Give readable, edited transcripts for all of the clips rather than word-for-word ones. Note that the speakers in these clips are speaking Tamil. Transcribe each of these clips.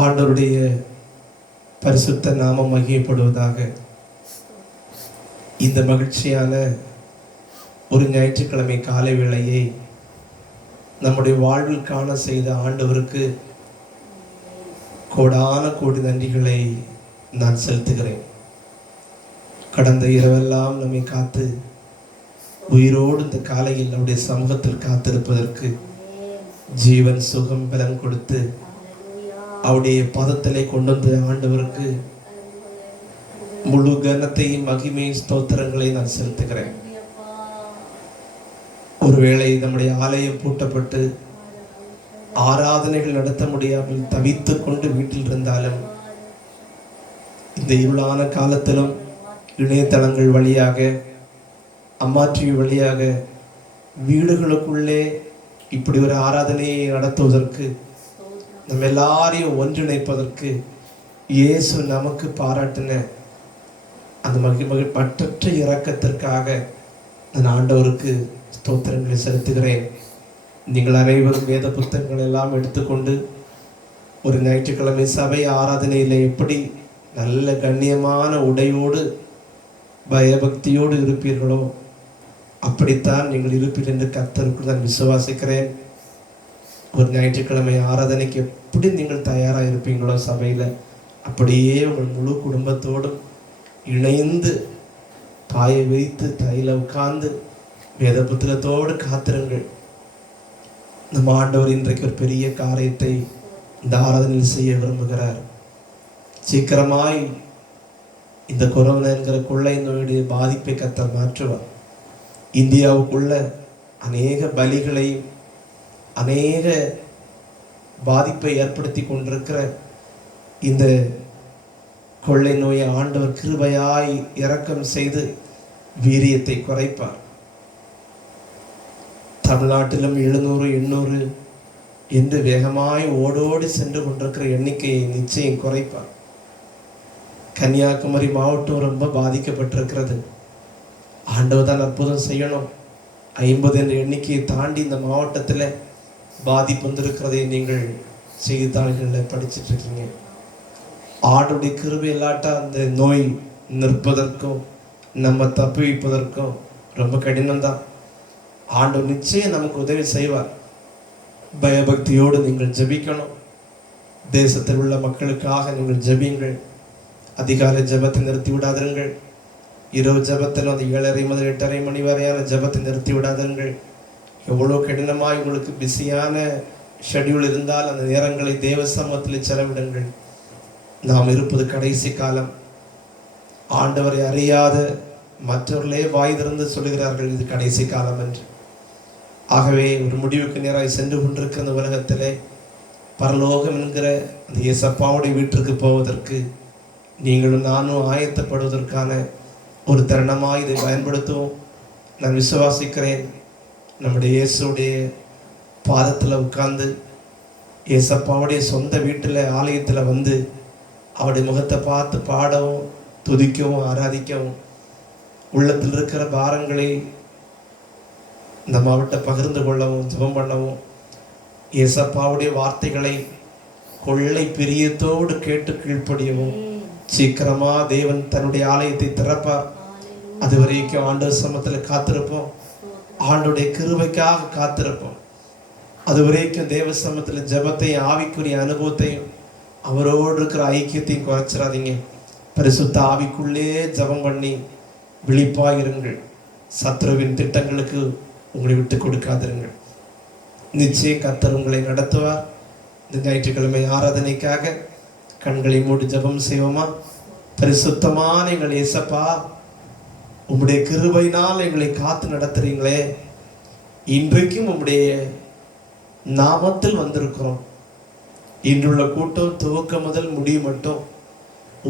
ஆண்டவருடைய பரிசுத்த நாமம் மகிமைப்படுவதாக. இந்த மகிழ்ச்சியான ஒரு ஞாயிற்றுக்கிழமை காலை வேளையை நம்முடைய வாழ்வில் காண செய்த ஆண்டவருக்கு கோடான கோடி நன்றிகளை நான் செலுத்துகிறேன். கடந்த இரவெல்லாம் நம்மை காத்து உயிரோடு இந்த காலையில் நம்முடைய சமூகத்தில் காத்திருப்பதற்கு ஜீவன் சுகம் பலன் கொடுத்து அவருடைய பதத்திலே கொண்டு வந்த ஆண்டவருக்கு முழு கனத்தையும் மகிமையும் ஸ்தோத்திரங்களை நான் செலுத்துகிறேன். ஒருவேளை நம்முடைய ஆலயம் பூட்டப்பட்டு ஆராதனைகள் நடத்த முடியாமல் தவித்து கொண்டு வீட்டில் இருந்தாலும் இந்த இருளான காலத்திலும் இணையதளங்கள் வழியாக அம்மா டிவி வழியாக வீடுகளுக்குள்ளே இப்படி ஒரு ஆராதனையை நடத்துவதற்கு நம்ம எல்லாரையும் ஒன்றிணைப்பதற்கு இயேசு நமக்கு பாராட்டின அந்த மற்றற்ற இரக்கத்திற்காக நான் ஆண்டவருக்கு ஸ்தோத்திரங்களை செலுத்துகிறேன். நீங்கள் அனைவரும் வேத புத்தகங்கள் எல்லாம் எடுத்துக்கொண்டு ஒரு ஞாயிற்றுக்கிழமை சபை ஆராதனையில் எப்படி நல்ல கண்ணியமான உடையோடு பயபக்தியோடு இருப்பீர்களோ அப்படித்தான் நீங்கள் இருப்பீர்கள் என்று கர்த்தருக்கு நான் விசுவாசிக்கிறேன். ஒரு ஞாயிற்றுக்கிழமை ஆராதனைக்கு எப்படி நீங்கள் தயாராக இருப்பீங்களோ சபையில் அப்படியே உங்கள் முழு குடும்பத்தோடும் இணைந்து பாயை வைத்து தையில உட்கார்ந்து வேத புத்தகத்தோடு காத்திருங்கள். நம்ம ஆண்டவர் இன்றைக்கு ஒரு பெரிய காரியத்தை இந்த ஆராதனையில் செய்ய விரும்புகிறார். சீக்கிரமாய் இந்த கொரோனா என்கிற கொள்ளை நோயுடைய பாதிப்பை கர்த்தர் மாற்றுவார். இந்தியாவுக்குள்ள அநேக பலிகளையும் அநேக பாதிப்பை ஏற்படுத்தி கொண்டிருக்கிற இந்த கொள்ளை நோயை ஆண்டவர் கிருபையாய் இரக்கம் செய்து வீரியத்தை குறைப்பார். தமிழ்நாட்டிலும் 700-800 என்று வேகமாய் ஓடோடி சென்று கொண்டிருக்கிற எண்ணிக்கையை நிச்சயம் குறைப்பார். கன்னியாகுமரி மாவட்டம் ரொம்ப பாதிக்கப்பட்டிருக்கிறது. ஆண்டவர் தான் அற்புதம் செய்யணும். 50 என்ற எண்ணிக்கையை தாண்டி இந்த மாவட்டத்தில் பாதிப்பு வந்திருக்கிறதை நீங்கள் செய்தித்தாள்களில் படிச்சுட்டு இருக்கீங்க. ஆண்டுடைய கிருபை இல்லாட்டா அந்த நோய் நிற்பதற்கும் நம்ம தப்புவிப்பதற்கும் ரொம்ப கடினம்தான். ஆண்டவர் நிச்சயம் நமக்கு உதவி செய்வார். பயபக்தியோடு நீங்கள் ஜெபிக்கணும். தேசத்தில் உள்ள மக்களுக்காக நீங்கள் ஜெபியுங்கள். அதிகாலை ஜெபத்தை நிறுத்தி விடாதீர்கள். இரவு ஜெபத்தில் அந்த 7:30 முதல் 8:30 மணி வரையான ஜெபத்தை நிறுத்தி விடாதீர்கள். எவ்வளோ கடினமாக உங்களுக்கு பிஸியான ஷெட்யூல் இருந்தால் அந்த நேரங்களை தேவ சமூகத்தில் செலவிடுங்கள். நாம் இருப்பது கடைசி காலம். ஆண்டவரை அறியாத மற்றவர்களே வாய் திறந்து சொல்லுகிறார்கள் இது கடைசி காலம் என்று. ஆகவே ஒரு முடிவுக்கு நேராக சென்று கொண்டிருக்கிற அந்த உலகத்திலே பரலோகம் என்கிற அந்த இயேசப்பாவுடைய வீட்டிற்கு போவதற்கு நீங்களும் நானும் ஆயத்தப்படுவதற்கான ஒரு தருணமாக இதை பயன்படுத்துவோம். நான் விசுவாசிக்கிறேன். நம்முடைய இயேசுடைய பாதத்தில் உட்கார்ந்து இயேசப்பாவுடைய சொந்த வீட்டில் ஆலயத்தில் வந்து அவருடைய முகத்தை பார்த்து பாடவும் துதிக்கவும் ஆராதிக்கவும் உள்ளத்தில் இருக்கிற பாரங்களை நம்ம அவர்கிட்ட பகிர்ந்து கொள்ளவும் ஜெபம் பண்ணவும் இயேசப்பாவுடைய வார்த்தைகளை கொள்ளை பிரியத்தோடு கேட்டு கீழ்ப்படியவும் சீக்கிரமா தேவன் தன்னுடைய ஆலயத்தை திறப்பார். அது வரைக்கும் ஆண்டவர் சமூகத்தில் காத்திருப்போம். ஆண்டுடைய கிருபைக்காக காத்திருப்போம். அது வரைக்கும் தேவ சமூகத்தில் ஜெபத்தையும் ஆவிக்குரிய அனுபவத்தையும் அவரோடு இருக்கிற ஐக்கியத்தையும் குறைச்சிடாதீங்க. பரிசுத்த ஆவிக்குள்ளே ஜெபம் பண்ணி விழிப்பாயிருங்கள். சத்ருவின் திட்டங்களுக்கு உங்களை விட்டு கொடுக்காதிருங்கள். நிச்சயம் கர்த்தர் உங்களை நடத்துவார். இந்த ஞாயிற்றுக்கிழமை ஆராதனைக்காக கண்களை மூடி ஜெபம் செய்வோமா? பரிசுத்தமான எங்கள் இயேசப்பா, உம்முடைய கிருபையினால் எங்களை காத்து நடத்துறீங்களே, இன்றைக்கும் உம்முடைய நாமத்தில் வந்திருக்கிறோம். இன்றுள்ள கூட்டம் துவக்கம் முதல் முடிவு மட்டும்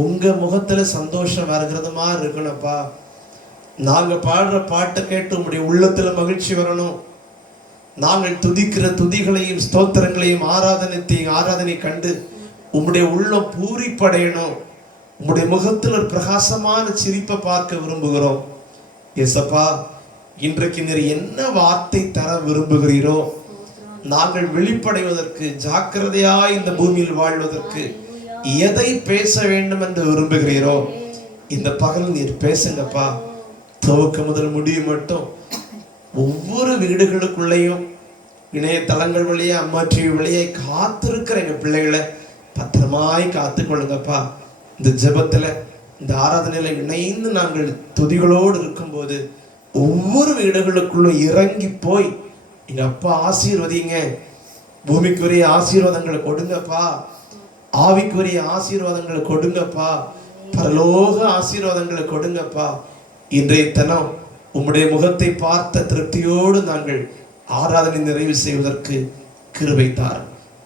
உங்க முகத்துல சந்தோஷம் வருகிறதுமா இருக்கணும்ப்பா. நாங்க பாடுற பாட்டை கேட்டு உம்முடைய உள்ளத்துல மகிழ்ச்சி வரணும். நாங்கள் துதிக்கிற துதிகளையும் ஸ்தோத்திரங்களையும் ஆராதனை கண்டு உம்முடைய உள்ளம் பூரிப்படையணும். உம்முடைய முகத்தில் ஒரு பிரகாசமான சிரிப்பை பார்க்க விரும்புகிறோம். இயேசப்பா, இன்றைக்கு நீர் என்ன வார்த்தை தர விரும்புகிறீரோ நாங்கள் வெளிப்படைவதற்கு, ஜாக்கிரதையாய் இந்த பூமியில் வாழ்வதற்கு எதை பேச வேண்டும் என்று விரும்புகிறீரோ இந்த பகல் நீர் பேசுங்கப்பா. துவக்க முதல் முடிவு மட்டும் ஒவ்வொரு வீடுகளுக்குள்ளேயும் இணையதளங்கள் வழியே, அம்மா டிவி வழியே காத்திருக்கிற எங்க பிள்ளைகளை பத்திரமாய் காத்துக்கொள்ளுங்கப்பா. இந்த ஜெபத்துல, இந்த ஆராதனையில இணைந்து நாங்கள் துதிகளோடு இருக்கும்போது ஒவ்வொரு வீடுகளுக்குள்ள இறங்கி போய் எங்க அப்பா ஆசீர்வதிங்க, பூமிக்குரிய ஆசீர்வாதங்களை கொடுங்கப்பா, ஆவிக்குரிய ஆசீர்வாதங்களை கொடுங்கப்பா, பரலோக ஆசீர்வாதங்களை கொடுங்கப்பா. இன்றைய தினம் உம்முடைய முகத்தை பார்த்த திருப்தியோடு நாங்கள் ஆராதனை நிறைவு செய்வதற்கு கிருபை தார்.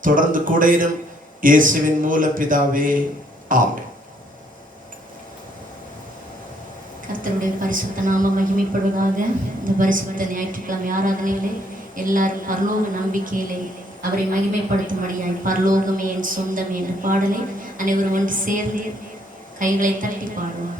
தொடர்ந்து கூட இரும். இயேசுவின் மூலம் பிதாவே, ஆமென். கர்த்தருடைய பரிசுத்த நாமம் மகிமைப்படுவதாக. இந்த பரிசுத்த ஞாயிற்றுக்கிழமை ஆராதனையிலே எல்லாரும் பரலோக நம்பிக்கையிலே அவரை மகிமைப்படுத்தும்படியாய் பரலோகமே என் சொந்தம் என்ற பாடலை அனைவரும் ஒன்று சேர்ந்து கைகளை தட்டி பாடுவோம்.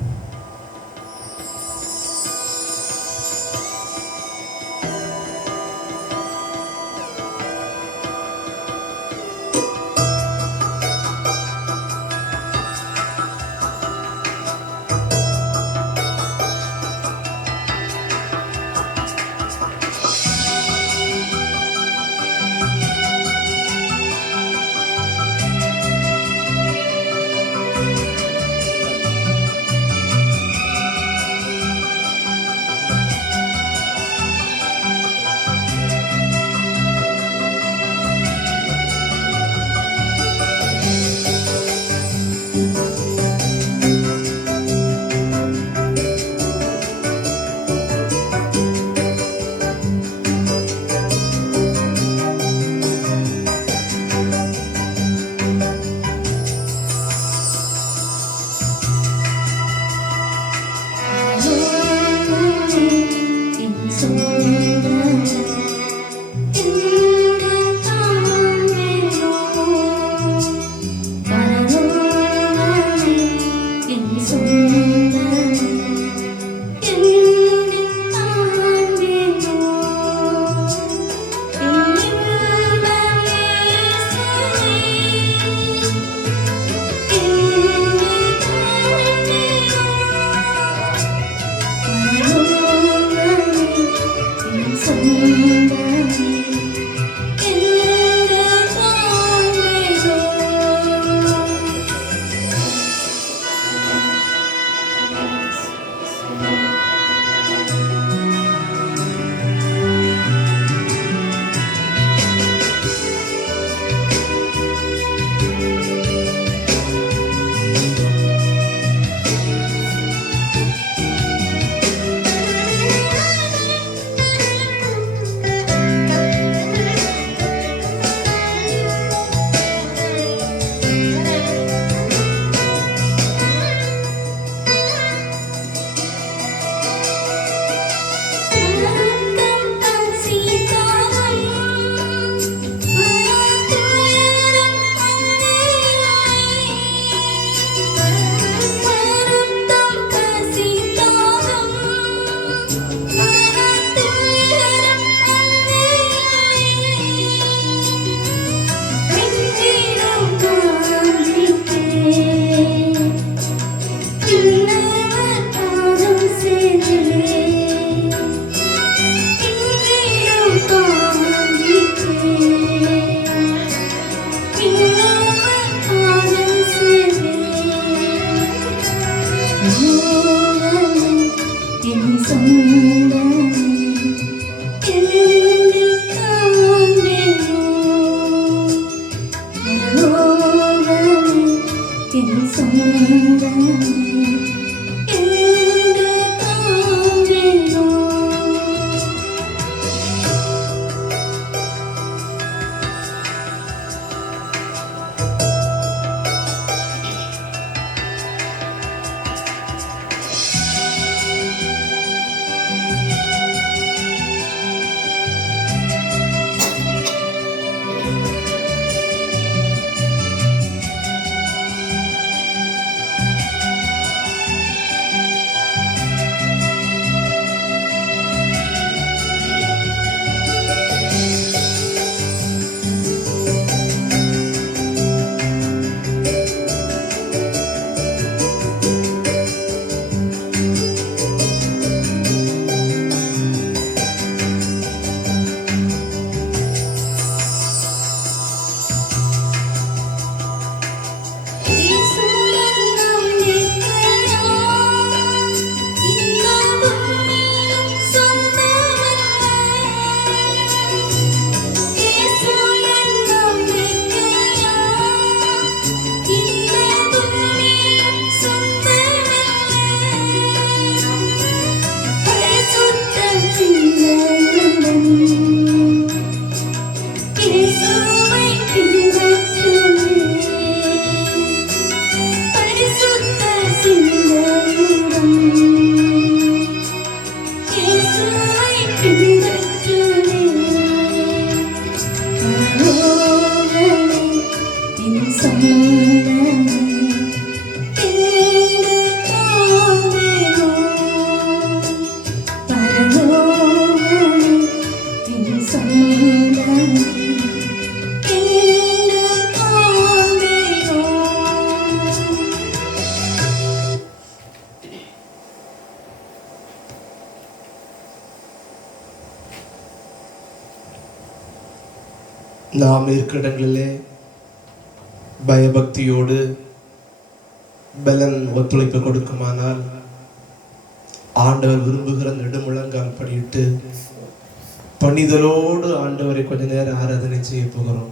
நாம் இருக்கிற இடங்களிலே பயபக்தியோடு பலன் ஒத்துழைப்பு கொடுக்குமானால் ஆண்டவர் விரும்புகிற நெடுமுழங்கால் படியிட்டு பணிதலோடு ஆண்டவரை கொஞ்ச நேரம் ஆராதனை செய்ய போகிறோம்.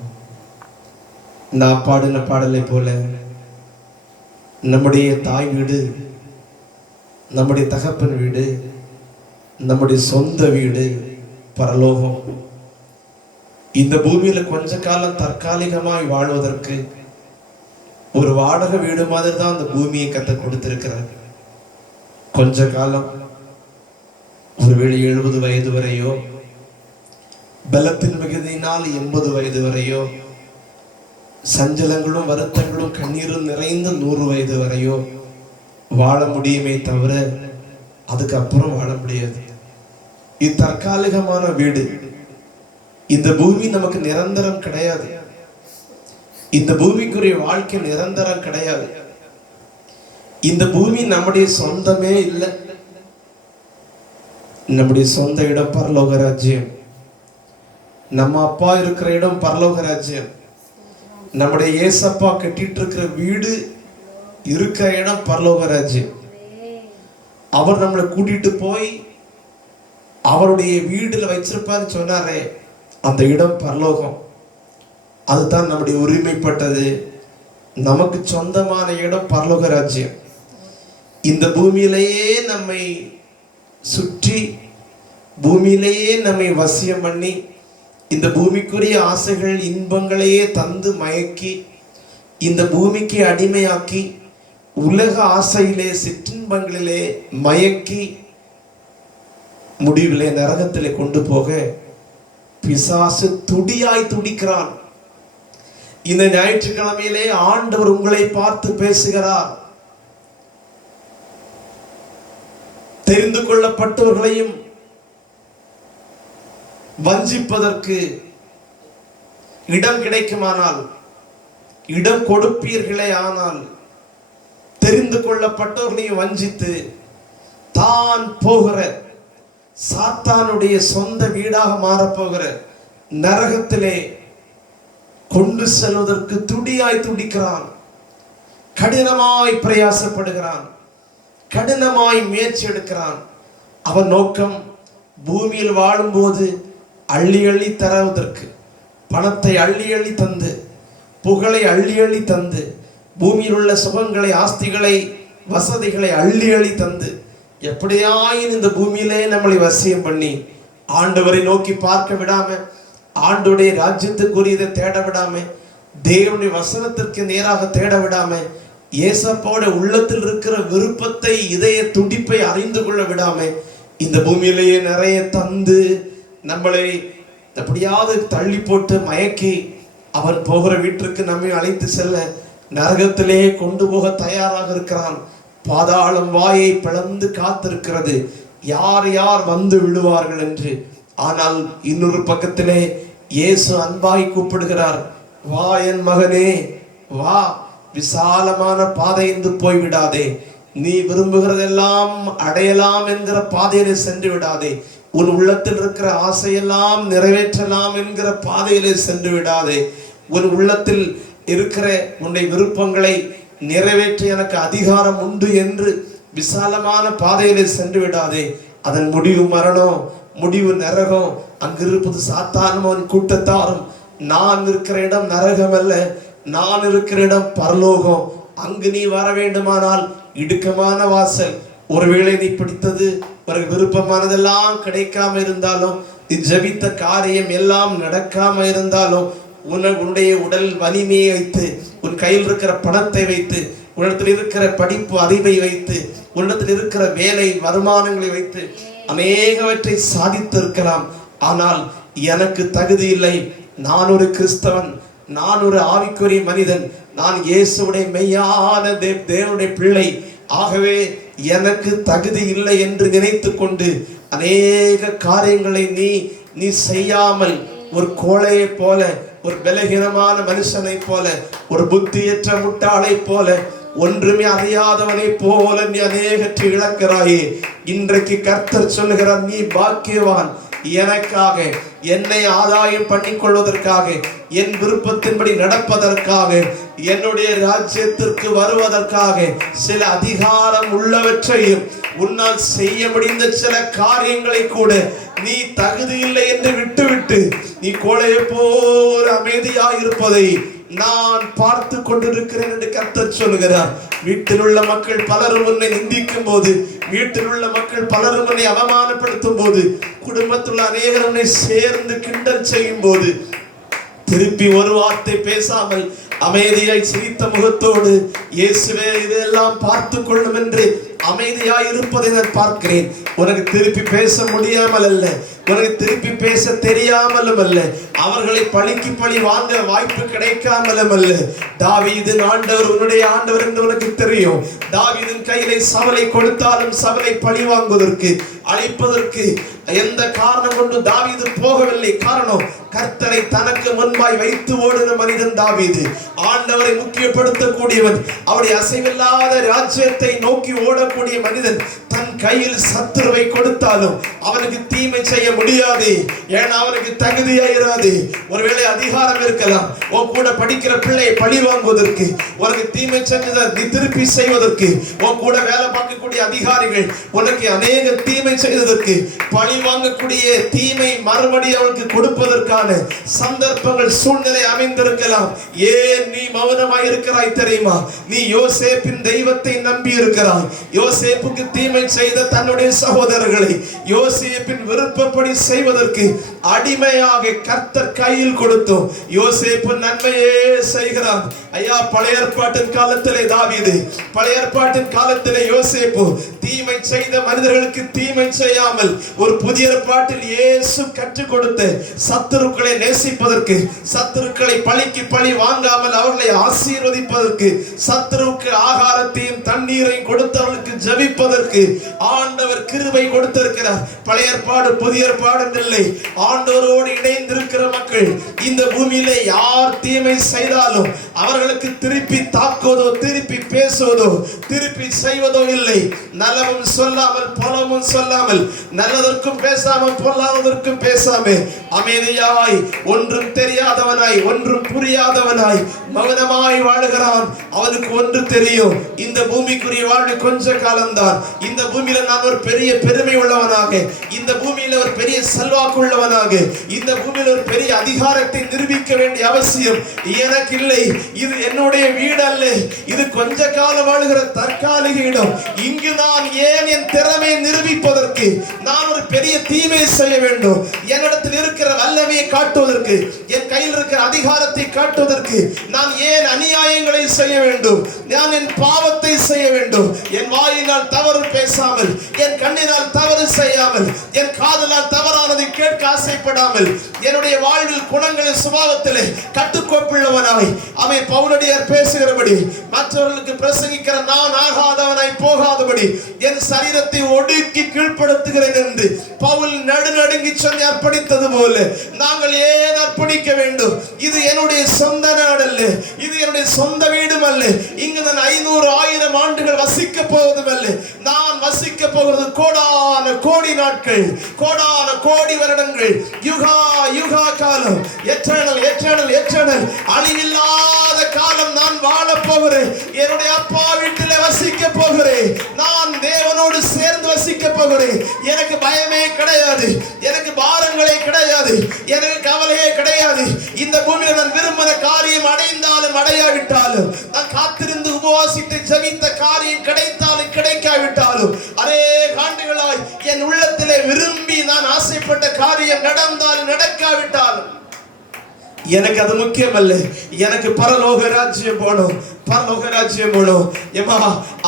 நான் பாடின பாடலை போல நம்முடைய தாய் வீடு, நம்முடைய தகப்பன் வீடு, நம்முடைய சொந்த வீடு பரலோகம். இந்த பூமியில கொஞ்ச காலம் தற்காலிகமாய் வாழ்வதற்கு ஒரு வாடகை வீடு மாதிரி தான் அந்த பூமியை கர்த்தர் கொடுத்திருக்கிறார். கொஞ்ச காலம், ஒருவேளை 70 வயது வரையோ, பலத்தின் மிகுதியினால் 80 வயது வரையோ, சஞ்சலங்களும் வருத்தங்களும் கண்ணீரும் நிறைந்த 100 வயது வரையோ வாழ முடியுமே தவிர அதுக்கப்புறம் வாழ முடியாது. இது தற்காலிகமான வீடு. இந்த பூமி நமக்கு நிரந்தரம் கிடையாது. இந்த பூமிக்குரிய வாழ்க்கை நிரந்தரம் கிடையாது. இந்த பூமி நம்முடைய சொந்தமே இல்லை. நம்முடைய சொந்த இடம் பரலோக ராஜ்யம். நம்ம அப்பா இருக்கிற இடம் பரலோக ராஜ்யம். நம்முடைய ஏசப்பா கட்டிட்டு இருக்கிற வீடு இருக்கிற இடம் பரலோக ராஜ்யம். அவர் நம்மளை கூட்டிட்டு போய் அவருடைய வீடுல வச்சிருப்பாரு சொன்னாரே, அந்த இடம் பரலோகம். அதுதான் நம்முடைய உரிமைப்பட்டது. நமக்கு சொந்தமான இடம் பரலோக ராஜ்யம். இந்த பூமியிலேயே நம்மை சுற்றி, பூமியிலேயே நம்மை வசியம் பண்ணி, இந்த பூமிக்குரிய ஆசைகள் இன்பங்களையே தந்து மயக்கி, இந்த பூமிக்கு அடிமையாக்கி, உலக ஆசையிலே சிற்றின்பங்களிலே மயக்கி, முடிவிலே நரகத்திலே கொண்டு போக பிசாசு துடியாய் துடிக்கிறான். இந்த ஞாயிற்றுக்கிழமையிலே ஆண்டவர் உங்களை பார்த்து பேசுகிறார். தெரிந்து கொள்ளப்பட்டவர்களையும் வஞ்சிப்பதற்கு இடம் கிடைக்குமானால், இடம் கொடுப்பீர்களே ஆனால், தெரிந்து கொள்ளப்பட்டவர்களையும் வஞ்சித்து தான் போகிற சாத்தானுடைய சொந்த வீடாக மாறப்போகிற நரகத்திலே கொண்டு செல்வதற்கு துடியாய் துடிக்கிறான். கடினமாய் பிரயாசப்படுகிறான். கடினமாய் முயற்சி எடுக்கிறான். அவன் நோக்கம் பூமியில் வாழும்போது அள்ளி அள்ளி தருவதற்கு, பணத்தை அள்ளி அள்ளி தந்து, புகழை அள்ளி அள்ளி தந்து, பூமியில் உள்ள சுகங்களை, ஆஸ்திகளை, வசதிகளை அள்ளி அள்ளி தந்து, எப்படியாயின் இந்த பூமியிலே நம்மளை வசியம் பண்ணி ஆண்டவரை நோக்கி பார்க்க விடாம, ஆண்டுடைய ராஜ்யத்துக்குரியதை தேட விடாம, தேவனுடைய வசனத்திற்கு நேராக தேட விடாம, ஏசப்பாவோட உள்ளத்தில் இருக்கிற விருப்பத்தை, இதய துடிப்பை அறிந்து கொள்ள விடாம, இந்த பூமியிலேயே நிறைய தந்து நம்மளை எப்படியாவது தள்ளி போட்டு மயக்கி அவன் போகிற வீட்டிற்கு நம்மை அழைத்து செல்ல நரகத்திலே கொண்டு போக தயாராக இருக்கிறான். பாதாளம் வாயை பிளந்து காத்திருக்கிறது, யார் யார் வந்து விழுவார்கள் என்று. ஆனால் இன்னொரு பக்கத்திலே இயேசு அன்பாய் கூப்பிடுகிறார், வா என் மகனே வா, விசாலமான பாதை என்று போய்விடாதே, நீ விரும்புகிறதெல்லாம் அடையலாம் என்கிற பாதையிலே சென்று விடாதே, உன் உள்ளத்தில் இருக்கிற ஆசையெல்லாம் நிறைவேற்றலாம் என்கிற பாதையிலே சென்று விடாதே, உன் உள்ளத்தில் இருக்கிற உன்னுடைய விருப்பங்களை நிறைவேற்ற எனக்கு அதிகாரம் உண்டு என்று விசாலமான பாதையிலே சென்று விடாதே. அதன் முடிவு மரணம், முடிவு நரகம். அங்கிருப்பது சாத்தானும் அவன் கூட்டத்தாரும். நான் இருக்கிற இடம் நரகம் அல்ல, நான் இருக்கிற இடம் பரலோகம். அங்கு நீ வர வேண்டுமானால் இடுக்கமான வாசல். ஒருவேளை நீ பிடித்தது ஒரு விருப்பமானதெல்லாம் கிடைக்காம இருந்தாலும், நீ ஜபித்த காரியம் எல்லாம் நடக்காம இருந்தாலும், உன்னுடைய உடல் வலிமையை வைத்து, உன் கையில் இருக்கிற பணத்தை வைத்து, உன்னிடத்தில் இருக்கிற படிப்பு அறிவை வைத்து, உன்னிடத்தில் இருக்கிற வேலை வருமானங்களை வைத்து அநேகவற்றை சாதித்து இருக்கலாம். ஆனால் எனக்கு தகுதி இல்லை, நான் ஒரு கிறிஸ்தவன், நான் ஒரு ஆவிக்குரிய மனிதன், நான் இயேசுவுடைய மெய்யான தேவனுடைய பிள்ளை, ஆகவே எனக்கு தகுதி இல்லை என்று நினைத்து கொண்டு அநேக காரியங்களை நீ செய்யாமல், ஒரு கோழையை போல, ஒரு பலகீனமான மனுஷனை போல, ஒரு புத்தியற்ற முட்டாளை போல, ஒன்றுமே அறியாதவனை போல நீ அநேகற்றை இழக்கிறாயே. இன்றைக்கு கர்த்தர் சொல்லுகிறார், நீ பாக்கியவான், எனக்காக, என்னை ஆதாயம் பண்ணிக் கொள்வதற்காக, என் விருப்பத்தின்படி நடப்பதற்காக, என்னுடைய ராஜ்யத்திற்கு வருவதற்காக சில அதிகாரம் உள்ளவற்றையும் உன்னால் செய்ய முடிந்த சில காரியங்களை கூட நீ தகுதி இல்லை என்று விட்டுவிட்டு நீ கோழையை போல அமைதியாயிருப்பதை நான் பார்த்து கொண்டிருக்கிறேன் என்று கர்த்தர் சொல்கிறார். வீட்டில் உள்ள மக்கள் பலரும் உன்னை நிந்திக்கும் போது, வீட்டில் உள்ள மக்கள் பலரும் உன்னை அவமானப்படுத்தும் போது, குடும்பத்தில் அநேகர் உன்னை சேர்ந்து கிண்டல் செய்யும் போது, திருப்பி ஒரு வார்த்தை பேசாமல் அமைதியாய் சிரித்த முகத்தோடு இயேசுவே இதெல்லாம் பார்த்து கொள்ளும் என்று அமைதியாய் இருப்பதை நான் பார்க்கிறேன். உனக்கு திருப்பி பேச முடியாமல் அல்ல, உனக்கு திருப்பி பேச தெரியாமலும் அல்ல, அவர்களை பழிக்கு பழி வாங்க வாய்ப்பு கிடைக்காமலும் அல்ல. தாவீதின் ஆண்டவர் உன்னுடைய ஆண்டவர் என்று உனக்கு தெரியும். தாவீதின் கையிலே சவலை கொடுத்தாலும் சவலை பழி வாங்குவதற்கு, அழிப்பதற்கு எந்த காரணம் கொண்டு தாவீது போகவில்லை. காரணம், கர்த்தரை தனக்கு முன்பாய் வைத்து ஓடின மனிதன் தாவீது. ஆண்டவரை முக்கியப்படுத்தக்கூடியவன், அவருடைய அசைவில்லாத ராஜ்யத்தை நோக்கி ஓடக்கூடிய மனிதன். தன் கையில் சத்துருவை கொடுத்தாலும் அவனுக்கு தீமை செய்ய முடியாது. ஏன்னா அவனுக்கு தகுதியாயிராது. ஒருவேளை அதிகாரம் இருக்கலாம், உன் கூட படிக்கிற பிள்ளையை பழி வாங்குவதற்கு, உனக்கு தீமை செஞ்சதை நீ திருப்பி செய்வதற்கு, உன் கூட வேலை பார்க்கக்கூடிய அதிகாரிகள் உனக்கு அநேக தீமை செய்ததற்கு, பழி வாங்கக்கூடிய தீமை மறுபடி அவனுக்கு கொடுப்பதற்கான சந்தர்ப்பங்கள், சூழ்நிலை அமைந்திருக்கலாம். ஏன் நீ மௌனமாய் இருக்கிறாய் தெரியுமா? நீ யோசேப்பின் தெய்வத்தை நம்பி இருக்கிறாய். யோசேப்புக்கு தீமை செய்த தன்னுடைய சகோதரர்களை யோசேப்பின் விருப்பப்படி செய்வதற்கு அடிமையாக கர்த்தர் கையில் கொடுத்தோம். யோசேப்பு நன்மையே செய்கிறான். ஐயா, பழைய ஏற்பாட்டின் காலத்திலே தாவீது, பழைய ஏற்பாட்டின் காலத்திலே யோசேப்பு தீமை செய்த மனிதர்களுக்கு தீமை செய்யாமல் ஒரு புதிய ஏற்பாட்டில் இயேசு கற்றுக் கொடுத்த சத்துருக்களை நேசிப்பதற்கு, சத்துருக்களை பழிக்கு பழி வாங்காமல் அவர்களை ஆசீர்வதிப்பதற்கு, சத்துருவுக்கு ஆகாரத்தையும் தண்ணீரையும் கொடுத்தவர்களுக்கு ஜெபிப்பதற்கு ஆண்டவர் கிருபை கொடுத்திருக்கிறார். பழைய ஏற்பாடு புதிய ஏற்பாடு இல்லை. ஆண்டவரோடு இணைந்திருக்கிற மக்கள் இந்த பூமியிலே யார் தீமை செய்தாலும் அவர்களுக்கு திருப்பி தாக்குவதோ, திருப்பி பேசுவதோ, திருப்பி செய்வதோ இல்லை. நலமும் சொல்லாமல் பலமும் சொல்லாமல், நல்லதற்கும் பேசாமல் பொல்லாததற்கும் பேசாமல் அமைதியாய், ஒன்றும் தெரியாதவனாய், ஒன்றும் புரியாதவனாய் மௌனமாய் வாழுகிறான். அவனுக்கு ஒன்று தெரியும், இந்த பூமிக்குரிய வாழ்வு கொஞ்ச காலம்தான். இந்த பூமியில நான் ஒரு பெரிய பெருமை உள்ளவனாக, இந்த பூமியில ஒரு பெரிய செல்வாக்கு உள்ளவனாக, இந்த பூமியில ஒரு பெரிய அதிகாரத்தை நிரூபிக்க வேண்டிய அவசியம் எனக்கு இல்லை. இது என்னுடைய வீடு அல்ல, இது கொஞ்ச காலம் வாழ்கிற தற்காலிக இடம். இங்கு நான் ஏன் என் திறமையை நிரூபிப்பதற்கு, நான் ஒரு பெரிய தீமை செய்ய வேண்டும்? என்னிடத்தில் இருக்கிற வல்லமையை காட்டுவதற்கு, என் கையில் இருக்கிற அதிகாரத்தை காட்டுவதற்கு நான் ஏன் அநியாயங்களை செய்ய வேண்டும்? நான் என் பாவத்தை செய்ய வேண்டும். என் வாயினால் தவறு பேசாமல், என் கண்ணினால் தவறு செய்யாமல், என் காதலால் தவறானதை கேட்க ஆசைப்படாமல், என்னுடைய வாழ்வில் குணங்களின் சுபாவத்திலே கட்டுக்கோப்புள்ளவனாய், அவன் பவுலடியார் பேசுகிறபடி மற்றவர்களுக்கு பிரசங்கிக்கிற நான் ஆகாதவனாய் போகாதபடி என் சரீரத்தை ஒடுக்கி கீழ்ப்படுத்துகிறேன் என்று பவுல் நடுநடுங்கி சொல்லி அர்ப்பணித்தது போல நாங்கள் ஏன் அர்ப்பணிக்க வேண்டும்? இது என்னுடைய சொந்த நாடு அல்ல, இது என்னுடைய சொந்த வீடும் அல்ல. இங்கு நான் 500,000 ஆண்டுகள் வசிக்க போவதும் அல்ல. நான் வசிக்க போகிறது கோடான கோடி நாட்கள், கோடான கோடி வருடங்கள், யுகா யுகா காலம், எட்டர்னல் எட்டர்னல் எட்டர்னல், அழிவில்லாத காலம் நான் வாழ போகிறேன். என்னுடைய அப்பா வீட்டிலே வசிக்க போகிறேன். நான் தேவனோடு சேர்ந்து வசிக்க போகிறேன். எனக்கு பயமே கிடையாது, எனக்கு பாரங்களே கிடையாது, எனக்கு கவலையே கிடையாது. இந்த பூமியில் நான் விரும்பின காரியம் அடைந்தாலும் அடையாவிட்டாலும், நான் காத்திருந்து உபவாசித்து ஜெபித்த காரியம் கிடைத்தாலும் கிடைக்காவிட்டாலும், அநேக ஆண்டுகளாய் என் உள்ளத்திலே விரும்பி நான் ஆசைப்பட்ட காரியம் நடந்தாலும் நடக்காவிட்டாலும் எனக்கு அது முக்கியம் அல்ல. எனக்கு பரலோக ராஜ்யம் போகணும், பரலோக ராஜ்யம் போகணும். ஏமா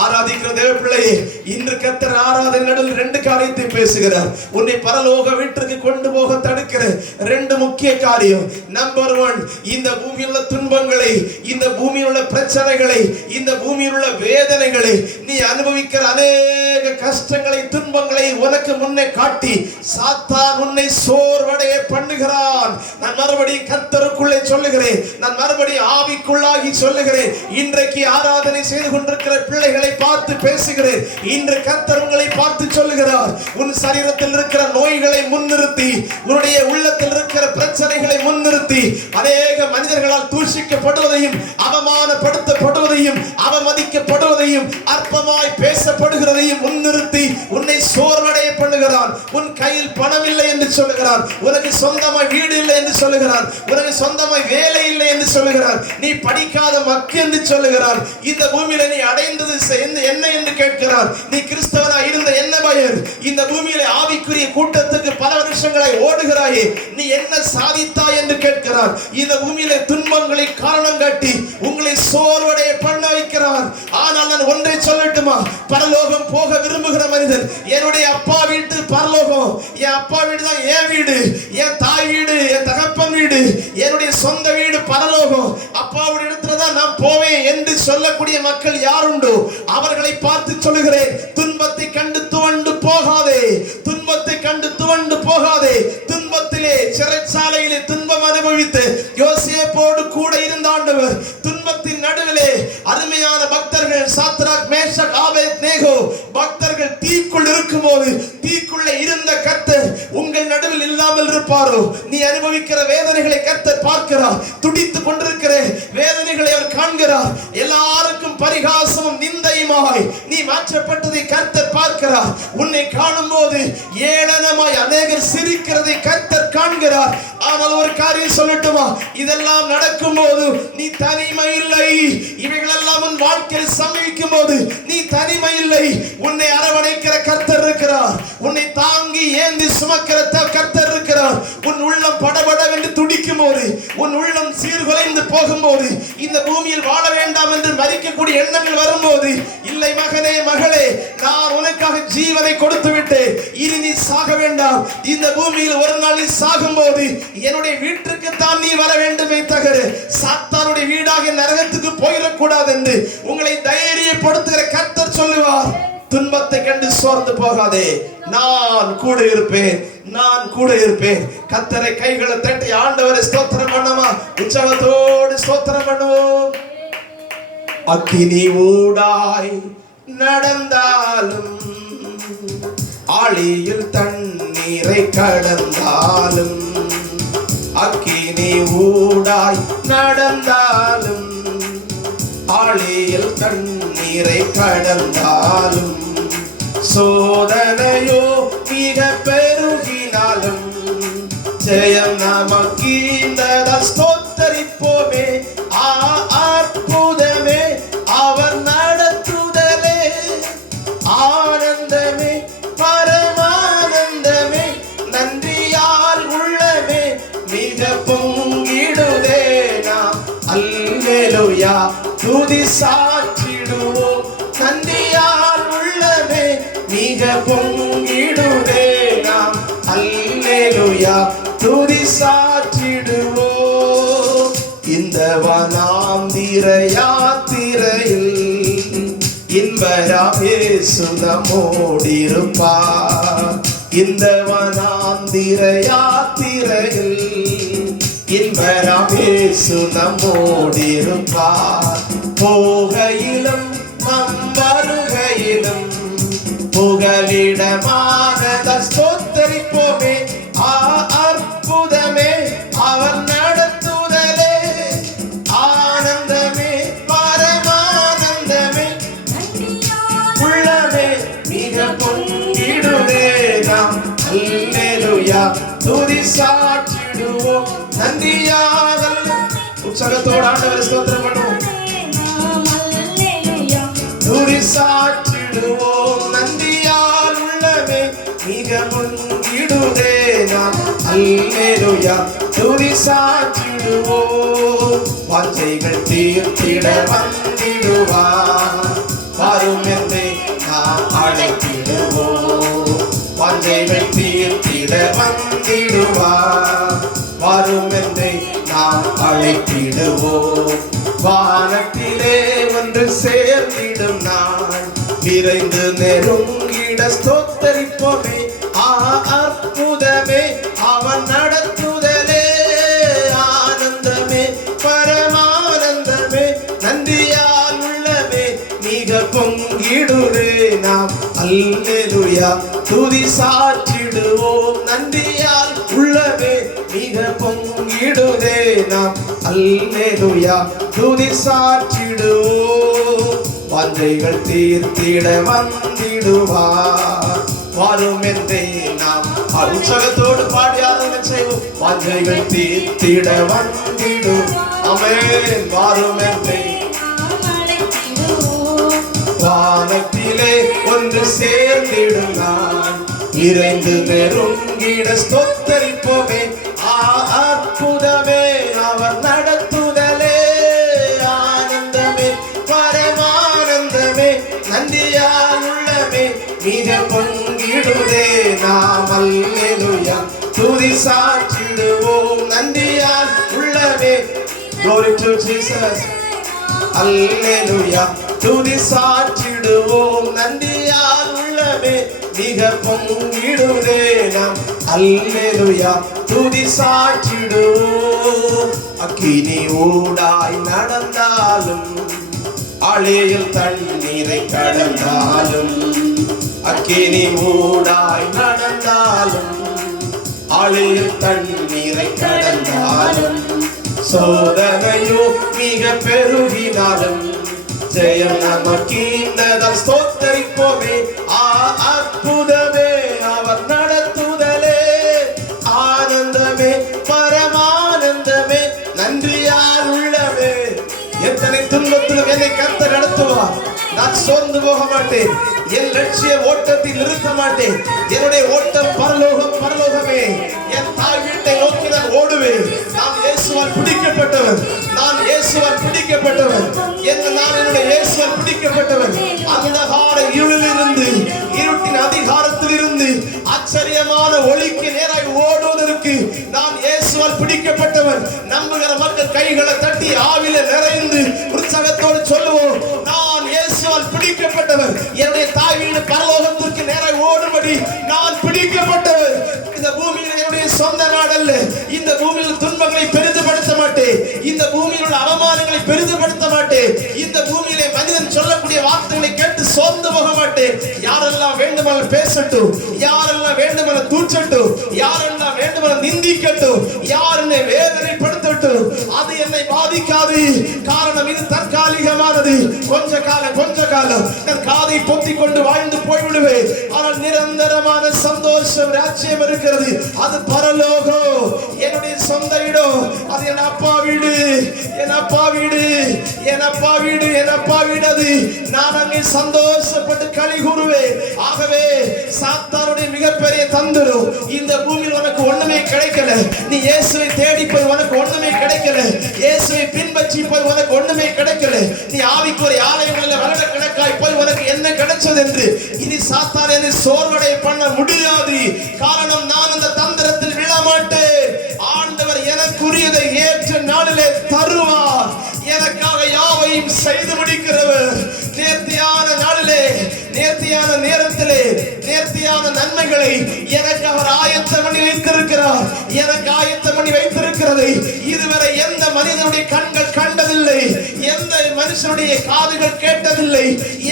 ஆராதிக்கிற தேவ பிள்ளையே, இன்று கர்த்தர் ஆராதனை நடுவில் 2 காரியத்தை பேசுகிறார். உன்னை பரலோக வீட்டுக்கு கொண்டு போக தடுக்கிற 2 முக்கிய காரியம். நம்பர் 1, இந்த பூமியில் உள்ள துன்பங்களை, இந்த பூமியில் உள்ள பிரச்சனைகளை, இந்த பூமியில் உள்ள வேதனைகளை, நீ அனுபவிக்கிற அநேக கஷ்டங்களை துன்பங்களை உனக்கு முன்னே காட்டி சாத்தான் உன்னை சோர்வடைய பண்ணுகிறான். நான் மறுபடியும் கர்த்தருக்குள்ளே சொல்லுகிறேன், நான் மறுபடியும் ஆவிக்குள்ளாகி சொல்லுகிறேன். இன்றைக்கு ஆராதனை செய்து கொண்டிருக்கிற பிள்ளைகளை பார்த்து பேசுகிறேன். இன்று கர்த்தர் உங்களை பார்த்து சொல்லுகிறார், உன் சரீரத்தில் இருக்கிற நோய்களை முன்னிறுத்தி, உன்னுடைய உள்ளத்தில் இருக்கிற பிரச்சனைகளை முன்னிறுத்தி, அநேக மனிதர்களால் தூஷிக்கப்படுவதையும் அவமானப்படுத்தப்படுவதையும் அவமதிக்கப்படுவதையும் அற்பமாய் பேசப்படுகிறதையும் முன்னிறுத்தி உன்னை சோர்வடைய பண்ணுகிறான். உன் கையில் பணம் இல்லை என்று சொல்லுகிறான், உனக்கு சொந்தமாய் வீடு இல்லை என்று சொல்லுகிறான், உனக்கு சொந்தமாய் வேலை இல்லை என்று சொல்லுகிறான், நீ படிக்காத மக்கு என்று சொல்லுகிறான். இந்த பூமியில நீ அடைந்தது என்ன என்று கேட்கிறான். நீ கிறிஸ்தவனாய் இருந்த என்ன பயன்? இந்த பூமியில ஆவிக்குரிய கூட்டத்துக்கு பல வருஷங்களாய் ஓடுகிறாயே, நீ என்ன சாதித்தாய் என்று கேட்கிறான். இந்த பூமியில துன்பங்களை காரணம் காட்டி உங்களை சோர்வடைய பண்ண வைக்கிறான். ஆனால் நான் ஒன்றை சொல்லட்டுமா, பரலோகம் போக விரும்புகிற மனிதன், என்னுடைய அப்பா வீட்டு பரலோகம், என் அப்பா வீடு தான் என் வீடு, என் தாய் வீடு, என் தகப்பன் வீடு, என்னுடைய சொந்த வீடு பரலோகம், அப்பாவுடைய இடத்துல தான் நான் போவேன் என்று சொல்லக்கூடிய மக்கள் யாருண்டோ அவர்களை பார்த்து சொல்லுகிறேன், துன்பத்தை கண்டு துவண்டு போகாதே, துன்பத்தை கண்டு துவண்டு போகாதே. துன்பத்திலே சிறைச்சாலையிலே துன்பம் அனுபவித்து யோசேப்போடு கூட இருந்த ஆண்டவர், துன்பத்தின் நடுவிலே அருமையான பக்தர்கள் சாத்ராக் மேஷக் ஆபேத்நேகோ பக்தர்கள் தீக்குள் இருக்கும்போது தீக்குள்ளே இருந்த கர்த்தர் உங்கள் நடுவில் இல்லாமல் இருப்பாரோ? நீ அனுபவிக்கிற வேதனைகளை கர்த்தர் பார்க்கிறார், துடித்துக் கொண்டிருக்கிற வேதனைகளை அவர் காண்கிறார். எல்லாருக்கும் பரிகாசமும் நிந்தையுமாய் நீ மாற்றப்பட்டதை கர்த்தர் பார்க்கிறார். உன்னை காணும் போது ஏளனமாய் அநேகர் சிரிக்கிறதை கர்த்தர் காண்கிறார். ஆனால் ஒரு காரியம் சொல்லட்டுமா, இதெல்லாம் நடக்கும் போது நீ தனிமை இல்லை. இவைகளெல்லாம் உன் வாழ்க்கையில் சம்பவிக்கும் போது நீ தனிமை இல்லை. உன்னை அரவணைக்கிற கர்த்தர் இருக்கிறார், உன்னை தாங்கி ஏந்தி சுமக்கிற கர்த்தர் இருக்கிறார். உன் உள்ளம் படபடவென்று துடிக்கும் போது, உன் உள்ளம் சீர்குலைந்து போகும்போது, இந்த பூமியில் வாழ வேண்டாம் என்று மரிக்கக்கூடிய எண்ணங்கள் வரும்போது, இல்லை மகனே மகளே, நான் உனக்காக ஜீவனை கொடுத்து விட்டேன், இனி நீ சாக வேண்டாம். இந்த பூமியில் ஒரு நாள் நீ சாகும் போது என்னுடைய வீட்டுக்கு தான் நீ வர வேண்டுமே தவிர சாத்தானுடைய வீடாக நரகத்துக்கு போயிடக்கூடாது என்று உங்களை தைரியப்படுத்துகிற கர்த்தர் சொல்லுவார். துன்பத்தை கண்டு சோர்ந்து போகாதே, நான் கூட இருப்பேன், நான் கூட இருப்பேன். கர்த்தரை கைகளை தட்டி ஆண்டவரை ஸ்தோத்திரம் பண்ணுமா, உற்சாகத்தோடு ஸ்தோத்திரம் பண்ணுவோம். அக்கினி ஊடாய் நடந்தாலும், ஆழியில் தண்ணீரை கடந்தாலும், அக்கினி ஊடாய் நடந்தாலும், ஆழியில் தண்ணீரை கடந்தாலும், சோதனையோ மிக பெருகினாலும், ஜெயம் நமக்கீந்ததால் ஸ்தோத்தரிப்போமே. அற்புதமே அவர் நடத்துதலே, ஆனந்தமே பரமானந்தமே, நன்றியால் உள்ளமே மிக பொங்கிடுதே. நாம் அல்லேலூயா துதி சாற்றிடுவோம், நன்றியால் உள்ளமே மிக பொங்கிடுதே. நாம் அல்லேலூயா துதி சாற்றிடுவோம். இந்த வனாந்திர யாத்திரையில் இன்பராம் இயேசு நம்மோடிருப்பார். இந்த வனாந்திர யாத்திரையில் இன்பராம் இயேசு நம்மோடிருப்பார். போகையிலும் நம் வருகையிலும் புகலிடமான ஸ்தோத்தரிப்போமே. அற்புதமே அவர் நடத்துதலே, ஆனந்தமே பரமானந்தமே, உள்ளமே மிக பொங்கிடுதே. நாம் அல்லேலூயா துதி சாற்றிடுவோம், நன்றியாக உற்சாகத்தோடு ஆண்டவரை ஸ்தோத்திரம் பண்ணுவோம். துதி சாற்றிடுவோம், நன்றியால் உள்ளமே மிக பொங்கிடுதே. நாம் அல்லேலூயா துதி சாற்றிடுவோம். வாஞ்சைகள் தீர்த்திட வந்திடுவார், வரும் என்றே நாம் அழைத்திடுவோம். வாஞ்சைகள் தீர்த்திட வந்திடுவார், வரும் என்றே நாம் அழைத்திடுவோம். வானத்திலே ஒன்று சேர்ந்திடும் நாள் விரைந்து நெருங்கிட ஸ்தோத்தரிப்போமே. அற்புதமே அவன் நடத்துதலே, ஆனந்தமே பரமானந்தமே, நன்றியால் உள்ளமே மிக பொங்கிடுவே நாம். அல்லேலூயா துதி சாற்றிடுவோம், நன்றியால் உள்ளமே மிக பொங்கிடுவே நாம். அல்லேலூயா துதி சாற்றிடுவோம். வாஞ்சைகள் தீர்த்திட வந்திடுவார், வரும் என்றே நாம் உற்சாகத்தோடு பாடி ஆராதனை செய்வோம். வாஞ்சைகள் தீர்த்திட வந்திடுவார், ஆமென். வரும் என்றே வானத்திலே ஒன்று சேர்ந்திடும் நான், இறைந்து நெருங்கிட ஸ்தோத்தரிப்போமே. அற்புதமே அவர் நடத்துதலே, ஆனந்தமே பரமானந்தமே, நன்றியால் உள்ளமே மிக பொங்கிடுதே நாம். அல்லேலூயா துதி சாற்றிடுவோம், நன்றியால் உள்ளமே. Glory to Jesus. அல்லேலூயா துதி சாற்றிடுவோம், நன்றியால் உள்ளமே மிக பொங்கிடுதே நாம். அல்லேலூயா துதி சாற்றிடுவோம். அக்கினி ஊடாய் நடந்தாலும், ஆழியில் தண்ணீரை கடந்தாலும், அக்கினி ஊடாய் நடந்தாலும், ஆழியில் தண்ணீரை கடந்தாலும், சோதனையோ மிக பெருகினாலும், ஜெயம் நமக்கீந்ததால் ஸ்தோத்தரிப்போமே. அற்புதமே அவர் நடத்துதலே, ஆனந்தமே பரமானந்தமே, நன்றியால் உள்ளமே. எத்தனை துன்பத்திலும் என்னை கர்த்தர் நடத்துவார், நான் சோர்ந்து போக மாட்டேன். என் லட்சிய ஓட்டத்தை நிறுத்த மாட்டேன். என்னுடைய ஓட்டம் பரலோகம், பரலோகமே. என் தாய் வீட்டை நோக்கி நான் ஓடுவேன். நான் இயேசுவால் பிடிக்கப்பட்டவன், நான் இயேசுவால் பிடிக்கப்பட்டவன், நான் என்னுடைய இயேசுவால் பிடிக்கப்பட்டவன். அந்தகார இருளிலிருந்து, இருட்டின் அதிகாரத்தில் இருந்து ஆச்சரியமான ஒளிக்கு நேராக ஓடுவதற்கு நான் இயேசுவால் பிடிக்கப்பட்டவன். நம்புகிற மக்கள் கைகளை தட்டி ஆவில நிறைந்து உற்சாகத்தோடு சொல்லுவோம், நான் இயேசுவால் பிடிக்கப்பட்டவன். என்னுடைய தாய் வீடு பரலோகத்திற்கு நேராக ஓடும்படி நான் பிடிக்கப்பட்டவன். இந்த பூமியில் என்னுடைய சொந்த நாடல்ல. இந்த பூமியில் துன்பங்களை பெரிதுபடுத்த மாட்டேன். இந்த பூமியில் உள்ள அவமானங்களை பெரிதுபடுத்த மாட்டேன். இந்த பூமியிலே மனிதன் சொல்லக்கூடிய வார்த்தைகளை கேட்டு சோர்ந்து போக மாட்டேன். யாரெல்லாம் வேண்டுமானால் பேசட்டும், யாரெல்லாம் வேண்டுமானால் தூற்றட்டும், யாரெல்லாம் வேண்டுமானால் நிந்திக்கட்டும், யார் என்னை வேதனைப்படுத்தட்டும், அது என்னை பாதிக்காது. காரணம் இது தற்காலிகமானது. கொஞ்ச காலம் நான் காதை பொத்திக் கொண்டு வாழ்ந்து போய்விடுவேன். ஆனால் நிரந்தரமான சந்தோஷம் ராஜ்யம் இருக்கிறது. அது பரலோகம், என்னுடைய சொந்த இடம். அது என் அப்பா வீடு, என் அப்பா வீடு, என் அப்பா வீடு, என் அப்பா வீடு. அது நான் அங்கே சந்தோஷப்பட்டு களி கூறுவேன். ஆகவே சாத்தானுடைய மிகப்பெரிய தந்திரம், இந்த பூமியில் உனக்கு ஒண்ணுமே கிடைக்கல, நீ இயேசுவை தேடி போய் உனக்கு ஒண்ணுமே கிடைக்கல, இயேசுவை பின்பற்றி போய் உனக்கு ஒண்ணுமே கிடைக்கல, நீ ஆவிக்குரிய ஆலயங்களில் வருடக்கணக்காய் போய் உனக்கு என்ன கிடைச்சது என்று இனி சாத்தான் என்னை சோர்வடைய பண்ண முடியாது. காரணம், நான் அந்த தந்திரத்தில் விழமாட்டேன். ஆண்டவர் எனக்குரியதை ஏற்ற நாளிலே தருவார். எனக்காக யாவையும் செய்து முடிக்கிறவர். நேர்த்தியான நாளிலே, நேர்த்தியான நேரத்திலே, நேர்த்தியான நன்மைகளை எனக்கு அவர் ஆயத்தம் பண்ணி வைத்திருக்கிறார். எனக்கு ஆயத்தம் பண்ணி வைத்திருக்கிறது இதுவரை எந்த மனிதனுடைய கண்கள் கண்டதில்லை, எந்த மனுஷனுடைய காதுகள் கேட்டதில்லை,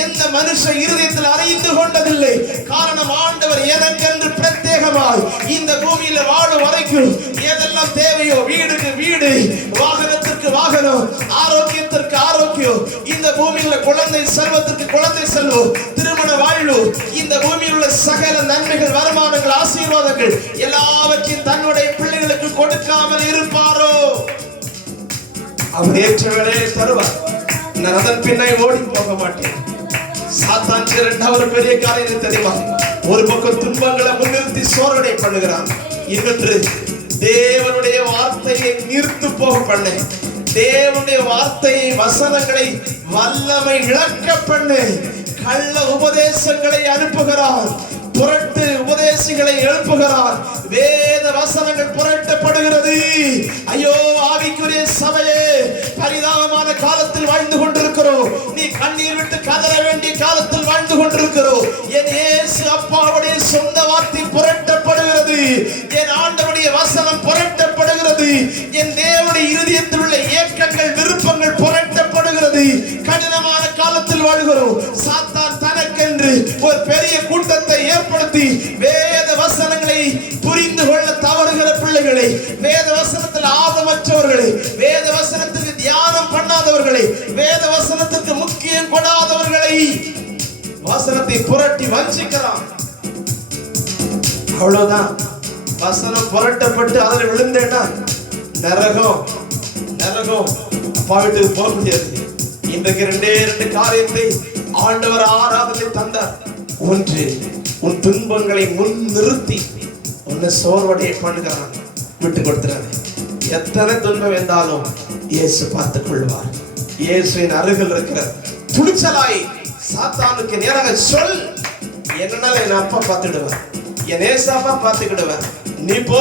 எந்த மனுஷ இருதயத்தில் அறிந்து கொண்டதில்லை. காரணம், ஆண்டவர் எனக்கென்று பிரத்யேகமாய் இந்த பூமியில வாழும் வரைக்கும் எதெல்லாம் தேவையோ, வீடுக்கு வீடு, வாகனத்திற்கு வாகனம், ஆரோக்கியத்திற்கு ஆரோக்கியம், இந்த பூமியில குழந்தை செல்வத்திற்கு குழந்தை செல்வம், திருமண வாழ்வு, இந்த பூமியில் உள்ள சகல நன்மைகள், வருமானங்கள், ஆசீர்வாதங்கள் எல்லாவற்றையும் தன்னுடைய பிள்ளைகளுக்கு கொடுக்காமல் இருப்பாரோ? அவர் ஏற்ற வேலையை தருவார். நான் அதன் பின்னாய் ஓடி போக மாட்டேன். சாத்தான் இரண்டாவது பெரிய காரியம் தெரியுமா? ஒரு பக்கம் துன்பங்களை முன்னிறுத்தி சோதனை பண்ணுகிறான். இன்னொன்று, தேவனுடைய வார்த்தையை நிறுத்து போக பண்ண, தேவனுடைய வார்த்தையை, வசனங்களை வல்லமை இழக்க பண்ணு, கள்ள உபதேசங்களை அனுப்புகிறார், புரட்டு உபதேசிகளை எழுப்புகிறார், வேத வசனங்கள் புரட்டப்படுகிறது. ஐயோ ஆவிக்குரிய சபையே, பரிதாபமான காலத்தில் வாழ்ந்து கொண்டிருக்கிறோம். நீ கண்ணீர் விட்டு கதற வேண்டிய காலத்தில் வாழ்ந்து கொண்டிருக்கிறோம். என் இயேசு அப்பாவுடைய சொந்த வார்த்தை புரட்டப்படுகிறது. என் ஆண்டவருடைய வசனம் புரட்டப்படுகிறது. என் தேவனுடைய இருதயத்தில் உள்ள ஏக்கங்கள் விருப்பங்கள் புரட்டப்படுகிறது. கடினமான காலத்தில் வாழ்கிறோம். சாத்தான் தனக்கென்று ஒரு பெரிய கூட்டத்தை ஏற்படுத்தி வேத வசனங்களை புரிந்து கொள்ள தவறுகிற பிள்ளைகளை, வேத வசனத்தில் ஆர்வமற்றவர்களை, வேத வசனத்துக்கு தியானம் பண்ணாதவர்களை, வேத வசனத்துக்கு முக்கியம் கொடாதவர்களை வசனத்தை புரட்டி வஞ்சிக்கிறான். அவ்வளவுதான். வசனம் புரட்டப்பட்டு அதில் விழுந்தேன்னா நரகம் நரகம். அப்பா வீட்டுக்கு போக முடியாது. இன்றைக்கு ரெண்டு காரியத்தை ஆண்டவர் ஆராதனை தந்தார். ஒன்று, உன் துன்பங்களை முன் நிறுத்தி உன்னை சோர்வடைய பண்ணுகிறான். விட்டு கொடுத்துறாரு. எத்தனை துன்பம் இருந்தாலும் இயேசு பார்த்துக் கொள்வார். இயேசுவின் அருகில் இருக்கிற துணிச்சலாய் சாத்தானுக்கு நேராக சொல், என்னால என் அப்பா பார்த்துடுவார், என் ஏசாப்பா பார்த்துக்கிடுவார். நீ போ,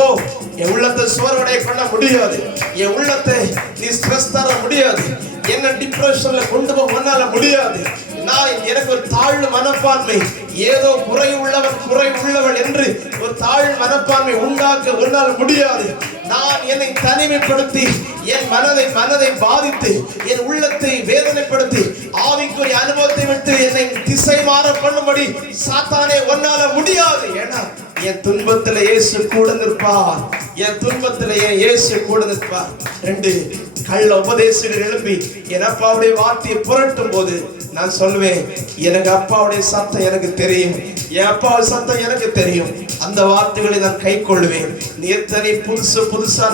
என் உள்ளத்தை சோர்வடைய பண்ண முடியாது, என் உள்ளத்தை நீ ஸ்ட்ரெஸ் தர முடியாது, என்ன டிப்ரெஷன்ல கொண்டு போக உன்னால முடியாது. நான் எனக்கு ஒரு தாழ்வு மனப்பான்மை, ஏதோ குறை உள்ளவள் என்று ஒரு தாழ்வு மனப்பான்மை உண்டாக்க உன்னால் முடியாது. நான் என்னை தனிமைப்படுத்தி என் மனதை பாதித்து என் உள்ளத்தை வேதனைப்படுத்தி ஆவிக்குரிய அனுபவத்தை விட்டு என்னை திசை மாற பண்ணும்படி சாத்தானே உன்னால முடியாது. ஏன்னா என் துன்பத்திலே இயேசு கூட நிற்பார். என் துன்பத்திலே இயேசு கூட நிற்பார். ரெண்டு, கள்ள உபதேசங்கள் எழுப்பி என் அப்பாவுடைய வார்த்தையை புரட்டும் போது நான் சொல்வேன், எனக்கு அப்பாவுடைய சத்தம் எனக்கு தெரியும், என் அப்பாவுடைய சத்தம் எனக்கு தெரியும். அந்த வார்த்தைகளை நான் கை கொள்வேன். நீ எத்தனை புதுசா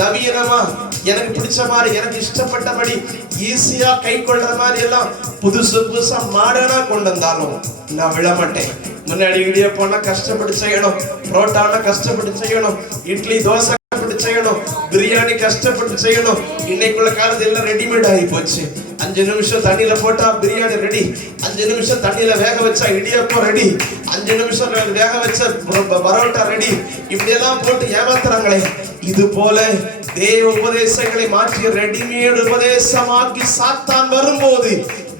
நவீனமா எனக்கு பிடிச்ச மாதிரி, எனக்கு இஷ்டப்பட்டபடி ஈஸியா கை கொள்ற மாதிரி எல்லாம் புதுசா மாடர்னா கொண்டு வந்தாலும் நான் விழமாட்டேன். முன்னாடி இடியப்போனா கஷ்டப்பட்டு செய்யணும், புரோட்டானா கஷ்டப்பட்டு செய்யணும், இட்லி தோசை செய்யணும், பிரியாணி கஷ்டப்பட்டு செய்யணும். இன்னைக்குள்ள காலத்துல எல்லாம் ரெடிமேட் ஆகி போச்சு. 5 நிமிஷம் தண்ணியில போட்டா பிரியாணி ரெடி, 5 நிமிஷம் தண்ணியில வேக வச்சா இடியப்பம் ரெடி, 5 நிமிஷம் வேக வச்ச பரோட்டா ரெடி. இப்படி எல்லாம் போட்டு ஏமாத்துறாங்களே. இது போல தேவ உபதேசங்களை மாற்றி ரெடிமேட் உபதேசமாக்கி சாத்தான் வரும்போது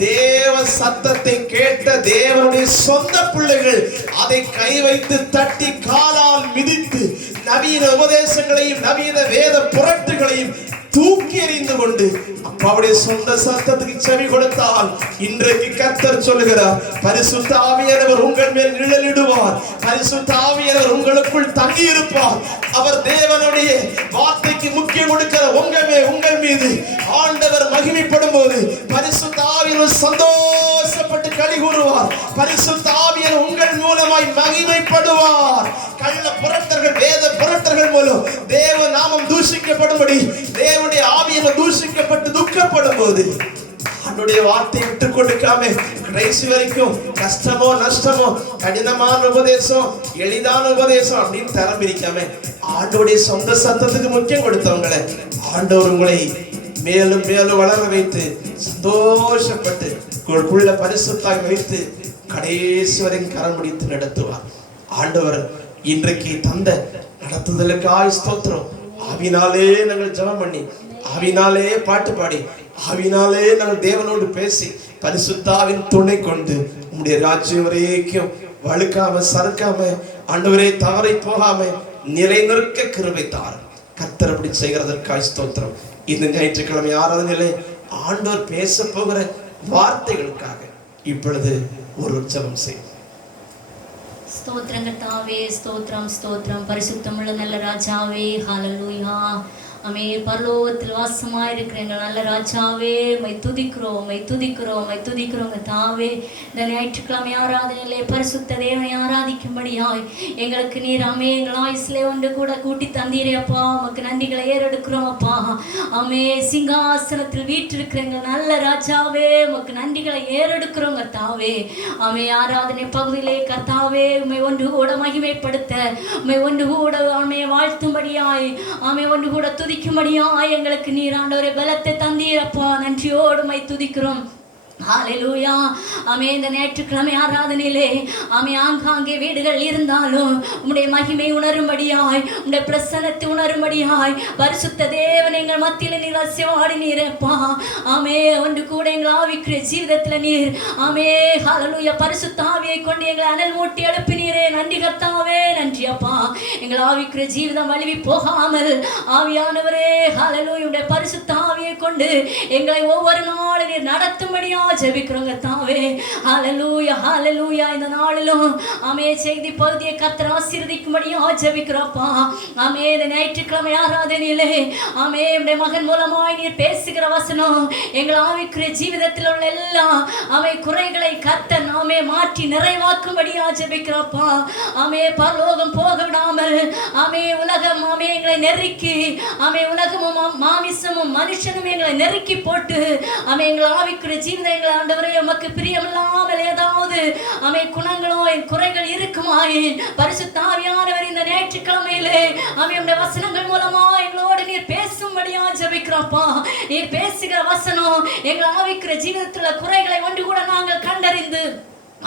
தேவ சத்தத்தை கேட்ட தேவனுடைய சொந்த பிள்ளைகள் அதை கை வைத்து தட்டி காலால் மிதித்து நவீன உபதேசங்களையும் நவீன வேத புரட்டுகளையும் தூக்கி எறிந்து கொண்டு அப்பாவுடைய சொந்த சத்தத்துக்கு செவி கொடுத்தால் இன்றைக்கு கர்த்தர் சொல்லுகிறார், பரிசுத்த ஆவியானவர் உங்கள் மேல் நிழலிடுவார், பரிசுத்த ஆவியானவர் உங்களுக்குள் தங்கி இருப்பார். அவர் தேவனுடைய வார்த்தைக்கு முக்கியம் கொடுக்கிற உங்கள் மீது ஆண்டவர் மகிமைப்படும் போது பரிசுத்த ஆவியானவர் சந்தோஷப்பட்டு களி கூறுவார். பரிசுத்த ஆவியானவர் உங்கள் மூலமாய் மகிமைப்படுவார். கள்ள புரட்டர்கள், வேத புரட்டர்கள் மூலம் தேவ நாமம் தூஷிக்கப்படும்படி தேவனுடைய ஆவியானவர் தூஷிக்கப்பட்டு துக்கப்படும் போது அவருடைய வார்த்தையை விட்டு கொடுக்காம கடைசி வரைக்கும் கஷ்டமோ நஷ்டமோ கடினமான உபதேசம் எளிதான உபதேசம் அப்படின்னு தரம் பிரிக்காம ஆண்டோடைய சொந்த சத்தத்துக்கு முக்கியம் கொடுத்தவங்களை ஆண்டவர் உங்களை மேலும் மேலும் வளர வைத்து சந்தோஷப்பட்டு உங்களுக்குள்ள பரிசுத்தாக வைத்து கடைசி வரைக்கும் கரம் பிடித்து நடத்துவார். ஆண்டவர் இன்றைக்கு தந்த நடத்துதலுக்காய் ஸ்தோத்திரம். ஆவினாலே நாங்கள் ஜெபம் பண்ணி, ஆவினாலே பாட்டு பாடி, ஆவினாலே நாங்கள் தேவனோடு பேசி பரிசுத்தாவின் துணை கொண்டு உம்முடைய ராஜ்யம் வரைக்கும் வழுக்காம சறுக்காம ஆண்டவரே தவறை போகாம நிலை நிற்க கிருபை தாரும். கர்த்தர் அப்படி செய்கிறதற்காய் ஸ்தோத்திரம். இந்த ஞாயிற்றுக்கிழமை ஆராதனையிலே ஆண்டவர் பேச போகிற வார்த்தைகளுக்காக இப்பொழுது ஒரு ஜெபம் செய்யும். ஸ்தோத்திரம் கர்த்தாவே, ஸ்தோத்திரம் ஸ்தோத்திரம். பரிசுத்தமுள்ள நல்ல ராஜாவே, ஹல்லேலூயா. அமே பரலோகத்தில் வாசமாக இருக்கிற எங்கள் நல்ல ராஜாவே, மை துதிக்கிறோம் கர்த்தாவே. இந்த ஞாயிற்றுக்கிழமை ஆராதனையிலே பரிசுத்த தேவனை ஆராதிக்கும்படியாய் எங்களுக்கு நீர் அமே எங்கள் ஆயுசிலே ஒன்று கூட கூட்டி தந்தீரே அப்பா. உமக்கு நன்றிகளை ஏறெடுக்கிறோம் அப்பா. அமே சிங்காசனத்தில் வீற்றிருக்கிற எங்கள் நல்ல ராஜாவே, உமக்கு நன்றிகளை ஏறெடுக்கிறோம் கர்த்தாவே. அமே ஆராதனை பகுதியிலே கர்த்தாவே உம்மை ஒன்று கூட மகிமைப்படுத்த, உம்மை ஒன்று கூட அமே வாழ்த்தும்படியாய், ஆமே ஒன்று கூட துதிக்கும்படியாய் எங்களுக்கு நீர் ஆண்டவரே பலத்தை தந்தீரப்பா. நன்றியோடு உம்மை துதிக்கிறோம். ஹalleluya. ஆமே, இந்த ஞாயிற்றுக்கிழமை ஆராதனையிலே ஆமே ஆங்காங்கே வீடுகள் இருந்தாலும் உம்முடைய மகிமை உணரும்படியாய், உம்முடைய பிரசன்னத்தை உணரும்படியாய் பரிசுத்த தேவன் எங்கள் மத்தியில் நீர் அசைவாடி நீரப்பா. ஆமே, ஒன்று கூட எங்கள் ஆவிக்குரிய ஜீவிதத்தில் நீர் ஆமே ஹalleluya பரிசுத்த ஆவியை கொண்டு எங்களை அனல் மூட்டி எழுப்பினீரே. நன்றி கர்த்தாவே, நன்றி அப்பா. எங்கள் ஆவிக்குரிய ஜீவிதம் வழுவி போகாமல் ஆவியானவரே ஹalleluya உம்முடைய பரிசுத்த ஆவியை கொண்டு எங்களை ஒவ்வொரு நாளும் நீர் நடத்தும்படியா ஜெபிக்கிறோங்க தாவே. ஹalleluya ஹalleluya. இந்த நாளிலும் ஆமே செய்தி பகுதியை கர்த்தர் ஆசீர்வதிக்கும்படியா ஜெபிக்கிறோம்ப்பா. ஆமே, இந்த ஞாயிற்றுக்கிழமை ஆராதனையிலே ஆமே உம்முடைய மகன் மூலமாய் நீர் பேசுகிற வசனம் எங்கள் ஆவிக்குரிய ஜீவிதத்தில் உள்ள எல்லா ஆமே குறைகளை கர்த்தர் ஆமே மாற்றி நிறைவாக்கும்படியா ஜெபிக்கிறோம்ப்பா. ஆமே, பரலோகம் போக விடாமல் ஆமே உலகம் ஆமே எங்களை நெருக்கி ஆமே உலகமும் மாமிசமும் மனுஷனும் எங்களை நெருக்கி போட்டு ஆமே எங்கள் ஆவிக்குரிய ஜீவிதம் எங்களை ஆண்டவரே உமக்கு பிரியமில்லாமல் ஏதாவது ஆமே குணங்களோ குறைகள் இருக்குமாயின் பரிசுத்த ஆவியானவர் இந்த ஞாயிற்றுக்கிழமையிலே ஆமே உம்முடைய வசனங்கள் மூலமா எங்களோடு நீர் பேசும்படியா ஜெபிக்கிறோம்ப்பா. நீர் பேசுகிற வசனம் எங்கள் ஆவிக்குரிய ஜீவிதத்தில் குறைகளை ஒன்று கூட நாங்கள் கண்டறிந்து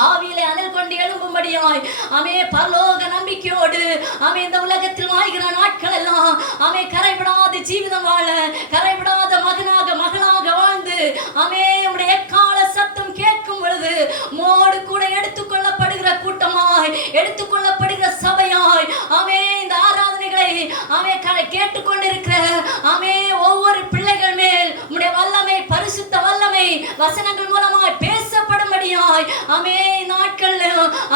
ஆவியிலே அனல் கொண்டு எழும்பும்படியாய் ஆமே பரலோக நம்பிக்கையோடு ஆமே இந்த உலகத்தில் வாழ்கிற நாட்கள் எல்லாம் ஆமே கரைபடாத ஜீவிதம் வாழ, கரைபடாத மகனாக மகளாக வாழ்ந்து ஆமே உம்முடைய எக்கால சத்தம் கேட்கும் பொழுது மோடு கூட எடுத்துக்கொள்ளப்படுகிற கூட்டமாய், எடுத்துக்கொள்ளப்படுகிற சபையாய் ஆமே இந்த ஆராதனைகளை ஆமே கேட்டுக்கொண்டிருக்கிற ஆமே ஒவ்வொரு பிள்ளைகள் மேல் உம்முடைய வல்லமை, பரிசுத்த வல்லமை வசனங்கள் மூலமாய் பேசப்படும்படியாய் ஆமே நாட்கள்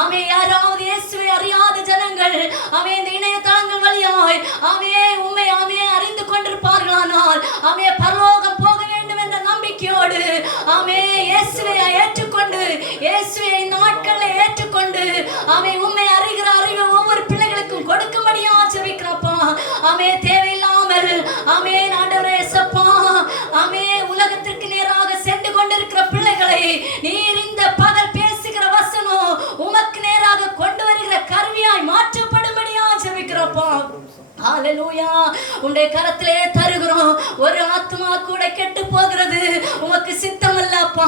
ஆமே யாராவது இயேசுவை அறியாத ஜனங்கள் ஆமே இந்த இணையதளங்கள் வழியாய் ஆமே உம்மை ஆமே அறிந்து கொண்டிருப்பார்களானால் ஆமே பரலோகம் போக வேண்டும் என்ற நம்பிக்கையோடு ஆமே இயேசுவை ஏற்றுக்கொண்டு இயேசுவை நாட்களில் ஏற்றுக்கொண்டு ஆமே உம்மை அறிகிற அறிவை ஒவ்வொரு பிள்ளைகளுக்கும் கொடுக்கும்படியா ஜெபிக்கிறப்பா. ஆமே, தேவையில்லாமல் ஆமே ஆண்டவரே இயேசப்பா ஆமே உலகத்திற்கு நேராக சென்று கொண்டிருக்கிற பிள்ளைகளை நீர் இந்த பகல் பேசுகிற வசனம் உமக்கு நேராக கொண்டு வருகிற கருவியாய் மாற்றப்படும்படியா ஜெபிக்கிறோம்ப்பா. ஹalleluya. உம்முடைய கரத்திலே தருகிறோம். ஒரு ஆத்மா கூட கெட்டு போகிறது உமக்கு சித்தம் இல்லப்பா.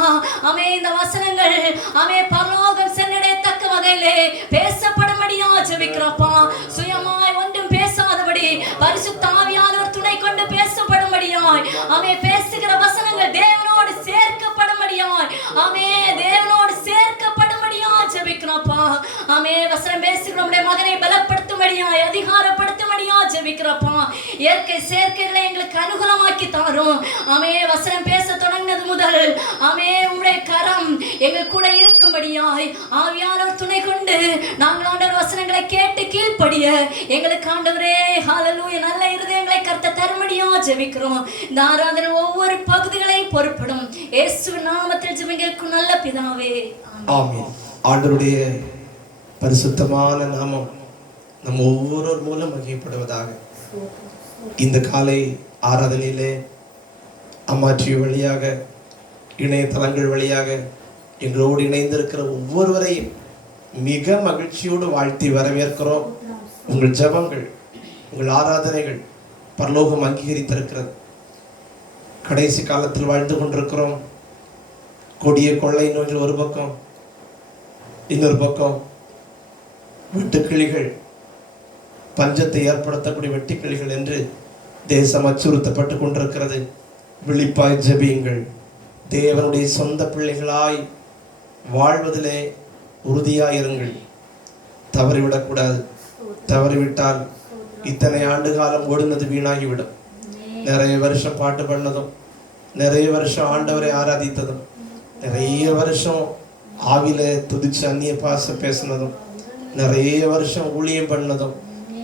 ஆமே, இந்த வசனங்கள் ஆமே பரலோகம் சென்றடையத்தக்க வகையிலே பேசப்படும்படியா ஜெபிக்கிறோம்ப்பா. சுயமாய் ஒன்றும் பேசாதபடி பரிசுத்த ஆவியானவர் துணை கொண்டு பேசப்படும்படியாய் ஆமே பேசுகிற வசனங்கள் தேவனோடு சேர்க்கப்படும்படியாய் ஆமே தேவனோடு சேர்க்கப்படும்படியா ஜெபிக்கிறோம்ப்பா. ஆமே, வசனம் பேசுகிற நம்முடைய மகனை பலப்படுத்தும்படியாய், அதிகாரப்படுத்தும்படியா ஜெபிக்கிறோம்ப்பா. இயற்கை சேர்க்கைகளை எங்களுக்கு அனுகூலமாக்கி தாரும். ஆமே, வசனம் பேச தொடங்கினது முதல் ஆமே உம்முடைய கரம் எங்கள் கூட இருக்கும்படியாய் ஆவியானவர் துணை கொண்டு நாங்கள் ஆண்டவர் வசனங்களை கேட்டு கீழ்ப்படிய எங்களுக்கு ஆண்டவரே ஹalleluya நல்ல இருதயங்களை கர்த்தர் தரும்படியா ஜெபிக்கிறோம். இந்த ஆராதனை ஒவ்வொரு பகுதிகளையும் பொறுப்படும் இயேசுவின் நாமத்தில் ஜெபிக்கிறோம் நல்ல பிதாவே, ஆமென். ஆண்டவருடைய பரிசுத்தமான நாமம் நம் ஒவ்வொருவர் மூலம் மகிமைப்படுவதாக. இந்த காலை ஆராதனையிலே அம்மாச்சி வழியாக, இணையதளங்கள் வழியாக எங்களோடு இணைந்திருக்கிற ஒவ்வொருவரையும் மிக மகிழ்ச்சியோடு வாழ்த்தி வரவேற்கிறோம். உங்கள் ஜெபங்கள், உங்கள் ஆராதனைகள் பரலோகம் அங்கீகரித்திருக்கிறது. கடைசி காலத்தில் வாழ்ந்து கொண்டிருக்கிறோம். கொடிய கொள்ளை நோய்கள் ஒரு பக்கம், இன்னொரு பக்கம் வெட்டுக்கிளிகள், பஞ்சத்தை ஏற்படுத்தக்கூடிய வெட்டுக்கிளிகள் என்று தேசம் அச்சுறுத்தப்பட்டு கொண்டிருக்கிறது. விழிப்பாய் ஜெபியுங்கள். தேவனுடைய சொந்த பிள்ளைகளாய் வாழ்வதிலே உறுதியாயிருங்கள். தவறிவிடக்கூடாது. தவறிவிட்டால் இத்தனை ஆண்டு காலம் ஓடுனது வீணாகிவிடும். நிறைய வருஷம் பாட்டு பண்ணதும், நிறைய வருஷம் ஆண்டவரை ஆராதித்ததும், நிறைய வருஷம் ஆவில துதிச்சு அந்நிய பாச பேசினதும், நிறைய வருஷம் ஊழியம் பண்ணதும்,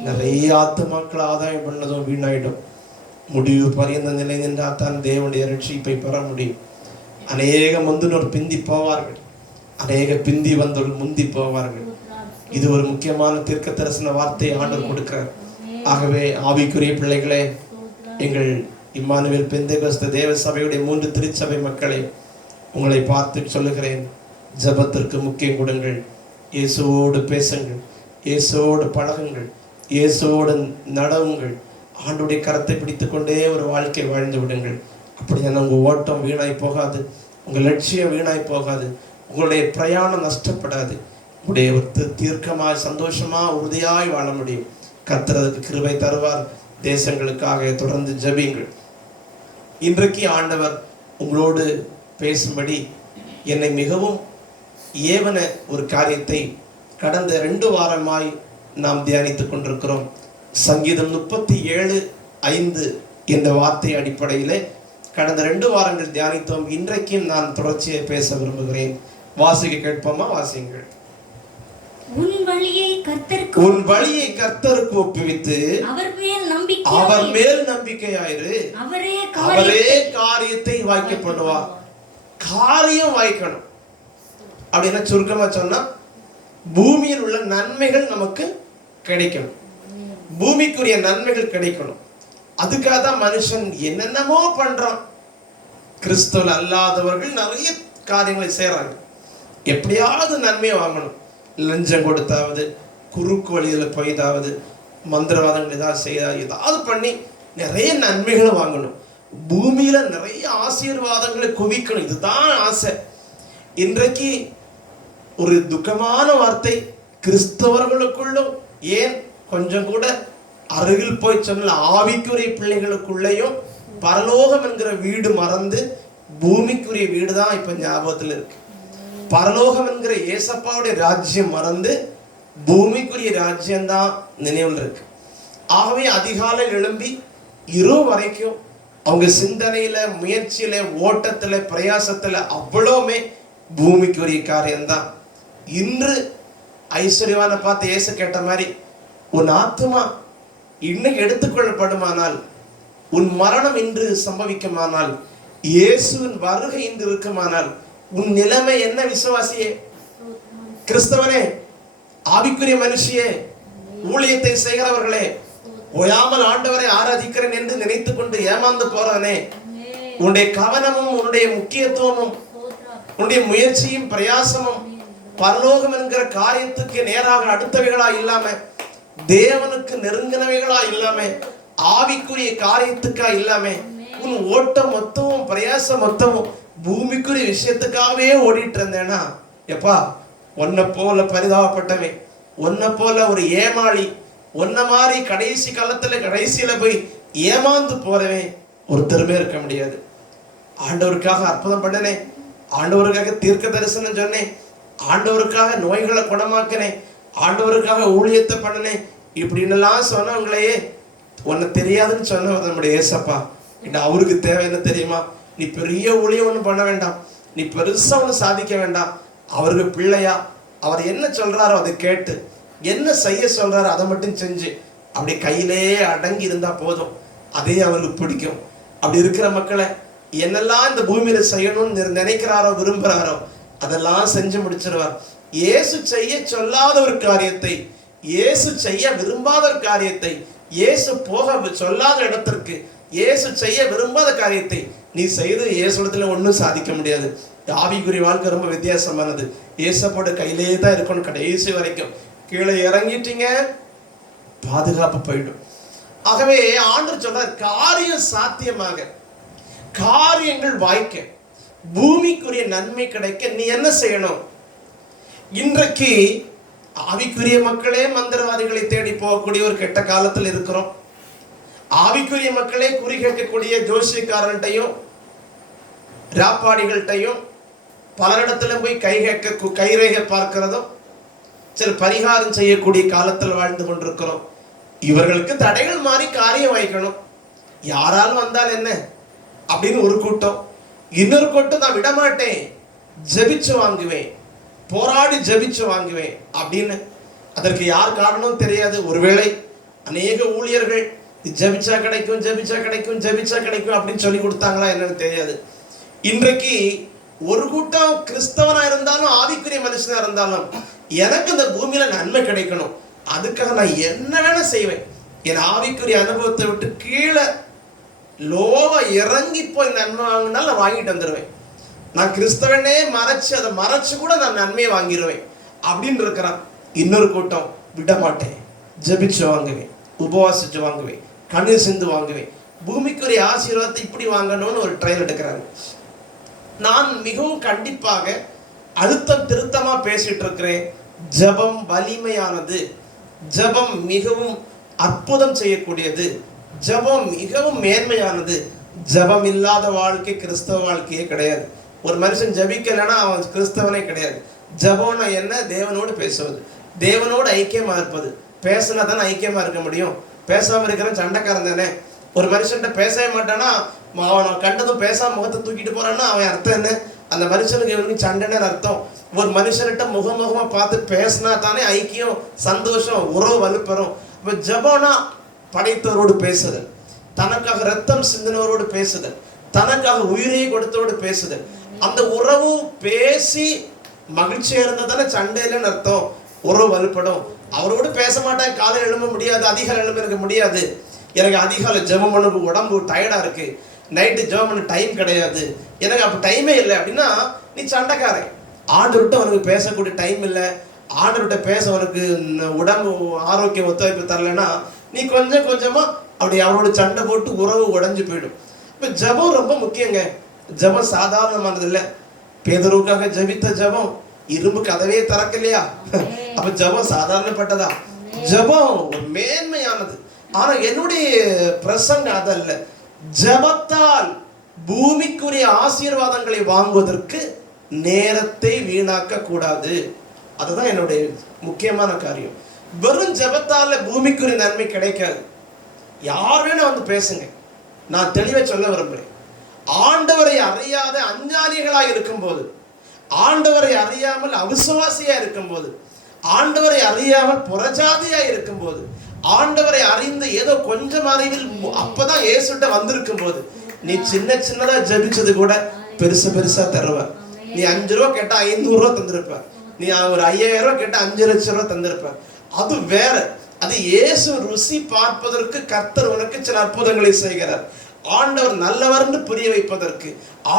நிறைய ஆத்துமாக்கள் ஆதாயம் பண்ணதும் வீணாயிடும். முடிவு பரியந்த நிலை நின்றால் தான் தேவனுடைய ரட்சிப்பை பெற முடியும். அநேக முந்தினோர் பிந்தி போவார்கள், அநேக பிந்தி வந்தோர் முந்தி போவார்கள். இது ஒரு முக்கியமான தீர்க்க தரிசன வார்த்தையை ஆண்டவர் கொடுக்கிறார். ஆகவே ஆவிக்குரிய பிள்ளைகளே, எங்கள் இம்மானுவேல் பெந்தேகோஸ்தே தேவ சபையுடைய 3 திருச்சபை மக்களை உங்களை பார்த்து சொல்லுகிறேன், ஜெபத்திற்கு முக்கியம் கொடுங்கள். இயேசுவோடு பேசுங்கள், இயேசுவோடு பழகுங்கள், இயேசுவோடு நடவுங்கள். ஆண்டுடைய கரத்தை பிடித்து கொண்டே ஒரு வாழ்க்கை வாழ்ந்து விடுங்கள். அப்படியான உங்கள் ஓட்டம் வீணாய் போகாது. உங்கள் லட்சியம் வீணாய் போகாது, உங்களுடைய பிரயாணம் நஷ்டப்படாது, உங்களுடைய தீர்க்கமாய் சந்தோஷமா உறுதியாய் வாழ முடியும். கர்த்தர் அதுக்கு கிருபை தருவார். தேசங்களுக்காக தொடர்ந்து ஜெபியுங்கள். இன்றைக்கு ஆண்டவர் உங்களோடு பேசும்படி என்னை மிகவும் ஏவன ஒரு காரியத்தை கடந்த 2 வாரமாய் நாம் தியானித்துக் கொண்டிருக்கிறோம். சங்கீதம் 37:5 என்ற வார்த்தை அடிப்படையிலே கடந்த 2 வாரங்கள் தியானித்தோம். இன்றைக்கும் நான் தொடர்ச்சியை பேச விரும்புகிறேன். வாசிக்க கேட்போமா? வாசிங்கள். உன் வழியை கர்த்தருக்கு ஒப்புவித்து அவர் மேல் நம்பிக்கையாயிரு, அவரே காரியத்தை வாய்க்க பண்ணுவார். காரியம் வாய்க்கணும் அப்படின்னா சுருக்கமா சொன்னா பூமியில் உள்ள நன்மைகள் நமக்கு கிடைக்கணும், பூமிக்குரிய நன்மைகள் கிடைக்கணும். அதுக்காக தான் மனுஷன் என்னென்னமோ பண்றான். கிறிஸ்தவ அல்லாதவர்கள் நிறைய காரியங்களை செய்யறாங்க. எப்படியாவது நன்மையை வாங்கணும், லஞ்சம் கொடுத்தாவது, குறுக்கு வழியில் போய்தாவது, மந்திரவாதங்கள் ஏதாவது செய்ய, ஏதாவது பண்ணி நிறைய நன்மைகளை வாங்கணும், பூமியில நிறைய ஆசீர்வாதங்களை குவிக்கணும். இதுதான் ஆசை. இன்றைக்கு ஒரு துக்கமான வார்த்தை, கிறிஸ்தவர்களுக்குள்ளும் ஏன் கொஞ்சம் கூட அருகில் போய் சொன்ன ஆவிக்குரிய பிள்ளைகளுக்குள்ளேயும் பரலோகம் என்கிற வீடு மறந்து பூமிக்குரிய வீடு தான் இப்ப ஞாபகத்தில் இருக்கு. பரலோகம் என்கிற ஏசப்பாவுடைய ராஜ்யம் மறந்து பூமிக்குரிய ராஜ்யம்தான் நினைவில் இருக்கு. ஆகவே அதிகாலை எழும்பி இரவு வரைக்கும் அவங்க சிந்தனையில, முயற்சியில, ஓட்டத்துல, பிரயாசத்துல அவ்வளவுமே பூமிக்குரிய காரியம்தான். இன்று ஐஸ்வர்யவான பார்த்து ஏசு கேட்ட மாதிரி, உன் ஆத்மா இன்னைக்கு எடுத்துக்கொள்ளப்படுமானால், உன் மரணம் இன்று சம்பவிக்குமானால், இயேசுவின் வருகை இன்று இருக்குமானால் உன் நிலைமை என்ன? விசுவாசியே, கிறிஸ்தவனே, ஆவிக்குரிய மனுஷியே, ஊழியத்தை செய்கிறவர்களே, ஓயாமல் ஆண்டவரை ஆராதிக்கிறேன் என்று நினைத்துக் கொண்டு ஏமாந்து போறவனே, உன்னுடைய கவனமும் உன்னுடைய முக்கியத்துவமும் உன்னுடைய முயற்சியும் பிரயாசமும் பரலோகம் என்கிற காரியத்துக்கு நேராக அடுத்தவைகளா இல்லாம, தேவனுக்கு நெருங்கினவைகளா இல்லாம, ஆவிக்குரிய காரியத்துக்கா இல்லாம, உன் ஓட்டம் மொத்தமும் பிரயாசம் மொத்தமும் பூமிக்குரிய விஷயத்துக்காகவே ஓடிட்டு இருந்தேன்னா, எப்பா உன்னை போல பரிதாபப்பட்டவன், உன்னை போல ஒரு ஏமாளி, உன்ன மாதிரி கடைசி காலத்துல கடைசியில போய் ஏமாந்து போறவன் ஒருத்தருமே இருக்க முடியாது. ஆண்டவருக்காக அற்புதம் பண்ணனே, ஆண்டவருக்காக தீர்க்க தரிசனம் சொன்னேன், ஆண்டவருக்காக நோய்களை குணமாக்கினேன், ஆண்டவருக்காக ஊழியத்தை பண்ணனேன், இப்படின்னெல்லாம் சொன்னவங்களையே உன்னை தெரியாதுன்னு சொன்னவர் நம்முடைய ஏசப்பா. அவருக்கு தேவை என்ன தெரியுமா? நீ பெரிய ஊழியம் ஒன்றும் பண்ண வேண்டாம், நீ பெருசா ஒன்று சாதிக்க வேண்டாம். அவருக்கு பிள்ளையா அவர் என்ன சொல்றாரோ அதை கேட்டு, என்ன செய்ய சொல்றாரோ அதை மட்டும் செஞ்சு அப்படி கையிலே அடங்கி இருந்தா போதும். அதே அவருக்கு பிடிக்கும். அப்படி இருக்கிற மக்களை என்னெல்லாம் இந்த பூமியில செய்யணும்னு நினைக்கிறாரோ, விரும்புறாரோ அதெல்லாம் செஞ்சு முடிச்சிருவார். இயேசு செய்ய சொல்லாத ஒரு காரியத்தை, இயேசு செய்ய விரும்பாத ஒரு காரியத்தை, இயேசு போக சொல்லாத இடத்திற்கு, இயேசு செய்ய விரும்பாத காரியத்தை நீ செய்து இயேசுடத்துல ஒன்றும் சாதிக்க முடியாது. ஆவிக்குரிய வாழ்க்கை ரொம்ப வித்தியாசமானது. இயேசப்போட கையிலே தான் இருக்கணும் கடைசி வரைக்கும். கீழே இறங்கிட்டீங்க, பாதுகாப்பு போயிடும். ஆகவே ஆண்டவர் சொல்றார், காரியம் சாத்தியமாக, காரியங்கள் வாய்க்க, பூமிக்குரிய நன்மை கிடைக்க நீ என்ன செய்யணும்? இன்றைக்கு ஆவிக்குரிய மக்களே மந்திரவாதிகளை தேடி போகக்கூடிய ஒரு கெட்ட காலத்தில் இருக்கிறோம். ஆவிக்குரிய மக்களே குறி கேட்கக்கூடிய ஜோசியக்காரன்ட்டையும் ராப்பாடிகள்கிட்டையும் பலரிடத்துல போய் கைரேகை பார்க்கிறதும், சில பரிகாரம் செய்யக்கூடிய காலத்தில் வாழ்ந்து கொண்டிருக்கிறோம். இவர்களுக்கு தடைகள் மாறி காரியம் வைக்கணும். யாராலும் வந்தால் என்ன அப்படின்னு ஒரு கூட்டம், இன்னொரு கூட்டம் நான் விடமாட்டேன், ஜெபிச்சு வாங்குவேன், போராடி ஜெபிச்சு வாங்குவேன் அப்படின்னு. அதற்கு யார் காரணம் தெரியாது. ஒருவேளை அநேக ஊழியர்கள் ஜெபிச்சா கிடைக்கும், ஜெபிச்சா கிடைக்கும், ஜெபிச்சா கிடைக்கும் அப்படின்னு சொல்லி கொடுத்தாங்களா என்னன்னு தெரியாது. இன்றைக்கு ஒரு கூட்டம் கிறிஸ்தவனா இருந்தாலும் ஆவிக்குரிய மனுஷனா இருந்தாலும் எனக்கு இந்த பூமியில நன்மை கிடைக்கணும், அதுக்காக நான் என்ன வேணா செய்வேன். என் ஆவிக்குரிய அனுபவத்தை விட்டு கீழே லோவ இறங்கி போய் நன்மை வாங்கினாலும் நான் வாங்கிட்டு வந்துடுவேன். நான் கிறிஸ்தவனே மறைச்சு அதை மறைச்சு கூட நான் நன்மையை வாங்கிடுவேன் அப்படின்னு இருக்கிறான். இன்னொரு கூட்டம் விட மாட்டேன், ஜெபிச்சு வாங்குவேன், உபவாசிச்சு வாங்குவேன், கண்ணீர் சிந்து வாங்குவேன், பூமிக்குரிய ஆசீர்வாதத்தை இப்படி வாங்கணும்னு ஒரு ட்ரையல் எடுக்கிறாங்க. நான் மிகவும் கண்டிப்பாக அழுத்தம் திருத்தமா பேசிட்டு இருக்கிறேன். ஜெபம் வலிமையானது, ஜெபம் மிகவும் அற்புதம் செய்யக்கூடியது, ஜெபம் மிகவும் மேன்மையானது. ஜெபம் இல்லாத வாழ்க்கை கிறிஸ்தவ வாழ்க்கையே கிடையாது. ஒரு மனுஷன் ஜெபிக்கலைன்னா அவன் கிறிஸ்தவனே கிடையாது. ஜெபம்னா என்ன? தேவனோடு பேசுவது, தேவனோடு ஐக்கியமா இருப்பது. பேசினா தானே ஐக்கியமா இருக்க முடியும். பேசாம இருக்கிறவன் சண்டைக்காரன் தானே. ஒரு மனுஷன்கிட்ட பேசவே மாட்டானா, அவனை கண்டதும் பேசாம முகத்தை தூக்கிட்டு போறான்னா அவன் அர்த்தம் என்ன? அந்த மனுஷனுக்கு இவனுக்கு சண்டைன்னு அர்த்தம். ஒரு மனுஷன்கிட்ட முகமுகமா பார்த்து பேசினா தானே ஐக்கியம், சந்தோஷம், உறவு வலுப்பெறும். இப்ப ஜெபம்னா படைத்தவரோடு பேசுதல், தனக்காக ரத்தம் சிந்தினவரோடு பேசுதல், தனக்காக உயிரை கொடுத்தவரோடு பேசுதல். அந்த உறவு பேசி மகிழ்ச்சியா இருந்தா தானே சண்டையிலன்னு அர்த்தம், உறவு வலுப்படும். அவரோடு பேச மாட்டேன், காலையில் எழும்ப முடியாது, அதிகாலை எழும்ப இருக்க முடியாது, எனக்கு அதிகாலை ஜெபம் பண்ண உடம்பு டயர்டா இருக்கு, நைட்டு ஜெபம் பண்ண டைம் கிடையாது, எனக்கு அப்போ டைமே இல்லை அப்படின்னா நீ சண்டைக்காரன். ஆண்டவர்கிட்ட அவனுக்கு பேசக்கூடிய டைம் இல்லை, ஆண்டவர்கிட்ட பேச அவனுக்கு உடம்பு ஆரோக்கியம் ஒத்துழைப்பு தரலைன்னா நீ கொஞ்சம் கொஞ்சமா அப்படி அவரோட சண்டை போட்டு உறவு உடைஞ்சு போயிடும். இப்போ ஜெபம் ரொம்ப முக்கியங்க. ஜெபம் சாதாரணமானது இல்லை. பேதுருவுக்காக ஜெபித்த ஜெபம் இரும்பு கதவே திறக்கலையா? அப்ப ஜெபம் சாதாரணப்பட்டதா? ஜெபம் ஒரு மேன்மையானது. ஆனா என்னுடைய பிரசங்கம் அதல்ல. ஜெபத்தால் பூமிக்குரிய ஆசீர்வாதங்களை வாங்குவதற்கு நேரத்தை வீணாக்க கூடாது. அதுதான் என்னுடைய முக்கியமான காரியம். வெறும் ஜெபத்தால பூமிக்குரிய நன்மை கிடைக்காது. யார் வேணா வந்து பேசுங்க, நான் தெளிவை சொல்ல விரும்புகிறேன். ஆண்டவரை அறியாத அஞ்ஞானிகளாக இருக்கும்போது, ஆண்டவரை அறியாமல் அவிசுவாசியா இருக்கும்போது, ஆண்டவரை அறியாமல் புறஜாதியா இருக்கும்போது, ஆண்டவரை அறிந்து ஏதோ கொஞ்சம் அறிவில் அப்பதான் இயேசுட்ட வந்திருக்கும் போது நீ சின்ன சின்னதா ஜபிச்சது கூட பெருசு பெருசா தருவ. நீ 5 ரூபா கேட்டா 500 ரூபா தந்திருப்ப. நீ ஒரு 5000 ரூபா கேட்டா 5 லட்சம் ரூபா தந்திருப்ப. அது வேற. அது இயேசு ருசி பார்ப்பதற்கு கர்த்தர் உனக்கு சில அற்புதங்களை செய்கிறார். ஆண்டவர் நல்லவர்னு புரிய வைப்பதற்கு,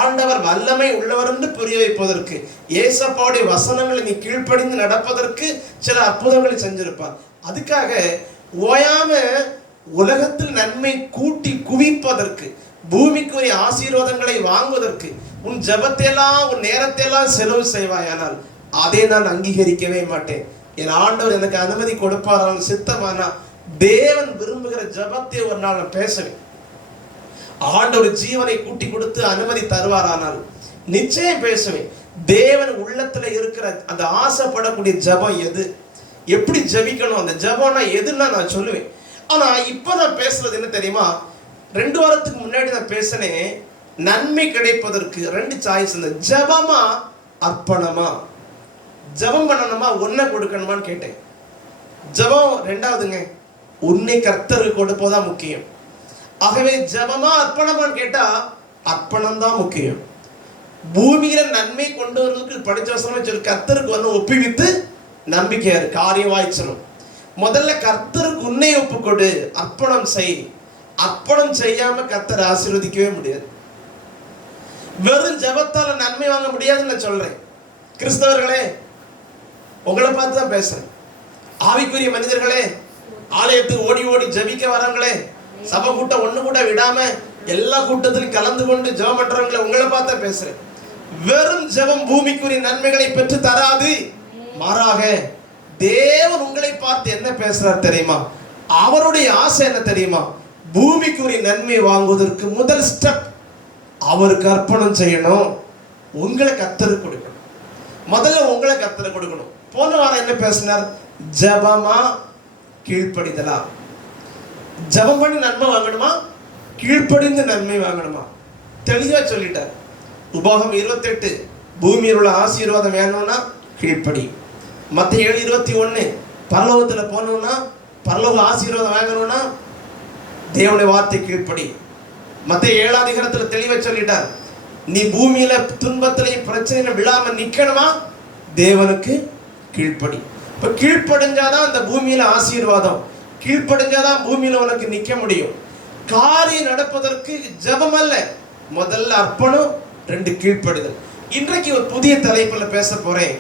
ஆண்டவர் வல்லமை உள்ளவர்னு புரிய வைப்பதற்கு, ஏசப்பாவுடைய வசனங்களை நீ கீழ்ப்படிந்து நடப்பதற்கு சில அற்புதங்களை செஞ்சிருப்பார். அதுக்காக ஓயாம உலகத்தில் நன்மை கூட்டி குவிப்பதற்கு, பூமிக்குரிய ஆசீர்வாதங்களை வாங்குவதற்கு உன் ஜெபத்தையெல்லாம் உன் நேரத்தையெல்லாம் செலவு செய்வாயானால் அதை நான் அங்கீகரிக்கவே மாட்டேன். என் ஆண்டவர் எனக்கு அனுமதி கொடுப்பாரால் சித்தமானா தேவன் விரும்புகிற ஜெபத்தை ஒரு நாள் நான் பேசுவேன். ஆண்டவர் ஜீவனை கூட்டி கொடுத்து அனுமதி தருவாரானால் நிச்சயம் பேசுவேன். தேவன் உள்ளத்துல இருக்கிற அந்த ஆசைப்படக்கூடிய ஜெபம் எது, எப்படி ஜெபிக்கணும், அந்த ஜெபம்னா எதுன்னா நான் சொல்லுவேன். ஆனா இப்ப நான் பேசுறது என்ன தெரியுமா? 2 வாரத்துக்கு முன்னாடி நான் பேசினேன், நன்மை கிடைப்பதற்கு 2 சாய்ஸ். இந்த ஜெபமா அர்ப்பணமா? ஜெபம் பண்ணணுமா ஒன்ன கொடுக்கணுமான்னு கேட்டேன். ஜெபம் 2வதுங்க, உன்னை கர்த்தருக்கு கொடுப்பதான் முக்கியம். ஆகவே ஜெபமா அர்ப்பணமான்னு கேட்டா அர்ப்பணம் தான் முக்கியம். பூமியில நன்மை கொண்டு வருவதற்கு படிச்ச வசனம் சொல்லி கர்த்தருக்கு வந்து ஒப்புவித்து நம்பிக்கையாரு காரியம் வாய்ச்சணும். முதல்ல கர்த்தருக்கு உன்னை ஒப்புக்கொடு, அர்ப்பணம் செய். அர்ப்பணம் செய்யாம கர்த்தர் ஆசீர்வதிக்கவே முடியாது. வெறும் ஜெபத்தால நன்மை வாங்க முடியாதுன்னு நான் சொல்றேன். கிறிஸ்தவர்களே, உங்களை பார்த்து தான் பேசுறேன். ஆவிக்குரிய மனிதர்களே, ஆலயத்துக்கு ஓடி ஓடி ஜெபிக்க வரங்களே, சபை கூட்டம் ஒண்ணு கூட விடாம எல்லா கூட்டத்திலும் கலந்து கொண்டு ஜெபம் பண்றவங்களை உங்களை பார்த்தா பேசுறேன். வெறும் ஜெபம் பூமிக்குரிய நன்மைகளை பெற்று தராது. மாறாக தேவன் உங்களை பார்த்து என்ன பேசுறார் தெரியுமா? அவருடைய ஆசை என்ன தெரியுமா? பூமிக்குரிய நன்மை வாங்குவதற்கு முதல் ஸ்டெப் அவருக்கு அர்ப்பணம் செய்யணும். உங்களை கர்த்தருக்கு கொடுக்கணும். முதல்ல உங்களை கர்த்தருக்கு கொடுக்கணும். போன வாரம் என்ன பேசினார்? ஜெபமா கீழ்ப்படிதலா? ஜெபம் பண்ணி நன்மை வாங்கணுமா, கீழ்ப்படிந்து நன்மை வாங்கணுமா? தெளிவா சொல்லிட்டார். உபாகம் 28 பூமியில் உள்ள ஆசீர்வாதம் வேணும்னா கீழ்ப்படி. மத்தேயு 7:21 பரலோகத்துல போகணும்னா, பரலோக ஆசீர்வாதம் வாங்கணும்னா தேவனுடைய வார்த்தை கீழ்ப்படி. மத்தேயு 7ஆம் அதிகாரத்துல தெளிவா சொல்லிட்டார். நீ பூமியில துன்பத்திலையும் பிரச்சனையில விழாம நிக்கணுமா, தேவனுக்கு கீழ்ப்படி. இப்ப கீழ்ப்படிஞ்சாதான் அந்த பூமியில ஆசீர்வாதம், கீழ்ப்படிஞ்சாதான் பூமியில உனக்கு நிக்க முடியும். காரியம் நடப்பதற்கு ஜெபம் அல்ல, முதல்ல அர்ப்பணம், 2 கீழ்ப்படிதல். இன்றைக்கு ஒரு புதிய தலைப்புல பேச போறேன்.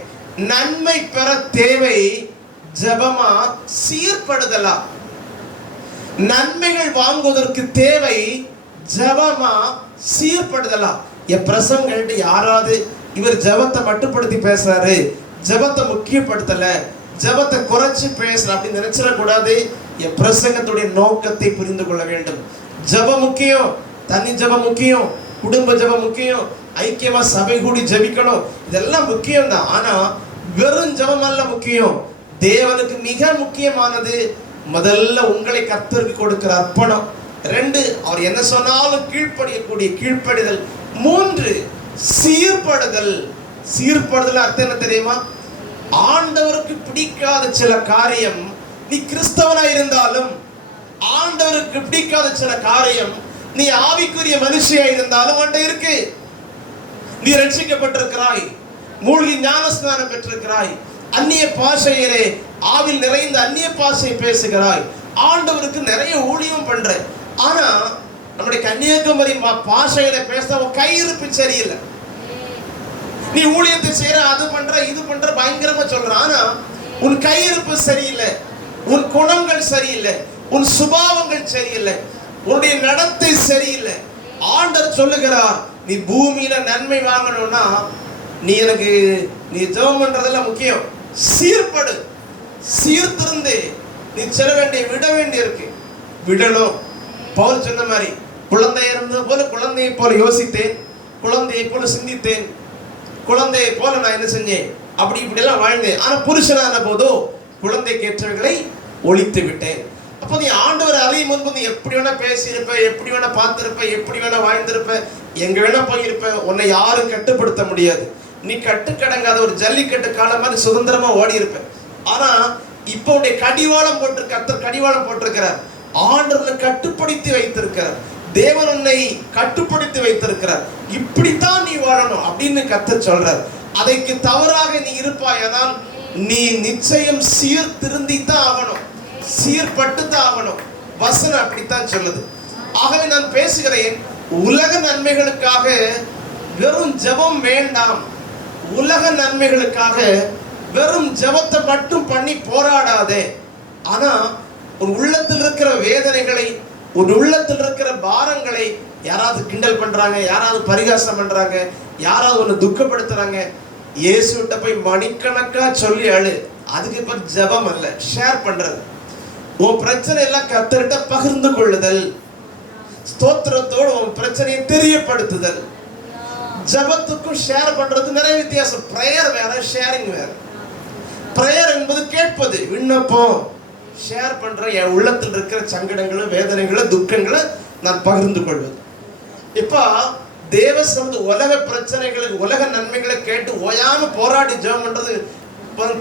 நன்மை பெற தேவை ஜெபமா சீர்படுதலா? நன்மைகள் வாங்குவதற்கு தேவை ஜெபமா சீர்படுதலா? என் பிரசங்கம் கேட்டு யாராவது இவர் ஜெபத்தை மட்டுப்படுத்தி பேசுறாரு, ஜெபத்தை முக்கியப்படுத்தல, ஜெபத்தை குறைச்சு பேசுற அப்படின்னு நினைச்சிடக்கூடாது. என் பிரசங்கத்துடைய நோக்கத்தை புரிந்து கொள்ள வேண்டும். ஜெபம் முக்கியம், தனி ஜெபம் முக்கியம், குடும்ப ஜெபம் முக்கியம், ஐக்கியமா சபை கூடி ஜெபிக்கணும், இதெல்லாம் முக்கியம் தான். ஆனா வெறும் ஜெபம் அல்ல முக்கியம். தேவனுக்கு மிக முக்கியமானது முதல்ல உங்களை கர்த்தருக்கு கொடுக்கிற அர்ப்பணம். 2, அவர் என்ன சொன்னாலும் கீழ்ப்படியக்கூடிய கீழ்ப்படிதல். 3, சீர்படுதல். சீர்படுதல் அர்த்தம் என்ன தெரியுமா? ஆண்டவருக்கு பிடிக்காத சில காரியம், நீ கிறிஸ்தவனா இருந்தாலும் ஆண்டவருக்கு பிடிக்காத சில காரியம், நீ ஆவிக்குரிய மனுஷியா இருந்தாலும் உன்கிட்ட இருக்கு. நீ ரட்சிக்கப்பட்டிருக்கிறாய், மூழ்கி ஞானஸ்நானம் பெற்றிருக்கிறாய், அந்நிய பாஷையிலே ஆவில் நிறைந்த அந்நிய பாஷை பேசுகிறாய், ஆண்டவருக்கு நிறைய ஊழியம் பண்ற. ஆனா நம்முடைய கன்னியாகுமரி பாஷையில பேச கையிருப்பு சரியில்லை. நீ ஊழியத்தை செய்யற, அது பண்ற, இது பண்ற, பயங்கரமா சொல்ற. ஆனா உன் கையிருப்பு சரியில்லை, உன் குணங்கள் சரியில்லை, உன் சுபாவங்கள் சரியில்லை, உன்னுடைய நடத்தை சரியில்லை. ஆண்டவர் சொல்லுகிறார், நீ பூமியில நன்மை வாங்கணும்னா நீ ஜெபம் பண்றதெல்லாம் முக்கியம். சீர்படு, சீர்திருந்து நீ செல்ல வேண்டிய விட வேண்டி இருக்கு, விடணும். பவுல் சொன்ன மாதிரி, குழந்தை இருந்தது போல குழந்தையை போல யோசித்தேன், குழந்தையை போல சிந்தித்தேன், குழந்தையை போல நான் என்ன செஞ்சேன், அப்படி இப்படி எல்லாம் வாழ்ந்தேன். ஆனா புருஷனான போதோ குழந்தைக்கு ஏற்றவைகளை ஒழித்து விட்டேன். அப்போ நீ ஆண்டவர் அறியும் முன்பு நீ எப்படி வேணா பேசியிருப்ப, எப்படி வேணா பார்த்திருப்ப, எப்படி வேணா வாழ்ந்திருப்ப, எங்க வேணா போயிருப்ப. உன்னை யாரும் கட்டுப்படுத்த முடியாது. நீ கட்டுக்கடங்காத ஒரு ஜல்லிக்கட்டு காலம் மாதிரி சுதந்திரமா ஓடி இருப்ப. ஆனா இப்போ உடைய கடிவாளம் போட்டு கர்த்தர் கடிவாளம் போட்டிருக்கிறார். ஆண்டவர் கட்டுப்படுத்தி வைத்திருக்கிறார். தேவன் உன்னை கட்டுப்படுத்தி வைத்திருக்கிறார். இப்படித்தான் நீ வாழணும் அப்படின்னு கர்த்தர் சொல்றார். அதைக்கு தவறாக நீ இருப்பாயானால் நீ நிச்சயம் சீர்திருந்தித்தான் ஆகணும், சீர்பட்டுத்தான் ஆகணும். வசனம் அப்படித்தான் சொல்லுது. ஆகவே நான் பேசுகிறேன், உலக நன்மைகளுக்காக வெறும் ஜெபம் வேண்டாம். உலக நன்மைகளுக்காக வெறும் ஜெபத்தை மட்டும் பண்ணி போராடாதே. ஆனா ஒரு உள்ளத்தில் இருக்கிற வேதனைகளை, ஒரு உள்ளத்தில் இருக்கிற பாரங்களை, யாராவது கிண்டல் பண்றாங்க, யாராவது பரிகாசம் பண்றாங்க, யாராவது ஒன்று துக்கப்படுத்துறாங்க, இயேசுகிட்ட போய் மணிக்கணக்கா சொல்லி அழு. அதுக்கு இப்ப ஜெபம் அல்ல, ஷேர் பண்றது. உன் பிரச்சனை எல்லாம் கர்த்தர்கிட்ட பகிர்ந்து கொள்ளுதல், ஸ்தோத்திரத்தோடு உன் பிரச்சனையை தெரியப்படுத்துதல். ஜெபத்துக்கும் ஷேர் பண்றது நிறைய வித்தியாசம். பிரேயர் வேற, ஷேரிங் வேற. பிரேயர் என்பது கேட்பது, விண்ணப்பம். ஷேர் பண்ற என் உள்ளத்தில் இருக்கிற சங்கடங்களை, வேதனைகளை, துக்கங்களை நான் பகிர்ந்து கொள்வது. இப்ப தேவ சமூக உலக பிரச்சனைகளுக்கு, உலக நன்மைகளை கேட்டு ஓயாம போராடி ஜெபம் பண்றது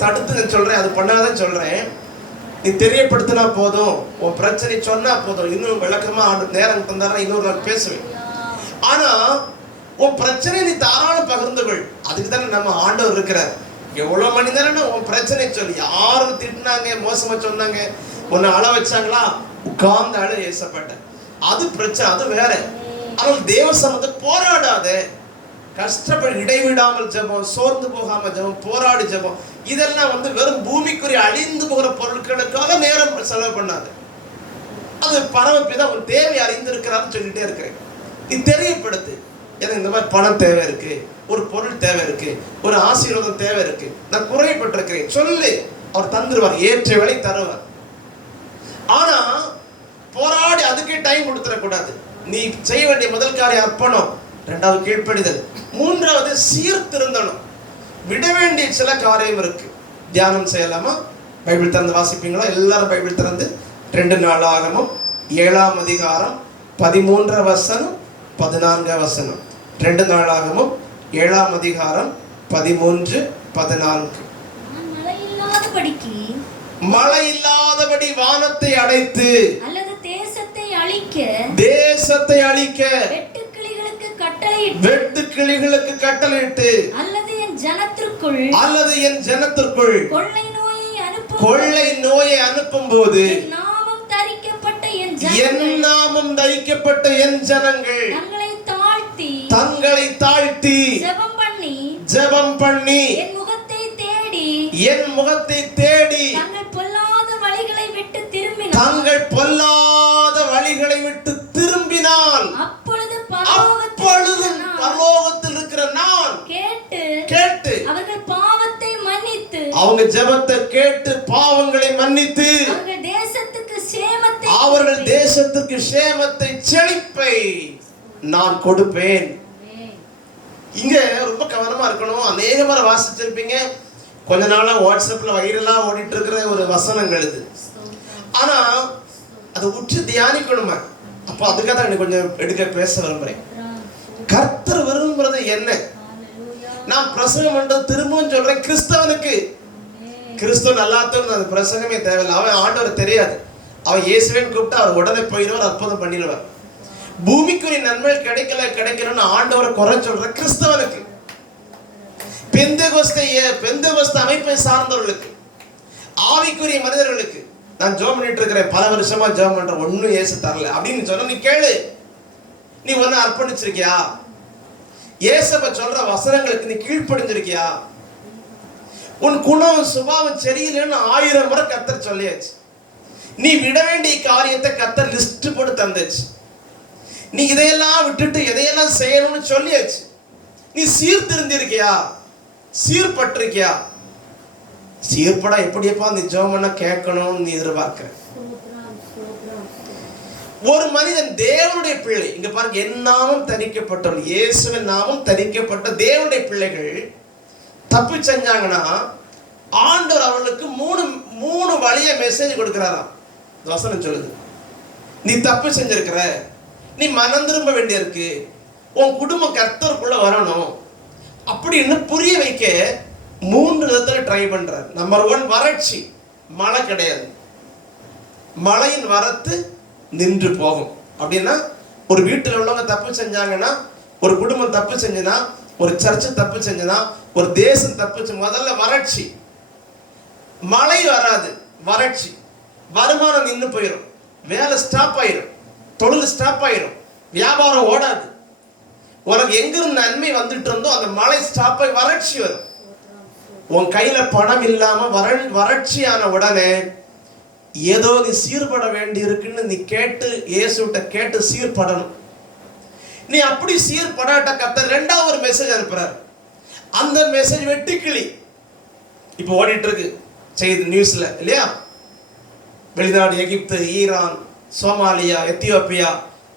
தடுத்து நான் சொல்றேன், அது பண்ணாதான் சொல்றேன். நீ தெரியப்படுத்தினா போதும், உன் பிரச்சனை சொன்னா போதும். இன்னும் விளக்கமா நேரம் தந்தாரா இன்னொரு நாள் பேசுவேன். ஆனா உன் பிரச்சனை நீ தாராளம் பகிர்ந்து கொள். அதுக்கு தானே நம்ம ஆண்டவர் இருக்கிறார். எவ்வளவு மணி நேரம் உன் பிரச்சனை சொல்லி, யாரும் திட்டினாங்க, மோசமா சொன்னாங்க, உன்னை அழ வச்சாங்களா, உட்கார்ந்து அழ ஏசப்பட்ட, அது பிரச்சனை, அது வேற. ஆனால் தேவ சமூகத்தை போராடாத, கஷ்டப்பட்டு இடைவிடாமல் ஜெபம், சோர்ந்து போகாம ஜெபம், போராடி ஜெபம், இதெல்லாம் வெறும் பூமிக்குரிய அழிந்து போகிற பொருட்களுக்காக நேரம் செலவு பண்ணாது. அது பரமபிதா ஒரு தேவை அறிந்திருக்கிறான்னு சொல்லிட்டே இருக்கிறேன். நீ தெரியப்படுத்து, எனக்கு இந்த மாதிரி பணம் தேவை இருக்கு, ஒரு பொருள் தேவை இருக்கு, ஒரு ஆசீர்வாதம் தேவை இருக்கு, நான் குறைப்பட்டிருக்கிறேன் சொல்லு, அவர் தந்துருவார், ஏற்ற வேலை தருவார். ஆனா போராடி அதுக்கே டைம் கொடுத்துடக்கூடாது. நீ செய்ய வேண்டிய முதல் காரியம் அர்ப்பணம், 2வது கீழ்ப்படிதல், 3வது சீர்திருந்தணும். விட வேண்டிய சில காரியம் இருக்கு. தியானம் செய்யலாமா? பைபிள் திறந்து வாசிப்பீங்களா? எல்லாரும் பைபிள் திறந்து 2 நாளாகமம் 7ஆம் அதிகாரம் 13 வசனம் 14 வசனம். 2 நாளாகமம் 7ஆம் அதிகாரம் 13 14. மழை இல்லாதபடி வானத்தை அடைத்து அல்லது தேசத்தை அழிக்க வெட்டுக்கிளிகளுக்கு கட்டளையிட்டு அல்லது என் ஜனத்திற்குள் கொள்ளை நோயை அனுப்பும் போது என் நாமம் தரிக்கப்பட்ட என் ஜனங்கள் தங்களை தாழ்த்தி ஜெபம் பண்ணி என் முகத்தை தேடி தங்கள் பொல்லாத வழிகளை விட்டு திரும்பினால் அப்பொழுது பரலோக அவங்க ஜெபத்தை கேட்டு பாவங்களை மன்னித்து அவர்கள் தேசத்துக்கு சேமத்தை செழிப்பை நான் கொடுப்பேன். இங்க ரொம்ப கவனமா இருக்கணும். அநேக முறை வாசிச்சிருப்பீங்க. கொஞ்ச நாளா வாட்ஸ்அப்ல வைரலா ஓடிட்டு இருக்கிற ஒரு வசனங்கள் இது. ஆனா அதை உற்று தியானிக்கணுமா? அப்ப அதுக்காக தான் எனக்கு கொஞ்சம் எடுக்க பேச விரும்புறேன். கர்த்தர் விரும்புறது என்ன? நான் பிரசங்கம் பண்றது திரும்பவும் சொல்றேன், கிறிஸ்தவனுக்கு கிறிஸ்துவ நல்லாத்தவன் அந்த பிரசங்கமே தேவையில்லை. அவன் ஆண்டவர் தெரியாது. அவன் இயேசுவேன்னு கூப்பிட்டு அவர் உடனே போயிடுவார், அற்புதம் பண்ணிடுவார். பூமிக்குரிய நன்மை கிடைக்கலன்னு ஆண்டவரை குறை சொல்ற கிறிஸ்தவனுக்கு, பெந்தேகோஸ்தே அமைப்பை சார்ந்தவர்களுக்கு, ஆவிக்குரிய மனிதர்களுக்கு நான் ஜெபம் பண்ணிட்டு இருக்கிறேன், பல வருஷமா ஜெபம் பண்றேன், ஒன்னும் இயேசு தரல அப்படின்னு சொன்னா நீ கேளு. நீ ஒன்னு அர்ப்பணிச்சிருக்கியா? இயேசுவை சொல்ற வசனங்களுக்கு நீ கீழ்ப்படிஞ்சிருக்கியா? உன் குணம் சுபாவம் சரியில்லைன்னு 1000 முறை கர்த்தர் சொல்லியாச்சு. நீ விட வேண்டிய காரியத்தை கர்த்தர் லிஸ்ட் போட்டு தந்தாச்சு. நீ இதையெல்லாம் விட்டுட்டு எதையெல்லாம் செய்யணும்னு சொல்லியாச்சு. நீ சீர்திருந்திருக்கியா? சீர்பட்டிருக்கியா? சீர்பட எப்படியப்பா நீ ஜெபம் பண்ண கேட்கணும்னு நீ எதிர்பார்க்கிற? ஒரு மனிதன் தேவனுடைய பிள்ளை, இங்க பாருங்க, என் நாமம் தரிக்கப்பட்டவர்கள், இயேசுவின் நாமம் தரிக்கப்பட்ட தேவனுடைய பிள்ளைகள் தப்பு செஞ்சாங்கன்னா ஆண்டவர் அவர்களுக்கு மூணு வழிய மெசேஜ் கொடுக்கிறாராம். வசனம் சொல்லுது, நீ தப்பு செஞ்சிருக்கிற, நீ மனம் திரும்ப வேண்டியிருக்கு, உன் குடும்பம் கர்த்தருக்குள்ள வரணும் அப்படின்னு புரிய வைக்க 3 விதத்துல ட்ரை பண்றார். நம்பர் 1, வறட்சி, மழை கிடையாது, மழையின் வரத்து நின்று போகும். அப்படின்னா ஒரு வீட்டில் உள்ளவங்க தப்பு செஞ்சாங்கன்னா, ஒரு குடும்பம் தப்பு செஞ்சுனா, ஒரு சர்ச்சு தப்பு செஞ்சுனா, ஒரு தேசம் தப்பு முதல்ல வறட்சி, மழை வராது, வறட்சி, வருமானம் நின்று போயிடும், வேலை ஸ்டாப் ஆயிரும், தொழில் ஸ்டாப் ஆயிரும், வியாபாரம் ஓடாது. உனக்கு எங்கிருந்து நன்மை வந்துட்டு இருந்தோ அந்த மழை ஸ்டாப் ஆகி வறட்சி வரும். உன் கையில பணம் இல்லாம வறட்சியான உடனே ஏதோ நீ சீர்பட வேண்டி இருக்குன்னு நீ கேட்டு இயேசுட்ட கேட்டு சீர்படணும். நீ அப்படி சீர்படாட்ட கர்த்தர் 2வது ஒரு மெசேஜ் அனுப்புறார். அந்த மெசேஜ் வெட்டுக்கிளி. இப்போ ஓடிட்டு இருக்கு செய்தி நியூஸ்ல இல்லையா? வெளிநாடு, எகிப்து, ஈரான், சோமாலியா, எத்தியோப்பியா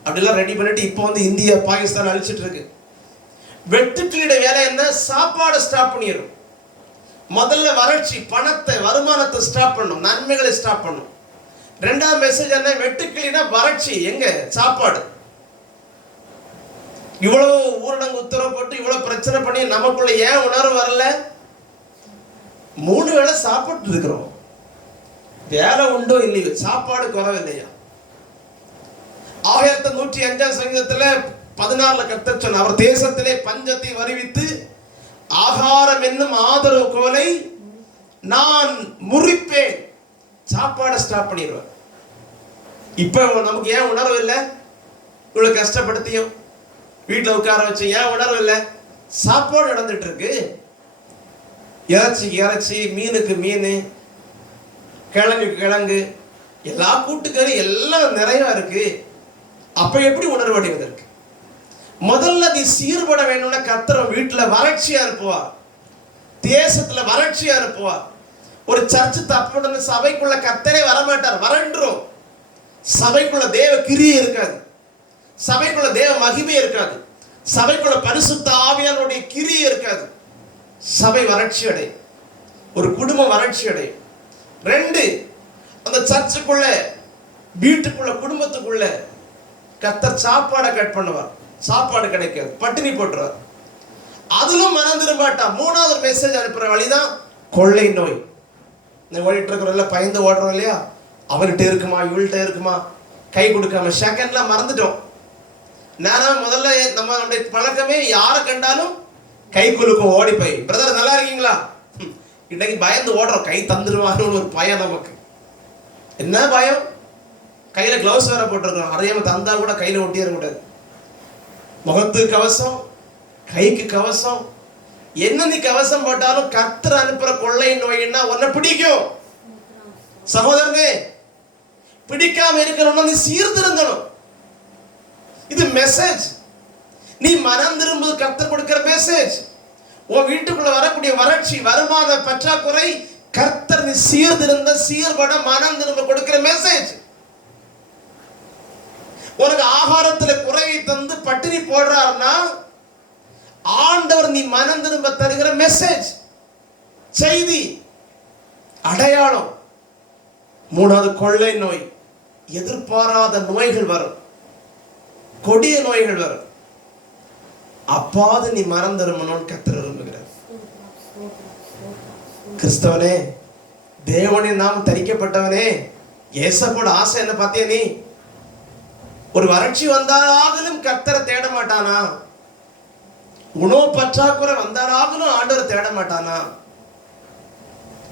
அப்படிலாம் ரெடி பண்ணிட்டு இப்போ வந்து இந்தியா, பாகிஸ்தான் அழிச்சிட்டு இருக்கு. வெட்டுக்கிளியோட வேலை என்ன? சாப்பாடை ஸ்டாப் பண்ணிடும். முதல்ல வறட்சி, பணத்தை, வருமானத்தை ஸ்டாப் பண்ணும், நன்மைகளை ஸ்டாப் பண்ணும். 2வது மெசேஜ் என்ன? வெட்டுக்கிளினா வறட்சி, எங்க சாப்பாடு. இவ்வளவு ஊரடங்கு உத்தரவு போட்டு இவ்வளவு பிரச்சனை பண்ணி நமக்குள்ள ஏன் உணர்வு வரல? 3 வேளை சாப்பிட்டு இருக்கிறோம், வேலை உண்டோ இல்லையோ, சாப்பாடு குறைவு இல்லையா? 1105 சங்கீதத்துல 14 கர்த்தர் சொன்ன, அவர் தேசத்திலே பஞ்சத்தை வருவித்து ஆகாரம் என்னும் ஆதரவு கோலை நான் முறிப்பேன். சாப்பாடை ஸ்டாப் பண்ணிடுவேன். இப்ப நமக்கு ஏன் உணர்வு இல்லை? இவ்வளவு கஷ்டப்படுத்தியும் வீட்டில் உட்கார வச்சு ஏன் உணர்வு இல்லை? சாப்பாடு நடந்துட்டு இருக்கு. இறைச்சிக்கு இறைச்சி, மீனுக்கு மீன், கிழங்குக்கு கிழங்கு, எல்லா கூட்டுக்கறி எல்லாம் நிறைய இருக்கு. அப்ப எப்படி உணர்வு அடைவதற்கு? முதல்ல நீ சீர்பட வேணும்னா கர்த்தர் வீட்டுல வறட்சியா இருப்புவார், தேசத்துல வறட்சியா இருப்புவார். ஒரு சர்ச்சு தப்பு சபைக்குள்ள கர்த்தரே வரமாட்டார், வறண்டுரும். சபைக்குள்ள தேவ கிரியை இருக்காது, சபைக்குள்ள தேவ மகிமை இருக்காது, சபைக்குள்ள பரிசுத்த ஆவியானுடைய கிரியை இருக்காது. சபை வறட்சி அடையும், ஒரு குடும்பம் வறட்சி அடையும். 2, அந்த சர்ச்சுக்குள்ள, வீட்டுக்குள்ள, குடும்பத்துக்குள்ள கர்த்தர் சாப்பாடை கட் பண்ணுவார், சாப்பாடு கிடைக்காது, பட்டினி போட்டுருவார். அதிலும் மனம் திரும்பாட்டான். 3வது மெசேஜ் அனுப்புற வழிதான் கொள்ளை நோய். ஓடிட்டு இருக்கிறோம்ல, பயந்து ஓடுறோம் இல்லையா? அவர்கிட்ட இருக்குமா, இவள்கிட்ட இருக்குமா, கை கொடுக்காம செகண்ட்லாம் மறந்துட்டோம். நேரம் முதல்ல நம்மளுடைய பழக்கமே யாரை கண்டாலும் கை குலுக்கும், ஓடி போய் பிரதர் நல்லா இருக்கீங்களா, இன்னைக்கு பயந்து ஓடுறோம், கை தந்துருவான்னு ஒரு பயம். நமக்கு என்ன பயம்? கையில கிளவுஸ் வேற போட்டிருக்கோம், அறியாம தந்தா கூட கையில ஒட்டிட கூடாது. முகத்துக்கு கவசம், கைக்கு கவசம். என்ன நீ கவசம் போட்டாலும் கர்த்தர் அனுப்புற கொள்ளை நோயின்னா உன்னை பிடிக்கும். சகோதரனே, பிடிக்காம இருக்கணும்னா நீ சீர்திருந்தணும். இது மெசேஜ். நீ மனம் திரும்புவது கர்த்தர் கொடுக்கிற மெசேஜ். உன் வீட்டுக்குள்ள வரக்கூடிய வறட்சி, வருமான பற்றாக்குறை, கர்த்தர் நீ சீர்திருந்த சீர்பட மனம் திரும்ப கொடுக்கிற மெசேஜ். உனக்கு ஆகாரத்துல குறைவை தந்து பட்டினி போடுறாருன்னா ஆண்டவர் நீ மனம் திரும்ப தருகிற மெசேஜ், செய்தி, அடையாளம். மூணாவது கொள்ளை நோய். எதிர்பாராத நோய்கள் வரும், கொடிய நோய்கள் வரும். அப்பாது நீ மனம் திரும்பணும்னு கர்த்தர் விரும்புகிறார். கிறிஸ்தவனே, தேவனின் நாம் தரிக்கப்பட்டவனே, ஏசப்போட ஆசை என்ன பார்த்தியா நீ? ஒரு வறட்சி வந்தாலும் கர்த்தரை தேட மாட்டானா? உணவு பற்றாக்குறை வந்தாலும் ஆண்டவரை தேட மாட்டானா?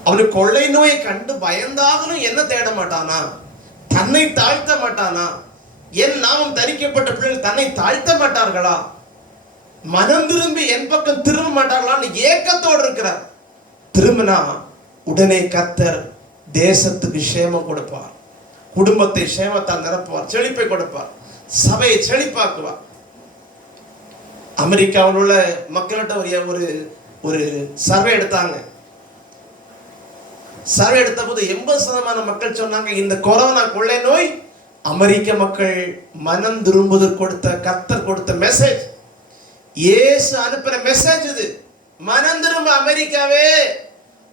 அவனுக்கு கொள்ளை நோயை கண்டு பயந்தாலும் என்ன தேட மாட்டானா? தன்னை தாழ்த்த மாட்டானா? என் நாமம் தரிக்கப்பட்ட பிள்ளைகள் தன்னை தாழ்த்த மாட்டார்களா? மனம் திரும்பி என் பக்கம் திரும்ப மாட்டார்களான்னு ஏக்கத்தோடு இருக்கிறார். திரும்பினா உடனே கர்த்தர் தேசத்துக்கு சேமம் கொடுப்பார், குடும்பத்தை சேமத்தால் நிரப்புவார், செழிப்பை கொடுப்பார், சபையை செழிப்பாக்குவார். அமெரிக்காவில் உள்ள மக்கள்கிட்ட ஒரு ஒரு சர்வே எடுத்தாங்க. சர்வே எடுத்த போது 80% மக்கள் சொன்னாங்க, இந்த கொரோனா கொள்ளை நோய் அமெரிக்க மக்கள் மனம் திரும்புவதற்கு கொடுத்த கர்த்தர் கொடுத்த மெசேஜ், இயேசு அனுப்புற மெசேஜ். இது மனம் திரும்ப அமெரிக்காவே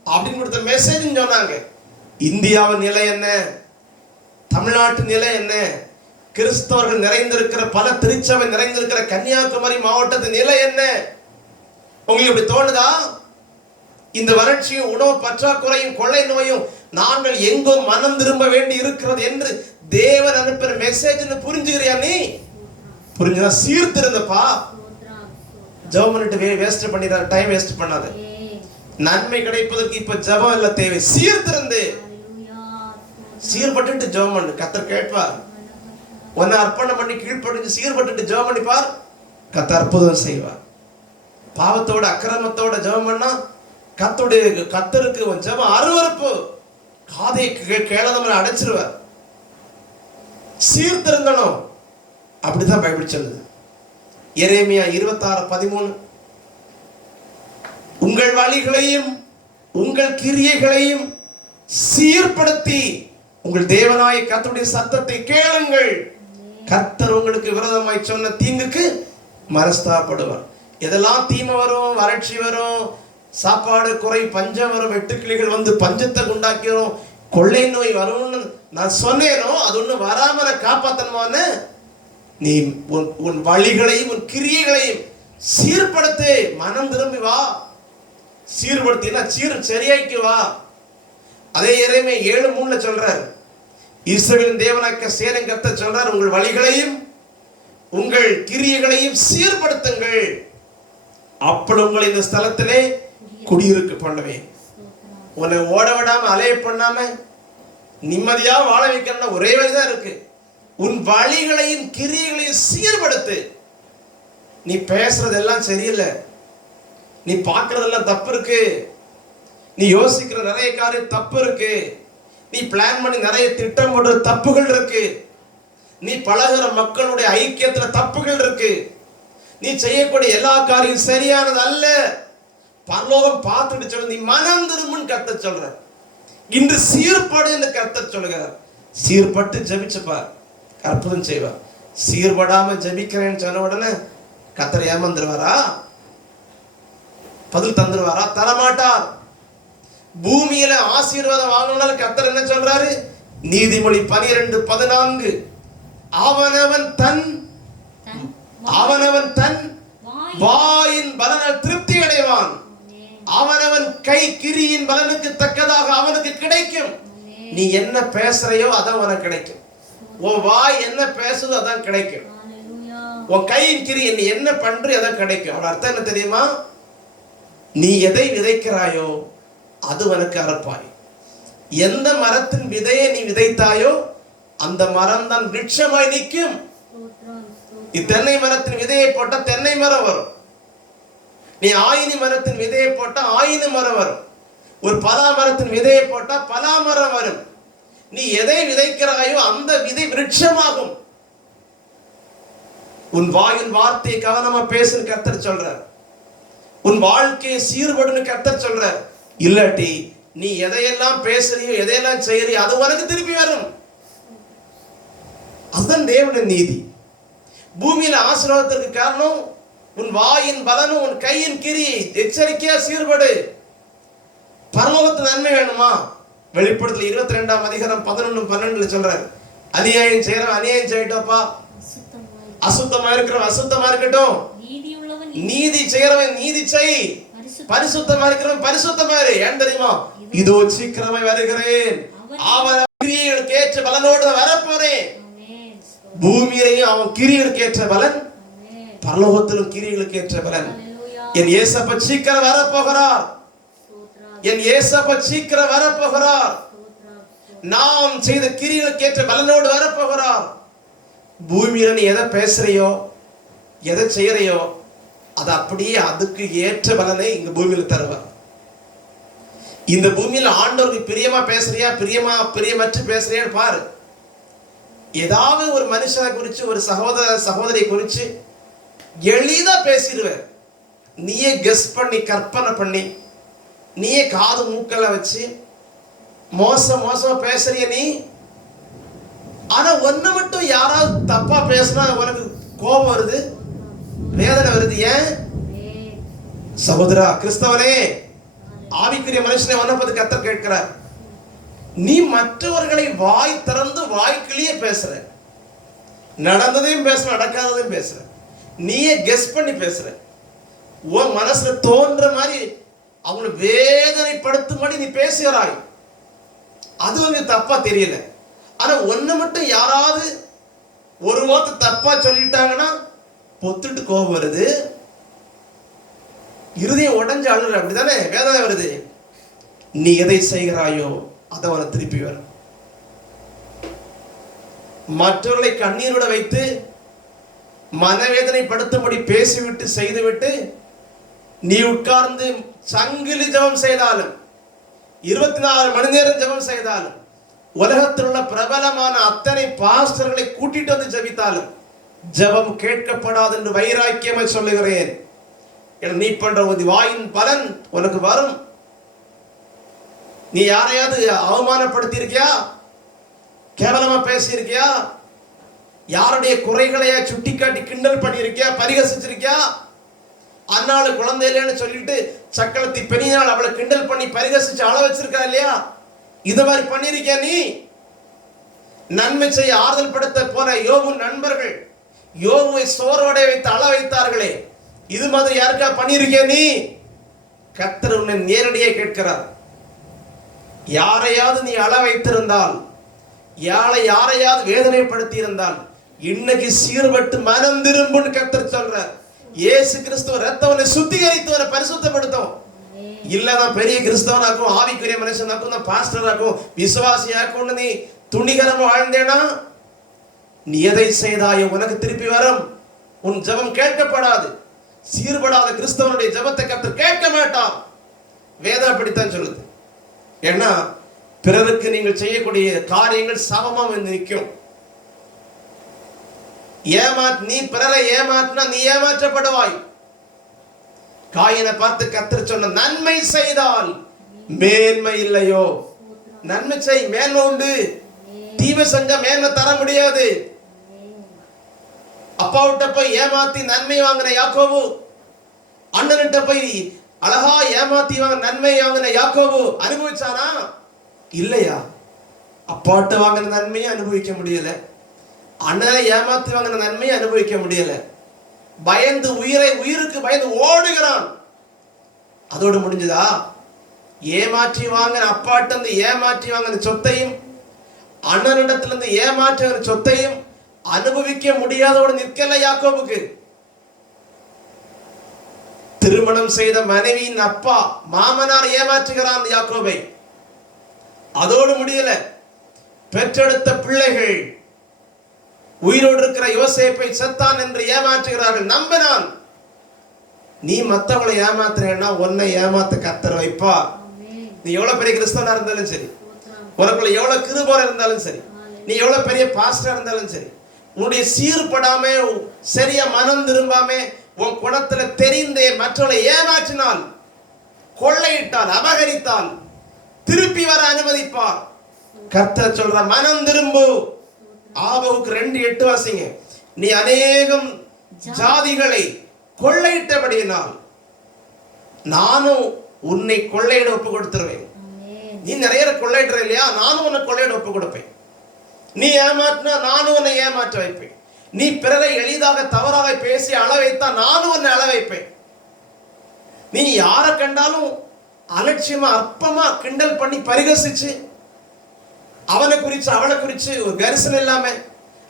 அப்படின்னு கொடுத்த மெசேஜ் சொன்னாங்க. இந்தியாவின் நிலை என்ன? தமிழ்நாட்டு நிலை என்ன? கிறிஸ்தவர்கள் நிறைந்திருக்கிற பல திருச்சபை நிறைந்திருக்கிற கன்னியாகுமரி மாவட்டத்தின் நிலை என்ன? உங்களுக்கு இப்படி தோணுதா? இந்த வறட்சியும் உணவு பற்றாக்குறையும் கொள்ளை நோயும் நாங்கள் எங்கும் மனம் திரும்ப வேண்டி இருக்கிறது என்று தேவன் அனுப்புற மெசேஜ் புரிஞ்சுக்கிறியா நீ? புரிஞ்சுதா? சீர்திருந்தப்பா. ஜெபம் பண்ணிட்டு வேஸ்ட் பண்ணிடாத, டைம் வேஸ்ட் பண்ணாத. நன்மை கிடைப்பதற்கு இப்ப ஜெபம் இல்ல தேவை, சீர்திருந்து சீர்பட்டு ஜெபம் பண்ணு. கர்த்தர் கேட்பார். உன்னை அர்ப்பணம் பண்ணி கீழ்ப்படிஞ்சு சீர்பட்டு ஜெபம் பண்ணி பார், கர்த்தர் அற்புதம் செய்வார். பாவத்தோட அக்கிரமத்தோட ஜெபம் பண்ணா கர்த்தருக்கு உன் ஜெபம் அருவருப்பு, காதை கேளதம் அடைச்சிருவார். சீர்திருந்தணும். அப்படிதான் பைபிள் சொல்லுது. எரேமியா 26:13, உங்கள் வழிகளையும் உங்கள் கிரியைகளையும் சீர்படுத்தி உங்கள் தேவனாய கர்த்தருடைய சத்தத்தை கேளுங்கள். கர்த்தர் உங்களுக்கு விரோதமாய் சொன்ன தீங்குக்கு மனஸ்தாபப்படுவார். எதெல்லாம் தீமை வரும், வறட்சி வரும், சாப்பாடு குறை, பஞ்சம் வரும், வெட்டுக்கிளிகள் வந்து பஞ்சத்தை உண்டாக்கிறோம், கொள்ளை நோய் வரும்னு நான் சொன்னேனோ அது ஒண்ணு வராம காப்பாத்தணுமான்னு நீ உன் வழிகளையும் உன் கிரியைகளையும் சீர்படுத்து. மனம் திரும்பி வா. சீர்படுத்தினா சரியாக்கி வா. அதே எரேமியா 7:3 சொல்றார், இஸ்ரவேலின் தேவனாகிய சேனையின் கர்த்தர் சொல்றார், உங்கள் வழிகளையும் உங்கள் கிரியைகளையும் சீர்படுத்துங்கள், அப்படி உங்களை இந்த ஸ்தலத்திலே குடியிருக்க பண்ணுவேன். உன்னை ஓட விடாம அலைய பண்ணாம நிம்மதியா வாழ வைக்கணும்னா ஒரே வழிதான் இருக்கு. உன் வழிகளையும் கிரியைகளையும் சீர்படுத்து. நீ பேசுறதெல்லாம் சரியில்லை, நீ பார்க்கறதெல்லாம் தப்பு இருக்கு, நீ யோசிக்கிற நிறைய காரியம் தப்பு இருக்கு, நீ பிளான் பண்ணி நிறைய திட்டம் போடுற தப்புகள் இருக்கு, நீ பழகுற மக்களுடைய ஐக்கியத்துல தப்புகள் இருக்கு, நீ செய்யக்கூடிய எல்லா காரியம் சரியானது அல்ல. பரலோகம் பார்த்துட்டு சொல்லு, நீ மனம் திரும்புன்னு கர்த்தர் சொல்ற. இன்று சீர்படு என்று கர்த்தர் சொல்லுகிறார். சீர்பட்டு ஜெபிச்சுப்பார், அற்புதம் செய்வார். சீர்படாம ஜெபிக்கிறேன்னு சொன்ன உடனே கர்த்தர் ஏமாந்துருவாரா? பதில் தந்துருவாரா? தரமாட்டார். பூமியில ஆசீர்வாதம் வாங்கணும்னாலும் கர்த்தர் என்ன சொல்றாரு? நீதிமொழி 12:14, அவனவன் தன் வாயின் பலனால் திருப்தி அடைவான், அவனவன் கை கிரியின் பலனுக்கு தக்கதாக அவனுக்கு கிடைக்கும். நீ என்ன பேசுறையோ அதான் உனக்கு கிடைக்கும். உன் வாய் என்ன பேசுதோ அதான் கிடைக்கும். உன் கையின் கிரி நீ என்ன பண்ற அதான் கிடைக்கும். அவன் அர்த்தம் என்ன தெரியுமா? நீ எதை விதைக்கிறாயோ அது உனக்கு அறுப்பாய். எந்த மரத்தின் விதையை நீ விதைத்தாயோ அந்த மரம் தான் விருட்சமாய் நிற்கும். தென்னை மரத்தின் விதையை போட்டா தென்னை மரம் வரும். நீ ஆயினி மரத்தின் விதையை போட்டா ஆயினி மரம் வரும். ஒரு பலா மரத்தின் விதையை போட்டா பலா மரம் வரும். நீ எதை விதைக்கிறாயோ அந்த விதை விருட்சமாகும். உன் வாயின் வார்த்தையை கவனமா பேசுன்னு கர்த்தர் சொல்றார். உன் வாழ்க்கையை சீர்படுன்னு கர்த்தர் சொல்றார். இல்லாட்டி நீ எதையெல்லாம் பேசுறியோ எதையெல்லாம் செய்யறியோ அது உனக்கு திருப்பி வரும். அதுதான் தேவனுடைய நீதி. பூமியில ஆசீர்வாதத்திற்கு காரணம் உன் வாயின் பலனும் உன் கையின் கிரி. எச்சரிக்கையா சீர்படு. பரலோகத்து நன்மை வேணுமா? வெளிப்படுத்தல் 22ஆம் அதிகாரம் 11-12 சொல்றாரு, அநியாயம் செய்யறவன் அநியாயம் செய்யட்டோப்பா, அசுத்தமா இருக்கிறவன் அசுத்தமா இருக்கட்டும், நீதி செய்யறவன் நீதி செய், பரிசுத்தமா இருக்கிறவன் பரிசுத்தமா இரு. ஏன் தெரியுமா? இதோ சீக்கிரமாய் வருகிறேன், அவன் கிரியைகளுக்கு ஏற்ற பலனோடு வரப்போறேன். பூமியிலையும் அவன் கிரியைகளுக்கு ஏற்ற பலன், பரலோகத்திலும் கிரியைகளுக்கு ஏற்ற பலன். என் இயேசப்பா சீக்கிரம் வரப்போகிறார். என் இயேசப்பா சீக்கிரம் வரப்போகிறார். நாம் செய்த கிரியைகளுக்கு ஏற்ற பலனோடு வரப்போகிறார். பூமியில நீ எதை பேசுறியோ எதை செய்யறையோ அது அப்படியே அதுக்கு ஏற்ற பலனை இங்க பூமியில தருவார். இந்த பூமியில ஆண்டவருக்கு பிரியமா பேசுறியா பிரியமற்று பேசுறியான்னு பாரு. ஏதாவது ஒரு மனுஷனை குறிச்சு ஒரு சகோதரி குறிச்சு எளிதா பேசிடுவேன். நீயே கெஸ் பண்ணி கற்பனை பண்ணி நீயே காது மூக்கல வச்சு மோசமா பேசுறிய நீ. ஆனா ஒண்ணு மட்டும் யாராவது தப்பா பேசினா உனக்கு கோபம் வருது, வேதனை வருது. ஏன்? சகோதரா கிறிஸ்தவனே, ஆவிக்குரிய மனுஷனை உன்னை பத்தி கர்த்தர் கேட்கிறார். நீ மற்றவர்களை வாய் திறந்து வாய்க்கிலேயே பேசுற, நடந்ததையும் பேசுற நடக்காததையும் பேசுற, நீயே கெஸ் பண்ணி பேசுற, உன் மனசுல தோன்ற மாதிரி அவங்களை வேதனைப்படுத்தும்படி நீ பேசுகிறாய். அது வந்து தப்பா தெரியல. ஆனா ஒண்ணு மட்டும் யாராவது ஒரு வார்த்தை தப்பா சொல்லிட்டாங்கன்னா பொத்துட்டு கோபம் வருது, இருதயம் உடஞ்சு அழுற, அப்படிதானே வேதனை வருது. நீ எதை செய்கிறாயோ அதை அவனை திருப்பி வரும். மற்றவர்களை கண்ணீரோட வைத்து மனவேதனைப்படுத்தும்படி பேசிவிட்டு செய்துவிட்டு நீ உட்கார்ந்து சங்கிலி ஜெபம் செய்தாலும் 24 மணி நேரம் ஜெபம் செய்தாலும் உலகத்தில் உள்ள பிரபலமான அத்தனை பாஸ்டர்களை கூட்டிட்டு வந்து ஜெபித்தாலும் ஜெபம் கேட்கப்படாது என்று வைராக்கியமாய் சொல்லுகிறேன். நீ பண்ற வாயின் பலன் உனக்கு வரும். நீ யாரையாவது அவமானப்படுத்தி இருக்கியா? கேவலமா பேசி இருக்கியா? யாருடைய குறைகளையா சுட்டி காட்டி கிண்டல் பண்ணி இருக்கியா? பரிகசிச்சிருக்கியா? அன்னாளு குழந்தை இல்லைன்னு சொல்லிட்டு சக்களத்தி பெண்ணினால் அவளை கிண்டல் பண்ணி பரிகசிச்சு அள வச்சிருக்கா இல்லையா? இது மாதிரி பண்ணிருக்கியா? நீ நன்மை செய்ய ஆறுதல் படுத்த போன யோபு நண்பர்கள் யோபுவை சோர்வடை வைத்து அள வைத்தார்களே, இது மாதிரி யாருக்கா பண்ணிருக்கியா நீ? கர்த்தர் உன்னை நேரடியாக கேட்கிறார். யாரையாவது நீ அள வைத்திருந்தால், யாரையாவது வேதனைப்படுத்தி இருந்தால் இன்னைக்கு சீர்பட்டு மனம் திரும்புன்னு கர்த்தர் சொல்றார். இயேசு கிறிஸ்துவ ரத்தவனை சுத்திகரித்தவனை பரிசுத்தப்படுத்தும். இல்லதான் பெரிய கிறிஸ்தவனாக்கும் ஆவிக்குரிய மனுஷனாக்கும் பாஸ்டராக்கும் விசுவாசியாக்கும் நீ துணிகரமா வாழ்ந்தேனா நீ எதை செய்தாயோ உனக்கு திருப்பி வரும். உன் ஜெபம் கேட்கப்படாது. சீர்படாத கிறிஸ்தவனுடைய ஜெபத்தை கர்த்தர் கேட்க மாட்டான். வேதம் அப்படித்தான் சொல்லுது. ஏன்னா பிறருக்கு நீங்கள் செய்யக்கூடிய காரியங்கள் சமமா வந்து நிற்கும். நீ பிறரை ஏமாற்றினா நீ ஏமாற்றப்படுவாய். காயினை பார்த்து கர்த்தர் சொன்ன நன்மை செய்தால் மேன்மை இல்லையோ? நன்மை செய், மேன்மை உண்டு. தீமை செஞ்சா மேன்மை தர முடியாது. அப்பாவிட்ட போய் ஏமாத்தி நன்மை வாங்கின யாக்கோபு, அண்ணன்கிட்ட போய் அழகா ஏமாத்தி நன்மை வாங்கின யாக்கோபு அனுபவிச்சானா? இல்லையா? அப்பாட்ட வாங்கின நன்மையை அனுபவிக்க முடியல, அண்ணனை ஏமாத்தி வாங்கின நன்மையை அனுபவிக்க முடியல. பயந்து உயிருக்கு பயந்து ஓடுகிறான். அதோடு முடிஞ்சதா? ஏமாற்றி வாங்கின அப்பாட்ட இருந்து ஏமாற்றி வாங்கின சொத்தையும் அண்ணனிடத்துல இருந்து ஏமாற்றி வாங்கின சொத்தையும் அனுபவிக்க முடியாதோடு நிற்கல யாக்கோபுக்கு. திருமணம் செய்த மனைவியின் அப்பா மாமனார் ஏமாற்றுகிறான் யாக்கோபை. அதோடு முடியல. பெற்றெடுத்த பிள்ளைகள் உயிரோடு இருக்கிற யோசேப்பை செத்தான் என்று ஏமாற்றுகிறார்கள். நம்பினான். நீ மத்தவங்களை ஏமாத்துறேன்னா உன்னை ஏமாத்த கர்த்தர் வைப்பா. நீ எவ்வளவு பெரிய கிறிஸ்தவனா இருந்தாலும் சரி, உனக்குள்ள எவ்வளவு கிருபை இருந்தாலும் சரி, நீ எவ்வளவு பெரிய பாஸ்டரா இருந்தாலும் சரி, உன்னுடைய சீர்படாம சரியா மனம் திரும்பாம உன் குணத்துல தெரிந்தே மற்றவர்களை ஏமாற்றினால், கொள்ளையிட்டால், அபகரித்தால், திருப்பி வர அனுமதிப்பார். கர்த்தர் சொல்ற மனம் திரும்பு. ஆபகுக்கு 2:8 வாசிங்க. நீ அநேகம் ஜாதிகளை கொள்ளையிட்டபடியினால் நானும் உன்னை கொள்ளையிட ஒப்பு கொடுத்துருவேன். நீ நிறைய கொள்ளையிடுற இல்லையா, நானும் உன்னை கொள்ளையிட ஒப்பு கொடுப்பேன். நீ ஏமாற்றினா நானும் உன்னை ஏமாற்ற வைப்பேன். நீ பிறரை எளிதாக தவறாக பேசி அள வைத்தா நானும் உன்னை அள வைப்பேன். நீ யாரை கண்டாலும் அலட்சியமா அற்பமா கிண்டல் பண்ணி பரிகசிச்சு அவனை குறிச்சு அவளை குறிச்சு ஒரு கரிசனம் இல்லாம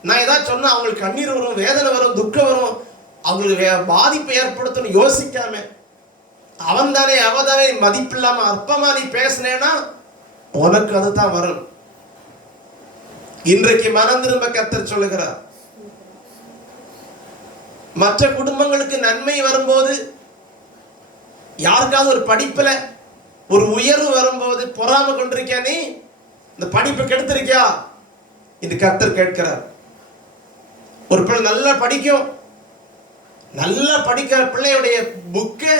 நான் ஏதாவது சொன்னா அவங்களுக்கு கண்ணீர் வரும், வேதனை வரும், துக்கம் வரும், அவங்களுக்கு பாதிப்பை ஏற்படுத்தணும் யோசிக்காம அவன் தானே அவதானே மதிப்பு இல்லாம அற்பமா நீ பேசினேன்னா உனக்கு அதுதான் வரும். இன்றைக்கு மனம் திரும்ப கர்த்தர் சொல்லுகிறார். மற்ற குடும்பங்களுக்கு நன்மை வரும்போது, யாருக்காவது ஒரு படிப்புல ஒரு உயர்வு வரும்போது பொறாமை கொண்டிருக்கியா, நீ இந்த படிப்பு கெடுத்திருக்கியா என்று கர்த்தர் கேட்கிறார். ஒரு பிள்ளை நல்லா படிக்கும், நல்லா படிக்கிற பிள்ளையுடைய புக்கு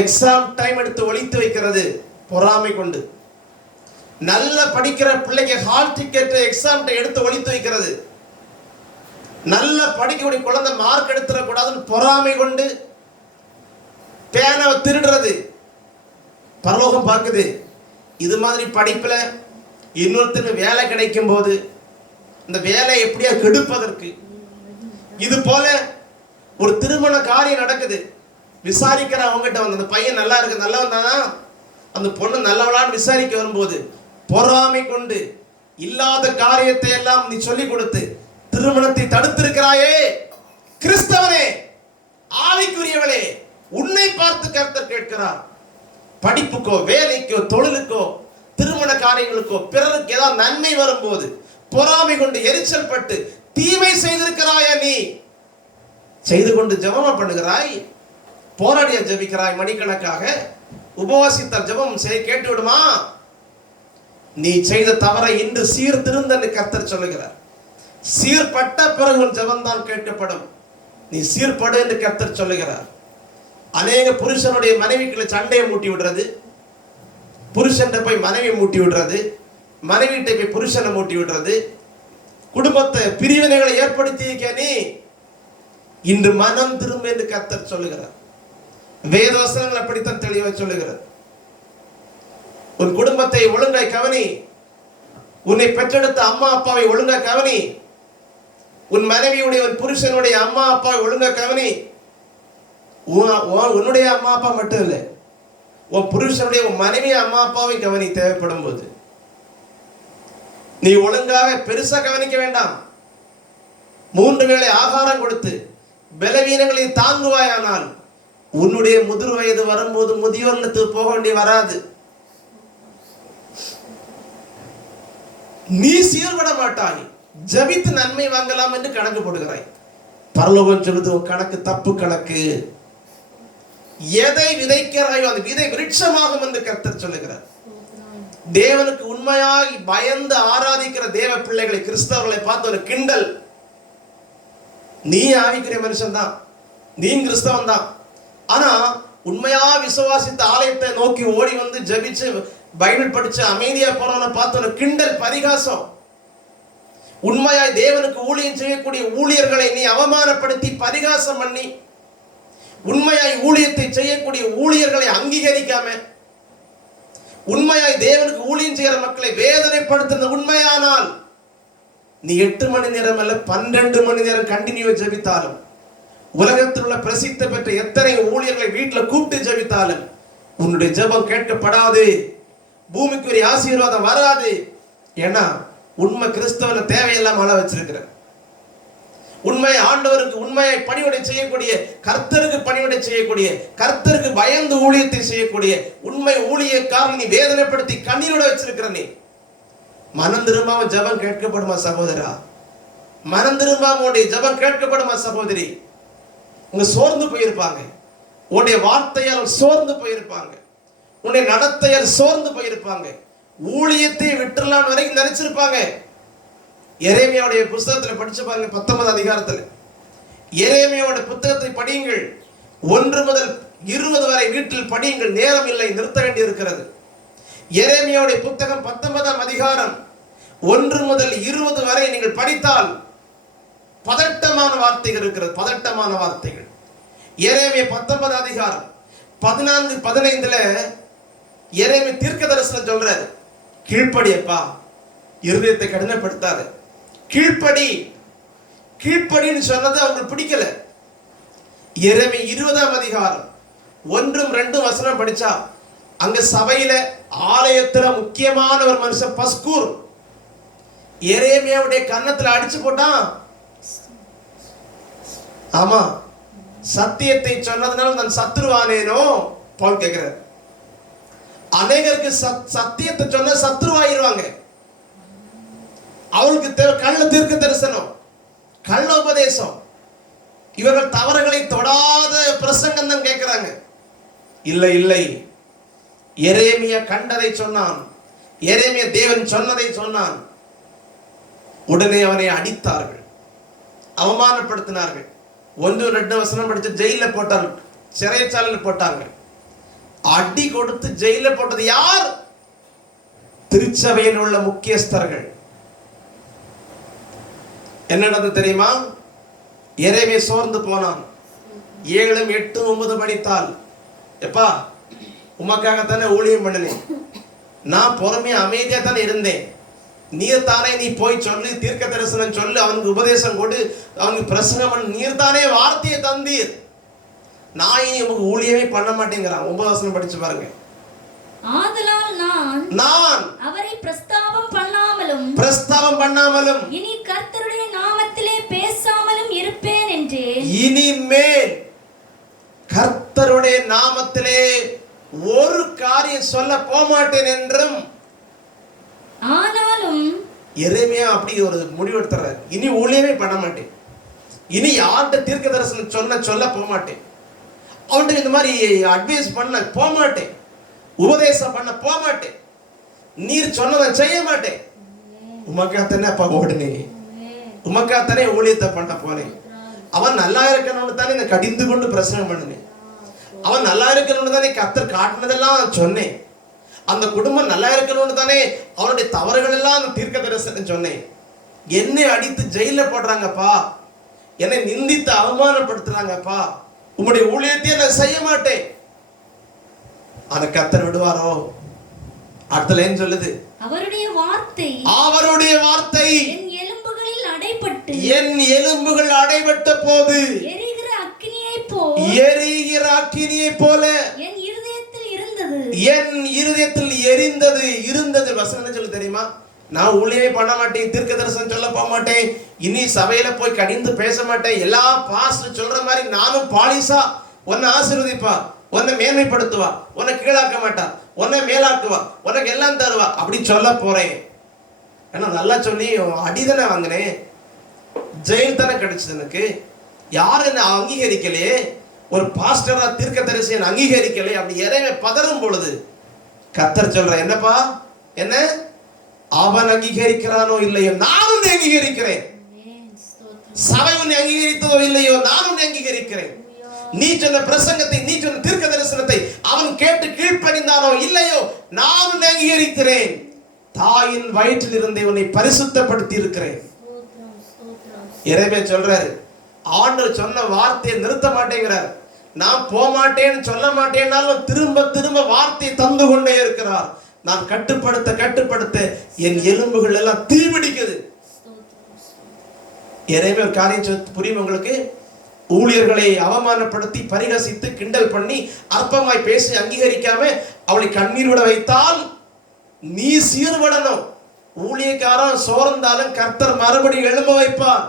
எக்ஸாம் டைம் எடுத்து ஒழித்து வைக்கிறது பொறாமை கொண்டு. நல்ல படிக்கிற பிள்ளைக்கு ஹால் டிக்கெட் எக்ஸாம் எடுத்து ஒழித்து வைக்கிறது. நல்ல படிக்கக்கூடிய குழந்தை மார்க் எடுத்துடக்கூடாதுன்னு பொறாமை கொண்டு பேனாவை திருடுறது. பரலோகம் பார்க்குது. இது மாதிரி படிப்புல இன்னொருத்தருக்கு வேலை கிடைக்கும் போது இந்த வேலை எப்படியா கெடுப்பதற்கு. இது போல ஒரு திருமண காரியம் நடக்குது, விசாரிக்கிற அவங்ககிட்ட வந்து அந்த பையன் நல்லா இருக்கு, நல்லவன் தானா, அந்த பொண்ணு நல்லவளான்னு விசாரிக்க வரும்போது பொறாமை கொண்டு இல்லாத காரியத்தை எல்லாம் நீ சொல்லிக் கொடுத்து திருமணத்தை தடுத்திருக்கிறாயே. கிறிஸ்தவனே, ஆவிக்குரியவளே, உன்னை பார்த்து கர்த்தர் கேட்கிறார். படிப்புக்கோ வேலைக்கோ தொழிலுக்கோ திருமண காரியங்களுக்கோ பிறருக்கு ஏதாவது நன்மை வரும்போது பொறாமை கொண்டு எரிச்சல் பட்டு தீமை செய்திருக்கிறாயா? நீ செய்து கொண்டு ஜெபமா பண்ணுகிறாய், போராடிய ஜெபிக்கிறாய், மணிக்கணக்காக உபவாசித்தால் ஜெபம் கேட்டு விடுமா? நீ செய்த தவறை இன்று சீர்திருந்த கர்த்தர் சொல்லுகிறார். சீர்பட்ட பிறகு உன் ஜெபம் தான் கேட்கப்படும். நீ சீர்படு என்று கர்த்தர் சொல்லுகிறார். அநேக புருஷனுடைய மனைவிக்குள்ள சண்டையை மூட்டி விடுறது, புருஷன் போய் மனைவி மூட்டி விடுறது, மனைவிட்ட போய் புருஷனை மூட்டி விடுறது, குடும்பத்தை பிரிவினைகளை ஏற்படுத்தி இருக்க நீ இன்று மனம் திரும்ப என்று கர்த்தர் சொல்லுகிறார். வேதவசனங்கள் அப்படித்தான் தெளிவாக சொல்லுகிறது. உன் குடும்பத்தை ஒழுங்காய் கவனி, உன்னை பெற்றெடுத்த அம்மா அப்பாவை ஒழுங்கா கவனி, உன் மனைவியுடைய உன் புருஷனுடைய அம்மா அப்பாவை ஒழுங்கா கவனி. உன்னுடைய அம்மா அப்பா மட்டும் இல்லை, உன் புருஷனுடைய உன் மனைவி அம்மா அப்பாவை கவனி. தேவைப்படும் போது நீ ஒழுங்காக பெருசா கவனிக்க வேண்டாம். 3 வேளை ஆகாரம் கொடுத்து பலவீனங்களை தாங்குவாயானால் உன்னுடைய முதிர் வயது வரும்போது முதியோர்லத்துக்கு போக வேண்டிய வராது. நீ சீர்பட மாட்டாய், ஜபித்து நன்மை வாங்கலாம் என்று கணக்கு போடுகிறாய். பரலோகம் சொல்லுது, கணக்கு தப்பு கணக்கு. எதை விதைக்கிறாயோ அந்த விதை விருட்சமாகும் என்று கர்த்தர் சொல்லுகிறார். தேவனுக்கு உண்மையாய் பயந்து ஆராதிக்கிற தேவ பிள்ளைகளை, கிறிஸ்தவர்களை பார்த்து ஒரு கிண்டல். நீ ஆவிக்குரிய மனுஷன் தான், நீ கிறிஸ்தவன் தான், ஆனா உண்மையா விசுவாசித்த ஆலயத்தை நோக்கி ஓடி வந்து ஜபிச்சு பைபிள் படிச்சு அமைதியா போறவனை பார்த்து ஒரு கிண்டல், பரிகாசம். உண்மையாய் தேவனுக்கு ஊழியம் செய்யக்கூடிய ஊழியர்களை நீ அவமானப்படுத்தி பரிகாசம் பண்ணி, உண்மையாய் ஊழியத்தை செய்யக்கூடிய ஊழியர்களை அங்கீகரிக்காம, உண்மையாய் தேவனுக்கு ஊழியம் செய்கிற மக்களை வேதனைப்படுத்துறது உண்மையானால் நீ 8 மணி நேரம் அல்ல 12 மணி நேரம் கண்டினியூ ஜபித்தாலும், உலகத்தில் உள்ள பிரசித்தி பெற்ற எத்தனை ஊழியர்களை வீட்டில் கூப்பிட்டு ஜபித்தாலும் உன்னுடைய ஜபம் கேட்கப்படாது, பூமிக்குரிய ஆசீர்வாதம் வராது. ஏன்னா உண்மை கிறிஸ்தவனை தேவையெல்லாம் ஆள வச்சிருக்கிற, உண்மை ஆண்டவருக்கு உண்மையை பணிவிடை செய்யக்கூடிய, கர்த்தருக்கு பணிவிடை செய்யக்கூடிய, கர்த்தருக்கு பயந்து ஊழியத்தை செய்யக்கூடிய உண்மை ஊழியக்காரன் நீ வேதனைப்படுத்தி கண்ணீரோட வச்சிருக்கிற. நீ மனம் திரும்பாம ஜபம் கேட்கப்படுமா சகோதரா? மனம் திரும்பாம உன்னுடைய ஜபம் கேட்கப்படுமா சகோதரி? உங்க சோர்ந்து போயிருப்பாங்க, உன்னுடைய வார்த்தையால் சோர்ந்து போயிருப்பாங்க, உன்னுடைய நடத்தையால் சோர்ந்து போயிருப்பாங்க, ஊழியத்தை விட்டுறலாம் வரைக்கும் நினைச்சிருப்பாங்க. எரேமியாவுடைய புத்தகத்தில் படிச்சு பாருங்க, 19 அதிகாரத்தில் எரேமியாவுடைய புத்தகத்தை படியுங்கள். 1 முதல் 20 வரை வீட்டில் படியுங்கள். நேரம் இல்லை, நிறுத்த வேண்டி இருக்கிறது. எரேமியாவுடைய புத்தகம் 19ஆம் அதிகாரம் 1 முதல் 20 வரை நீங்கள் படித்தால் பதட்டமான வார்த்தைகள் இருக்கிறது. பதட்டமான வார்த்தைகள். எரேமியா 19 அதிகாரம் 14 15ல எரேமியா தீர்க்க தரிசனம் சொல்றாரு, கீழ்ப்படியப்பா, இருதயத்தை கடினப்படுத்தாத, கீழ்ப்படி. கீழ்ப்படின்னு சொன்னது அவங்களுக்கு பிடிக்கல. எரேமியா 20ஆம் அதிகாரம் 1 2 வசனம் படிச்சா அங்க சபையில ஆலயத்துல முக்கியமான ஒரு மனுஷன் பஸ்கூர் எரேமியாவுடைய கன்னத்துல அடிச்சு போட்டான். ஆமா, சத்தியத்தை சொன்னதுனால நான் சத்துருவானேனோ பவுல் கேட்கிறார். அநேகருக்கு சத்தியத்தை சொன்ன சத்துருவாயிருவாங்க. அவளுக்கு தேவை கள்ள தீர்க்க தரிசனம், கள்ள உபதேசம். இவர்கள் தவறுகளை தொடாத பிரசங்கம் தான் கேட்கிறாங்க. இல்லை இல்லை, எரேமியா கண்டதை சொன்னான், எரேமியா தேவன் சொன்னதை சொன்னான். உடனே அவனை அடித்தார்கள், அவமானப்படுத்தினார்கள். 1 2 வசனம் படிச்சு ஜெயில போட்டார்கள், சிறைச்சாலையில் போட்டாங்க. அடி கொடுத்து ஜெயில போட்டது யார்? திருச்சபையில் உள்ள முக்கியஸ்தர்கள். என்ன நடந்தது தெரியுமா? எரேமியா சோர்ந்து போனான். 7 8 9 படித்தால், எப்பா உமக்காகத்தானே ஊழியம் பண்ணினேன், நான் பொறுமையா அமைதியா தானே இருந்தேன், நீர் தானே நீ போய் சொல்லு, தீர்க்க தரிசனம் சொல்லு, அவனுக்கு உபதேசம் கொடு, அவனுக்கு பிரசங்கம், நீர் தானே வார்த்தையை தந்தீர், நான் இனி உமக்கு ஊழியமே பண்ண மாட்டேங்கிறான். 9 வசனம் படிச்சு பாருங்க. ஆதலால் நான் அவரை பிரஸ்தாபம் பண்ணாமலும் இனி கர்த்தருடைய நாமத்திலே பேசாமலும் இருப்பேன் என்றே, இனிமேல் கர்த்தருடைய நாமத்திலே ஒரு காரியம் சொல்ல போமாட்டேன் என்றும். ஆனாலும் எரேமியா அப்படி ஒரு முடிவெடுத்துறாரு, இனி ஊழியமே பண்ண மாட்டேன், இனி யார்கிட்ட தீர்க்க தரிசனம் சொல்ல போமாட்டேன், அவன்கிட்ட இந்த மாதிரி அட்வைஸ் பண்ண போமாட்டேன், உபதேசம் பண்ண போமாட்டேன், நீர் சொன்னதை செய்ய மாட்டேன், உமக்காத்தானே அப்பா ஓடுனே, உமக்காத்தானே ஊழியத்தை பண்ண போனேன், அவன் நல்லா இருக்கணும்னு தானே நான் கடிந்து கொண்டு பிரசனம் பண்ணினேன், அவன் நல்லா இருக்கணும்னு தானே கர்த்தர் காட்டினதெல்லாம் சொன்னேன், அந்த குடும்பம் நல்லா இருக்கணும்னு தானே அவனுடைய தவறுகள் எல்லாம் தீர்க்க தரிசனம் சொன்னேன், என்னை அடித்து ஜெயில போடுறாங்கப்பா, என்னை நிந்தித்து அவமானப்படுத்துறாங்கப்பா, உம்முடைய ஊழியத்தையே நான் செய்ய மாட்டேன். அந்த கர்த்தர் விடுவாரோ? அடுத்த லைன் சொல்லுது, அவருடைய வார்த்தை என் எலும்புகள் அடைபட்ட போது எரிகிற அக்கினியை போல என் இருதயத்தில் இருந்தது. வசனம் சொல்லு தெரியுமா? நான் ஊழியமே பண்ண மாட்டேன், தீர்க்க தரிசனம் சொல்ல போக மாட்டேன், இனி சபையில போய் கடிந்து பேச மாட்டேன், எல்லா பாஸ்டர் சொல்ற மாதிரி நானும் பாலிசா உன்னை ஆசீர்வதிப்பா, உன்னை மேன்மைப்படுத்துவா, உன்னை கீழாக்க மாட்டா, உன்னை மேலாக்குவா, உனக்கு எல்லாம் தருவா, அப்படி சொல்ல போறேன். ஏன்னா நல்லா சொல்லி அடிதானே வாங்கினேன், ஜெயில் தானே கிடைச்சது எனக்கு, யாரும் என்ன அங்கீகரிக்கலையே, ஒரு பாஸ்டரா தீர்க்க தரிசனம் அங்கீகரிக்கலையே. அப்படி எதையுமே பதறும் பொழுது கர்த்தர் சொல்ற, என்னப்பா என்ன, அவன் அங்கீகரிக்கிறானோ இல்லையோ நான் உன்னை அங்கீகரிக்கிறேன், சபை உன்னை அங்கீகரித்ததோ இல்லையோ நான் உன்னை அங்கீகரிக்கிறேன், நீ சொன்ன பிரசங்கத்தை, நீ சொன்ன தீர்க்க தரிசனத்தை அவன் கேட்டு கீழ்ப்படிந்தானோ இல்லையோ நான் உன்னை அங்கீகரிக்கிறேன், தாயின் வயிற்றில் இருந்தே உன்னை பரிசுத்தப்படுத்தி இருக்கிறேன். எரேமியா சொல்றாரு, ஆண்டவர் சொன்ன வார்த்தையை நிறுத்த மாட்டேங்கிறார், நான் போக மாட்டேன்னு சொல்ல மாட்டேன்னாலும் திரும்ப திரும்ப வார்த்தையை தந்து கொண்டே இருக்கிறார். நான் கட்டுப்படுத்த என் எலும்புகள் எல்லாம் தீபிடிக்குது. எரேமியா ஒரு காரியம் புரியும் உங்களுக்கு? ஊழியர்களை அவமானப்படுத்தி பரிகசித்து கிண்டல் பண்ணி அற்பமாய் பேசி அங்கீகரிக்காம அவளை கண்ணீர் விட வைத்தால் நீ சீர்படணும். ஊழியக்காரன் சோர்ந்தாலும் கர்த்தர் மறுபடியும் எழும்ப வைப்பார்.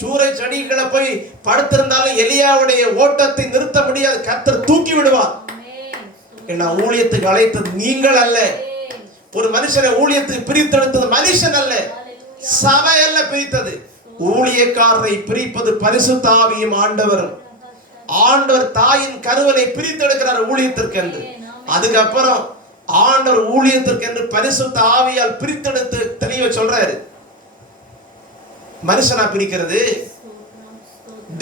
சூறை செடிகளை போய் படுத்திருந்தாலும் எலியாவுடைய ஓட்டத்தை நிறுத்த முடியாது, கர்த்தர் தூக்கி விடுவார். ஏன்னா ஊழியத்துக்கு அழைத்தது நீங்கள் அல்ல, ஒரு மனுஷனை ஊழியத்துக்கு பிரித்தெடுத்தது மனுஷன் அல்ல, சபை அல்ல பிரித்தது. ஊழியக்காரரை பிரிப்பது பரிசுத்த ஆவியும் ஆண்டவரும். ஆண்டவர் தாயின் கருவலை பிரித்தெடுக்கிறார் ஊழியத்திற்கு என்று. அதுக்கப்புறம் ஆண்டவர் ஊழியத்திற்கு என்று பரிசுத்த ஆவியால் பிரித்தெடுத்து தெளிவா சொல்றாரு. மனுஷனா பிரிக்கிறது,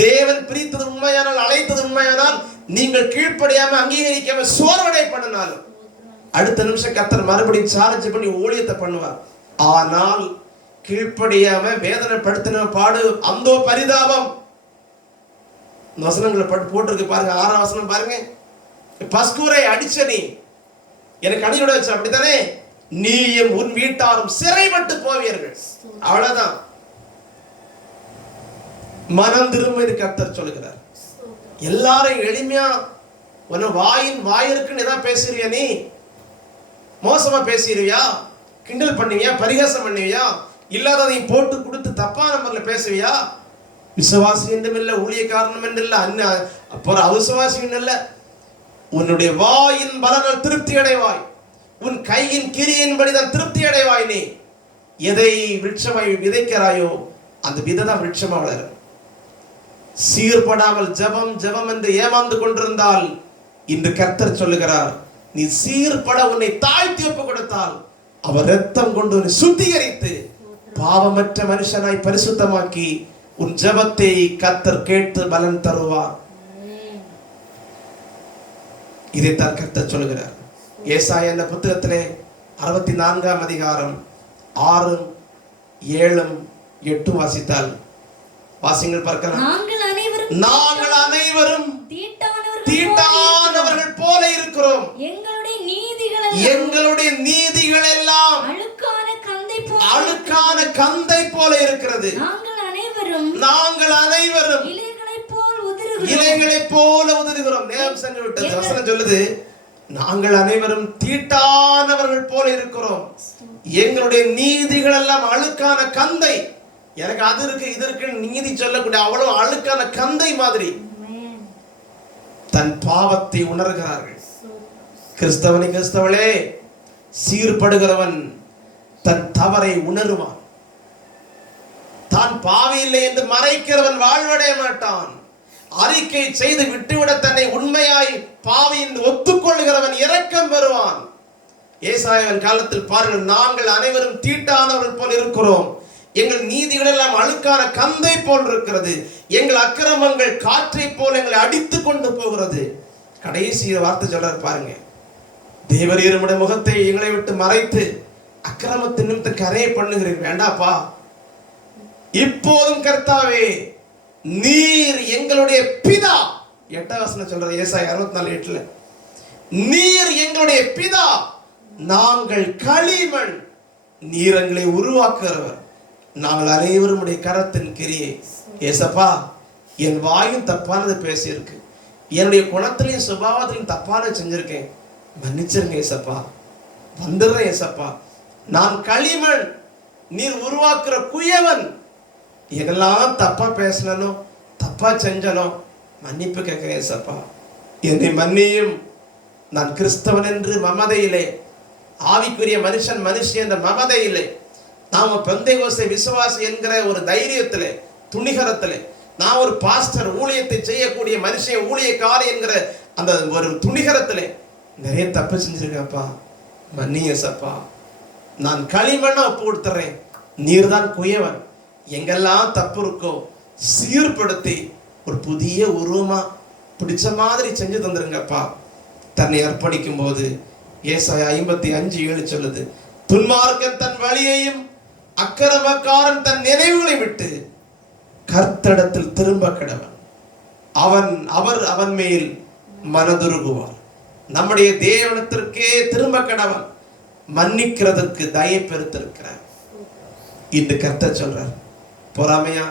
தேவன் பிரித்தது உண்மையானால், அழைத்தது உண்மையானால், நீங்கள் கீழ்ப்படியாம அங்கீகரிக்காம சோர்வடை பண்ணினாலும் அடுத்த நிமிஷம் கர்த்தர் மறுபடியும் சார்ஜ் பண்ணி ஊழியத்தை பண்ணுவார். ஆனால் கீழ்ப்படியாம வேதனைப்படுத்தின பாடு அந்தோ பரிதாபம். வசனங்களை போட்டிருக்கு பாருங்க. 6ஆம் வசனம் பாருங்க. பஸ்கூரை அடிச்ச நீ எனக்கு அடியோட வச்ச, அப்படித்தானே? நீயும் உன் வீட்டாரும் சிறைப்பட்டு போவீர்கள். அவ்வளவுதான். மனம் திரும்ப கர்த்தர் சொல்லுகிறார். எல்லாரும் எளிமையா உன வாயிருக்குன்னு ஏதாவது பேசுறியா? நீ மோசமா பேசிடுவியா? கிண்டல் பண்ணுவியா? பரிகாசம் பண்ணுவியா? இல்லாததையும் போட்டு கொடுத்து தப்பான முறையில் பேசுவியா? விசுவாசி என்றும் இல்லை, ஊழியக்காரனும் என்று இல்லை, அப்புறம் அவிசுவாசி இல்லை. உன்னுடைய வாயின் பலனால் திருப்தி அடைவாய், உன் கையின் கிரியின்படி தான் திருப்தி அடைவாய். நீ எதை விருட்சமாய் விதைக்கிறாயோ அந்த விதை தான் விருட்சமா வளரும். சீர்படாமல் ஜெபம் ஜெபம் என்று ஏமாந்து கொண்டிருந்தால் இன்று கர்த்தர் சொல்லுகிறார், நீ சீர்பட உன்னை தாழ்த்தி ஒப்பு கொடுத்தால் அவர் இரத்தம் கொண்டு உன்னை சுத்திகரித்து பாவமற்ற மனுஷனாய் பரிசுத்தமாக்கி உன் ஜெபத்தை கர்த்தர் கேட்டு பலன் தருவார். இதைத்தான் கர்த்தர் சொல்லுகிறார். ஏசாயா என்ற புத்தகத்திலே 64ஆம் அதிகாரம் 6, 7, 8 வாசித்தால் வாசிங்கள் பார்க்கலாம். நாங்கள் அனைவரும் தீட்டானவர்கள் போல இருக்கிறோம். எங்களுடைய நீதிகள் எல்லாம் அழுக்கான கந்தை போல இருக்கிறது. நாங்கள் அனைவரும் இலைகளைப் போல உதிர்கிறோம். நேரம் சென்று விட்டது. வசனம் சொல்லுது, நாங்கள் அனைவரும் தீட்டானவர்கள் போல இருக்கிறோம். எங்களுடைய நீதிகள் எல்லாம் அழுக்கான கந்தை. எனக்கு அது இருக்கு இது இருக்கு நீதி சொல்லக்கூடிய அவ்வளவு அழுக்கான கந்தை மாதிரி தன் பாவத்தை உணர்கிறார்கள். கிறிஸ்தவனே கிறிஸ்தவளே, சீர்படுகிறவன் தன் தவறை உணருவான். தான் பாவி இல்லை என்று மறைக்கிறவன் வாழ்வடைய மாட்டான். அறிக்கை செய்து விட்டுவிட தன்னை உண்மையாய் பாவி என்று ஒத்துக்கொள்கிறவன் இரக்கம் பெறுவான். ஏசாயாவின் காலத்தில் பாருங்கள், நாங்கள் அனைவரும் தீட்டானவர்கள் போல் இருக்கிறோம். எங்கள் நீதிகள் எல்லாம் அழுக்கான கந்தை போல் இருக்கிறது. எங்கள் அக்கிரமங்கள் காற்றை போல் எங்களை அடித்து கொண்டு போகிறது. கடைசி வார்த்தை சொல்றாரு பாருங்க, தேவரீர் உம்முடைய முகத்தை எங்களை விட்டு மறைத்து அக்கிரமத்தின் நிமித்தம் கரையை பண்ணுகிறேன். வேண்டாப்பா, இப்போதும் கர்த்தாவே நீர் எங்களுடைய பிதா. 8ஆம் வசனம் சொல்றது ஏசாயா 64:8. நீர் எங்களுடைய பிதா, நாங்கள் களிமண், நீர் எங்களை உருவாக்குகிறவர், நாங்கள் அனைவரும் உடைய கரத்தின் கிரியை. ஏசப்பா, என் வாயும் தப்பானது பேசியிருக்கு, என்னுடைய குணத்திலையும் சுபாவத்திலையும் தப்பானது செஞ்சிருக்கேன், மன்னிச்சிருங்க ஏசப்பா, வந்துடுறேன் ஏசப்பா. நான் களிமண், நீர் உருவாக்குற குயவன். எதெல்லாம் தப்பா பேசணும் தப்பா செஞ்சனோ மன்னிப்பு கேட்கிறேன் ஏசப்பா, என்னை மன்னியும். நான் கிறிஸ்தவன் என்று மமதையிலே, ஆவிக்குரிய மனுஷன் மனுஷன் என்ற மமதையிலே, நாம பெந்தைகோஸ்தே விசுவாசி என்கிற ஒரு தைரியத்திலே, துணிகரத்திலே, நான் ஒரு பாஸ்டர், ஊழியத்தை செய்யக்கூடிய மனுஷன், ஊழியக்காரி என்கிற அந்த ஒரு துணிகரத்திலே நிறைய தப்பு செஞ்சிருக்கப்பா, மன்னியேசப்பா. நான் களிமண்ணா ஒப்பு கொடுத்துறேன், நீர் தான் குயவன். எங்கெல்லாம் தப்பு இருக்கோ சீர்படுத்தி ஒரு புதிய உருவமா பிடிச்ச மாதிரி செஞ்சு தந்துருங்கப்பா. தன்னை அர்ப்பணிக்கும் போது ஏசாயா 55:7 சொல்லுது, துன்மார்க்கன் தன் வழியையும் அக்கிரமக்காரன் தன் நினைவுகளை விட்டு கர்த்தரிடத்தில் திரும்ப கடவன், அவன் மேல் மனதுருகுவார். நம்முடைய தேவனத்திற்கே திரும்ப கடவன், மன்னிக்கிறதுக்கு தயை பெருத்திருக்கிறார். இந்த கர்த்தர் சொல்றார், பொறாமையா,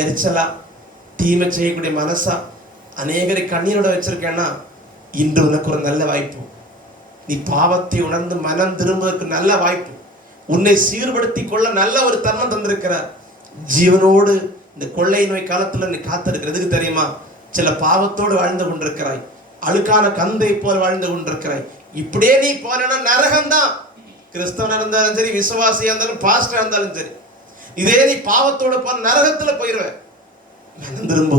எரிச்சலா, தீமை செய்யக்கூடிய மனசா அநேகரை கண்ணீரோட வச்சிருக்கேன்னா இன்று உனக்கு ஒரு நல்ல வாய்ப்பு. நீ பாவத்தை உணர்ந்து மனம் திரும்புவதற்கு நல்ல வாய்ப்பு. உன்னை சீர்படுத்தி கொள்ள நல்ல ஒரு தருணம் தந்திருக்கிறார். ஜீவனோடு இந்த கொள்ளை நோய் காலத்துல நீ காத்திருக்கிறதுக்கு தெரியுமா? சில பாவத்தோடு வாழ்ந்து கொண்டிருக்கிறாய், அழுக்கான கந்தை போல் வாழ்ந்து கொண்டிருக்கிறாய். இப்படியே நீ போனா நரகம்தான். கிறிஸ்தவனா இருந்தாலும் சரி, விசுவாசியா இருந்தாலும், பாஸ்டரா இருந்தாலும் சரி, இதே நீ பாவத்தோடு போன நரகத்துல போயிருவ. மனம் திரும்பு,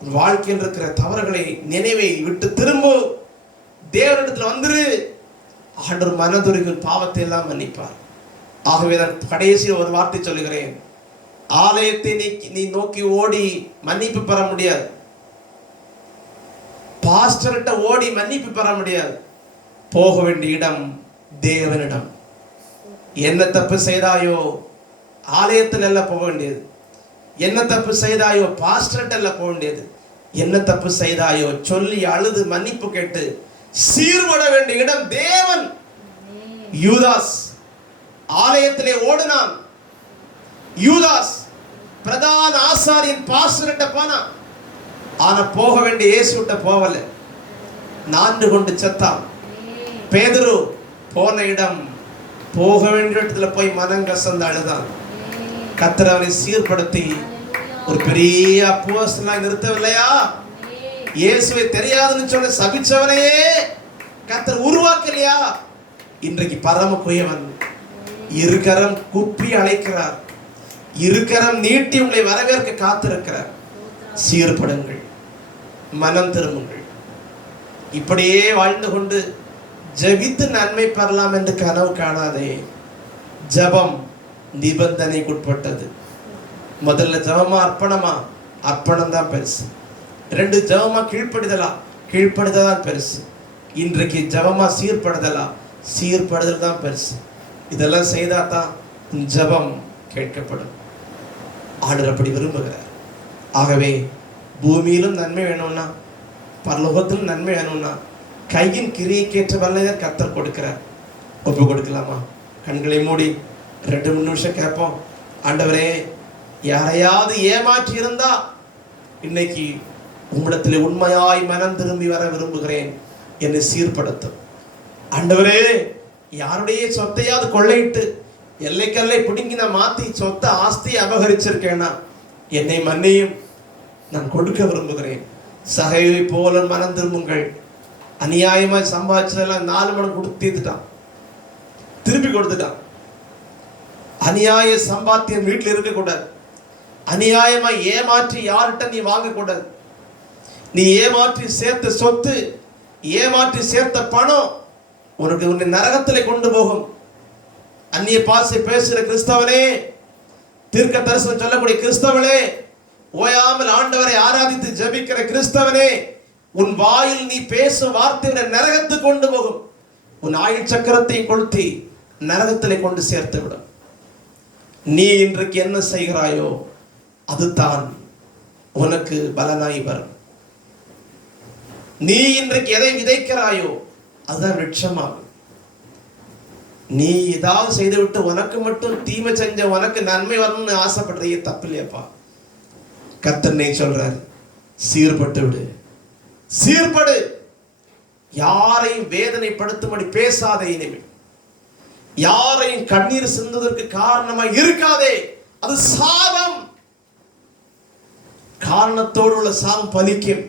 உன் வாழ்க்கையில் இருக்கிற தவறுகளை நினைவை விட்டு திரும்பு, தேவனிடத்துல வந்துரு. ஆண்டவர் மனதுருகின் பாவத்தை எல்லாம் மன்னிப்பார். ஆகவே நான் கடைசியில் ஒரு வார்த்தை சொல்லுகிறேன், ஆலயத்தை நீ நோக்கி ஓடி மன்னிப்பு பெற முடியாது, பாஸ்டர்கிட்ட ஓடி மன்னிப்பு பெற முடியாது. போக வேண்டிய இடம் தேவனிடம். என்ன தப்பு செய்தாயோ ஆலயத்தில் எல்லாம் போக வேண்டியது. என்ன தப்பு செய்தாயோ பாஸ்டர்ட்ட எல்லாம் போக வேண்டியது. என்ன தப்பு செய்தாயோ சொல்லி அழுது மன்னிப்பு கேட்டு சீர்பட வேண்டிய இடம் தேவன். யூதாஸ் ஆலயத்திலே ஓடினான். யூதாஸ் பிரதான ஆசாரியன் பாஸ்டர்ட்ட போனான். ஆனா போக வேண்டிய இயேசுட்ட போகல, நான்கு கொண்டு செத்தான். பேதுரு போன இடம், போக வேண்டிய இடத்துல போய் மனம் கசந்து அழுதான். கர்த்தர் அவனை சீர்படுத்தி ஒரு பெரிய அப்போஸ்தலனாய் நிறுத்தவில்லையா? இயேசுவை தெரியாதுன்னு சொன்ன சபிச்சவனையே கர்த்தர் உருவாக்கலையா? இன்றைக்கு பரம குயவன் இருக்கரம் குப்பி அழைக்கிறார், இருக்கரம் நீட்டி உங்களை வரவேற்க காத்திருக்கிறார். சீர்படுங்கள், மனம் திரும்புங்கள். இப்படியே வாழ்ந்து கொண்டு ஜெபித்து நன்மை பெறலாம் என்று கனவு காணாதே. ஜபம் நிபந்தனைக்குட்பட்டது. முதல்ல ஜபமா அர்ப்பணமா? அர்ப்பணம் தான் பெருசு. 2 ஜபமா கீழ்ப்படுதலா? கீழ்ப்படுதல் பெருசு. இன்றைக்கு ஜபமா சீர்படுதலா? சீர்படுதல் தான் பெருசு. இதெல்லாம் செய்தா தான் ஜபம் கேட்கப்படும். ஆண்டவர் அப்படி விரும்புகிறார். ஆகவே பூமியிலும் நன்மை வேணும்னா, பரலோகத்திலும் நன்மை வேணும்னா கையின் கிரியைக்கேற்ற வல்லதை கர்த்தர் கொடுக்கிறார். ஒப்பு கொடுக்கலாமா? கண்களை மூடி 2-3 நிமிஷம் கேட்போம். ஆண்டவரே, யாரையாவது ஏமாற்றி இருந்தா இன்னைக்கு உம்மிடத்தில் உண்மையாய் மனம் திரும்பி வர விரும்புகிறேன், என்னை சீர்படுத்தும். ஆண்டவரே, யாருடைய சொத்தையாவது கொள்ளையிட்டு எல்லைக்கல்லை பிடுங்கி நான் மாத்தி சொத்தை ஆஸ்தியை அபகரிச்சிருக்கேனா என்னை மன்னியும், நான் கொடுக்க விரும்புகிறேன். சகைவை போல மனம் திரும்புங்கள். அநியாயமாய் சம்பாதிச்சதெல்லாம் 4 மணி கொடுத்து தீர்த்துட்டான், திருப்பி கொடுத்துட்டான். அநியாய சம்பாத்தியம் வீட்டில் இருக்கக்கூடாது. அநியாயமாய் ஏமாற்றி யார்கிட்ட நீ வாங்கக்கூடாது. நீ ஏமாற்றி சேர்த்த சொத்து, ஏமாற்றி சேர்த்த பணம் உனக்கு உன்னை நரகத்திலே கொண்டு போகும். அந்நிய பாசை பேசுகிற கிறிஸ்தவனே, தீர்க்க தரிசனம் சொல்லக்கூடிய கிறிஸ்தவனே, ஓயாமல் ஆண்டவரை ஆராதித்து ஜெபிக்கிற கிறிஸ்தவனே, உன் வாயில் நீ பேசும் வார்த்தை நரகத்துக்கு கொண்டு போகும். உன் ஆயுள் சக்கரத்தை கொளுத்தி நரகத்திலே கொண்டு சேர்த்து விடும். நீ இன்றைக்கு என்ன செய்கிறாயோ அதுதான் உனக்கு பலனாய் வரும். நீ இன்றைக்கு எதை விதைக்கிறாயோ அதுதான் விருட்சமாகும். நீ ஏதாவது செய்துவிட்டு உனக்கு மட்டும் தீமை செஞ்ச உனக்கு நன்மை வரணும்னு ஆசைப்படுறிய, தப்பு இல்லையப்பா. கர்த்தர் சொல்றாரு, சீர்பட்டு விடு, சீர்படு. யாரையும் வேதனைப்படுத்தும்படி பேசாதே. இனிமேல் யாரையும் கண்ணீர் சிந்துவதற்கு காரணமாய் இருக்காதே. அது சாபம். காரணத்தோடு உள்ள சாபம் பலிக்கும்,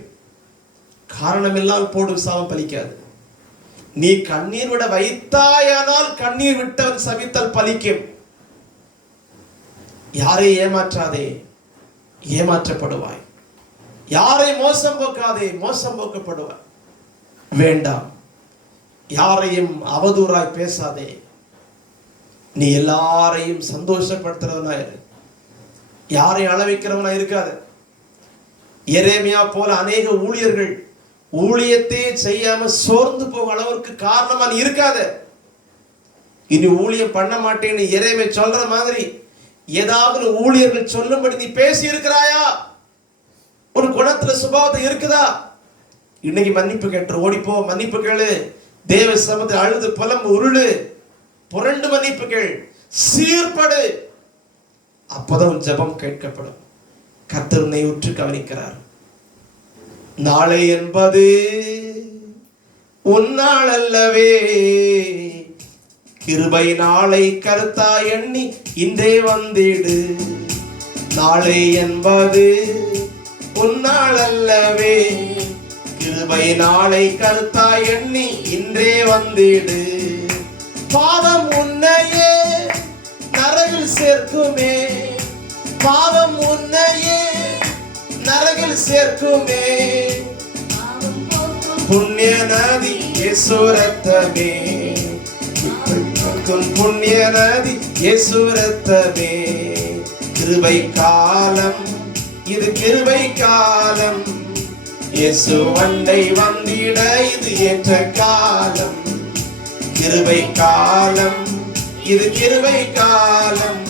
காரணம் இல்லாமல் போடும் சாபம் பலிக்காது. நீ கண்ணீர் விட வைத்தாயானால் கண்ணீர் விட்டவன் சபித்தல் பலிக்கும். யாரை ஏமாற்றாதே, ஏமாற்றப்படுவாய். யாரை மோசம் போக்காதே, மோசம் போக்கப்படுவாய். வேண்டாம், யாரையும் அவதூறாய் பேசாதே. நீ எல்லாரையும் சந்தோஷப்படுத்துறவனா இரு, யாரையும் அளவிக்கிறவனா இருக்காத. எரேமியா போல அநேக ஊழியர்கள் ஊழியத்தை செய்யாம சோர்ந்து போக அளவுக்கு காரணமா நீ இருக்காத. இனி ஊழியம் பண்ண மாட்டேன்னு எரேமியா சொல்ற மாதிரி ஏதாவது ஊழியர்கள் சொல்லும்படி நீ பேசி இருக்கிறாயா? ஒரு குணத்துல சுபாவத்தை இருக்குதா? இன்னைக்கு மன்னிப்பு கேட்டு ஓடிப்போ, மன்னிப்பு கேளு. தேவ சமூகத்தில் அழுது புலம்பு உருளு, புரண்டு மன்னிப்பு கேள், சீர்படு. அப்போதான் ஜெபம் கேட்கப்படும். கர்த்தர் உன்னை உற்று கவனிக்கிறார். நாளை என்பது உன்னாள் அல்லவே, கிருபை நாளை கருத்தா எண்ணி இன்றே வந்திடு. நாளை என்பது உன்னாள் அல்லவே, கிருபை நாளை கருத்தா எண்ணி இன்றே வந்திடு. பாவம் உன்னையே நரகில் சேர்க்குமே, பாவம் உன்னையே நரகில் சேர்க்குமே. புண்ணிய நதி இயேசு ரத்தமே, புண்ணிய நதி இயேசு ரத்தமே. கிருபை காலம் இது, கிருபை காலம். இயேசு வண்டை வந்திட இது ஏற்ற காலம். கிருபை காலம், இது கிருபை காலம்.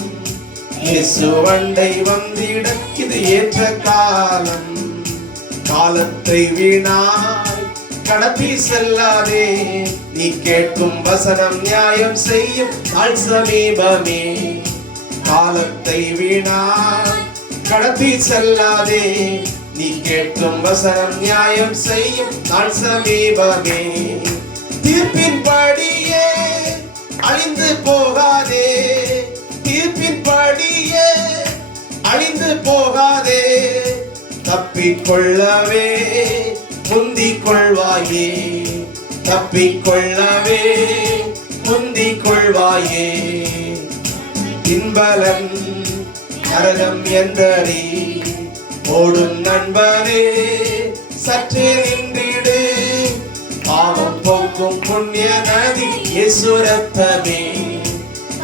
இயேசு அண்டை வந்திட இது ஏற்ற காலம். காலத்தை வீணாய் கடத்தி செல்லாதே, நீ கேட்கும் வசனம் நியாயம் செய்யும் நாள் சமீபமே. காலத்தை வீணாய் கடத்தி செல்லாதே, நீ கேட்கும் வசனம் நியாயம் செய்யும் நாள் சமீபமே. தீர்ப்பின் படியே அழிந்து போகாதே, தீர்ப்பின் படியே அழிந்து போகாதே. தப்பிக்கொள்ளவே முந்திக் கொள்வாயே, தப்பிக்கொள்ளவே முந்திக் கொள்வாயே. இன்பலன் நரகம் என்றடி ஓடும் நண்பனே, சற்றே நின்றிடு. பாவம் போக்கும் புண்ணிய நதி இயேசு ரத்தமே,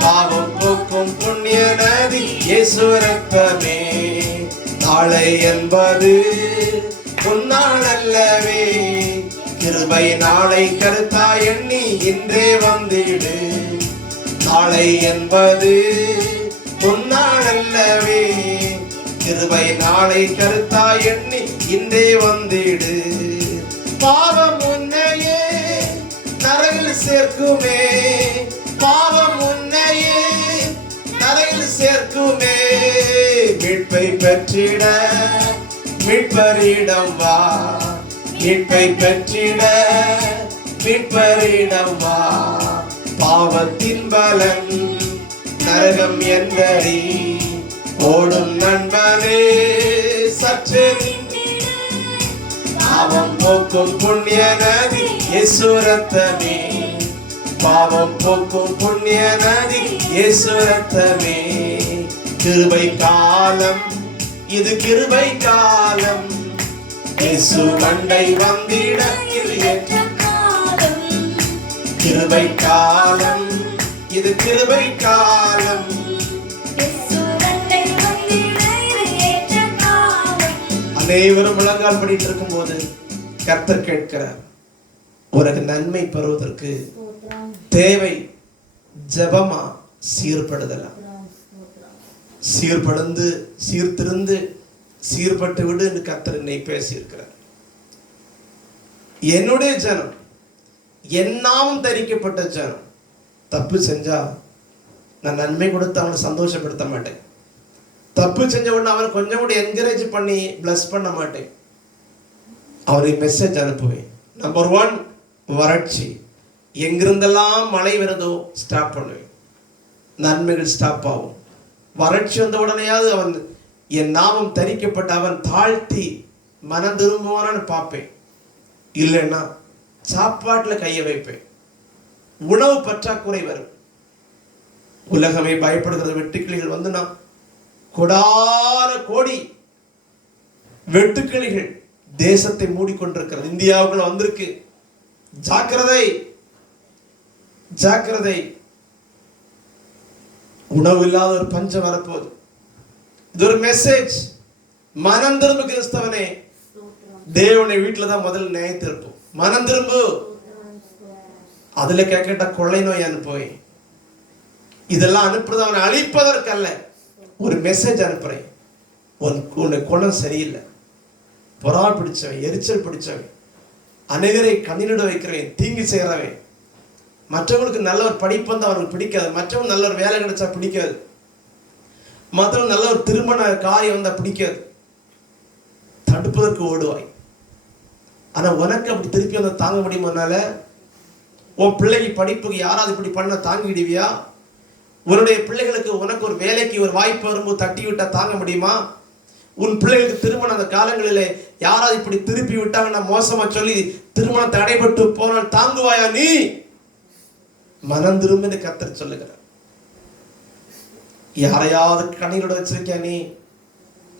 பாவம் போக்கும் புண்ணிய நதி இயேசு ரத்தமே. நாளை என்பது உன்னாள் அல்லவே, கிருபை நாளை கருத்தாய் எண்ணி இன்றே வந்திடு. நாளை என்பது உன்னாள் அல்லவே, கிருபை நாளை கருத்தாய் எண்ணி இன்றே வந்திடு. பாவம் உன்னையே நரகில் சேர்க்குமே, பாவம் உன்னையே நரகில் சேர்க்குமே. மீட்பை பெற்றிட மீட்பரிடம் வா, மீட்பை பெற்றிட மீட்பரிடம் வா. பாவத்தின் பலன் நரகம் என்றடி ஓடும் நண்பனே, சற்றே பாவம் போக்கும் புண்ணிய நதி இயேசு ரத்தமே, பாவம் போக்கும் புண்ணிய நதி இயேசு ரத்தமே. கிருபை காலம், இது கிருபை காலம். இயேசு அண்டை வந்திட இது ஏற்ற காலம். கிருபை காலம், இது கிருபை காலம். அனைவரும் முழங்கால் படிட்டு இருக்கும் போது கர்த்தர் கேட்கிறார், உனக்கு நன்மை பெறுவதற்கு தேவை ஜெபமா சீர்படுதலாம். சீர்படுந்து சீர்திருந்து சீர்பட்டு விடு என்று கர்த்தர் என்னை பேசியிருக்கிறார். என்னுடைய ஜனம், என்னாவும் தரிக்கப்பட்ட ஜனம் தப்பு செஞ்சா நான் நன்மை கொடுத்து அவனை சந்தோஷப்படுத்த மாட்டேன். தப்பு செஞ்ச உடனே அவனை கொஞ்சம் கூட என்கரேஜ் பண்ணி பிளஸ் பண்ண மாட்டேன். அவருக்கு மெசேஜ் அனுப்புவேன். நம்பர் 1, வறட்சி. எங்கிருந்தெல்லாம் மழை வருதோ ஸ்டாப் பண்ணுவேன், நன்மைகள் ஸ்டாப் ஆகும். வறட்சி வந்த உடனேயாவது அவன் என் நாமம் தரிக்கப்பட்ட அவன் தாழ்த்தி மனம் திரும்புவான்னு பார்ப்பேன். இல்லைன்னா சாப்பாட்டில் கையை வைப்பேன். உணவு பற்றாக்குறை வரும். உலகமே பயப்படுகிற வெட்டுக்கிளிகள் வந்து நான் கொடான கோடி வெட்டுக்கிளிகள் தேசத்தை மூடிக்கொண்டிருக்கிறது. இந்தியாவுக்குள்ள வந்திருக்கு. ஜாக்கிரதை, ஜாக்கிரதை. உணவு இல்லாத ஒரு பஞ்சம் வரப்போகுது. இது ஒரு மெசேஜ். மனம் திரும்பு கிறிஸ்தவனே, தேவனை வீட்டுல தான் முதல்ல நியாயத்து இருப்போம். மனம் திரும்பு. அதுல கேட்கட்ட கொள்ளை நோய் அனுப்புவை. இதெல்லாம் அனுப்புறது அவனை அழிப்பதற்கு அல்ல, ஒரு மெசேஜ் அனுப்புறேன். உன்னை குணம் சரியில்லை, பொறா பிடிச்சவன், எரிச்சல் பிடிச்சவன், அநேகரை கண்ணீரிட வைக்கிறவன், தீங்கு செய்கிறவன், மற்றவங்களுக்கு நல்ல ஒரு படிப்பு வந்து அவனுக்கு பிடிக்காது, மற்றவங்க நல்ல ஒரு வேலை கிடைச்சா பிடிக்காது, மற்றவங்க நல்ல ஒரு திருமண காரியம் வந்தா பிடிக்காது, தடுப்பதற்கு ஓடுவாய். ஆனா உனக்கு அப்படி திருப்பி வந்து தாங்க முடியுமானால? உன் பிள்ளைக்கு படிப்புக்கு யாராவது இப்படி பண்ண தாங்கிடுவியா? உன்னுடைய பிள்ளைகளுக்கு உனக்கு ஒரு வேலைக்கு ஒரு வாய்ப்பு வரும்போது தட்டி விட்டா தாங்க முடியுமா? உன் பிள்ளைகளுக்கு திருமணம் அந்த காலங்களிலே யாராவது இப்படி திருப்பி விட்டாங்கன்னா மோசமா சொல்லி திருமணம் தடைபட்டு போனால் தாங்குவாயா நீ? மனம் திரும்பி கர்த்தர் சொல்லுகிறார். யாரையாவது கண்ணீரோட வச்சிருக்கியா நீ?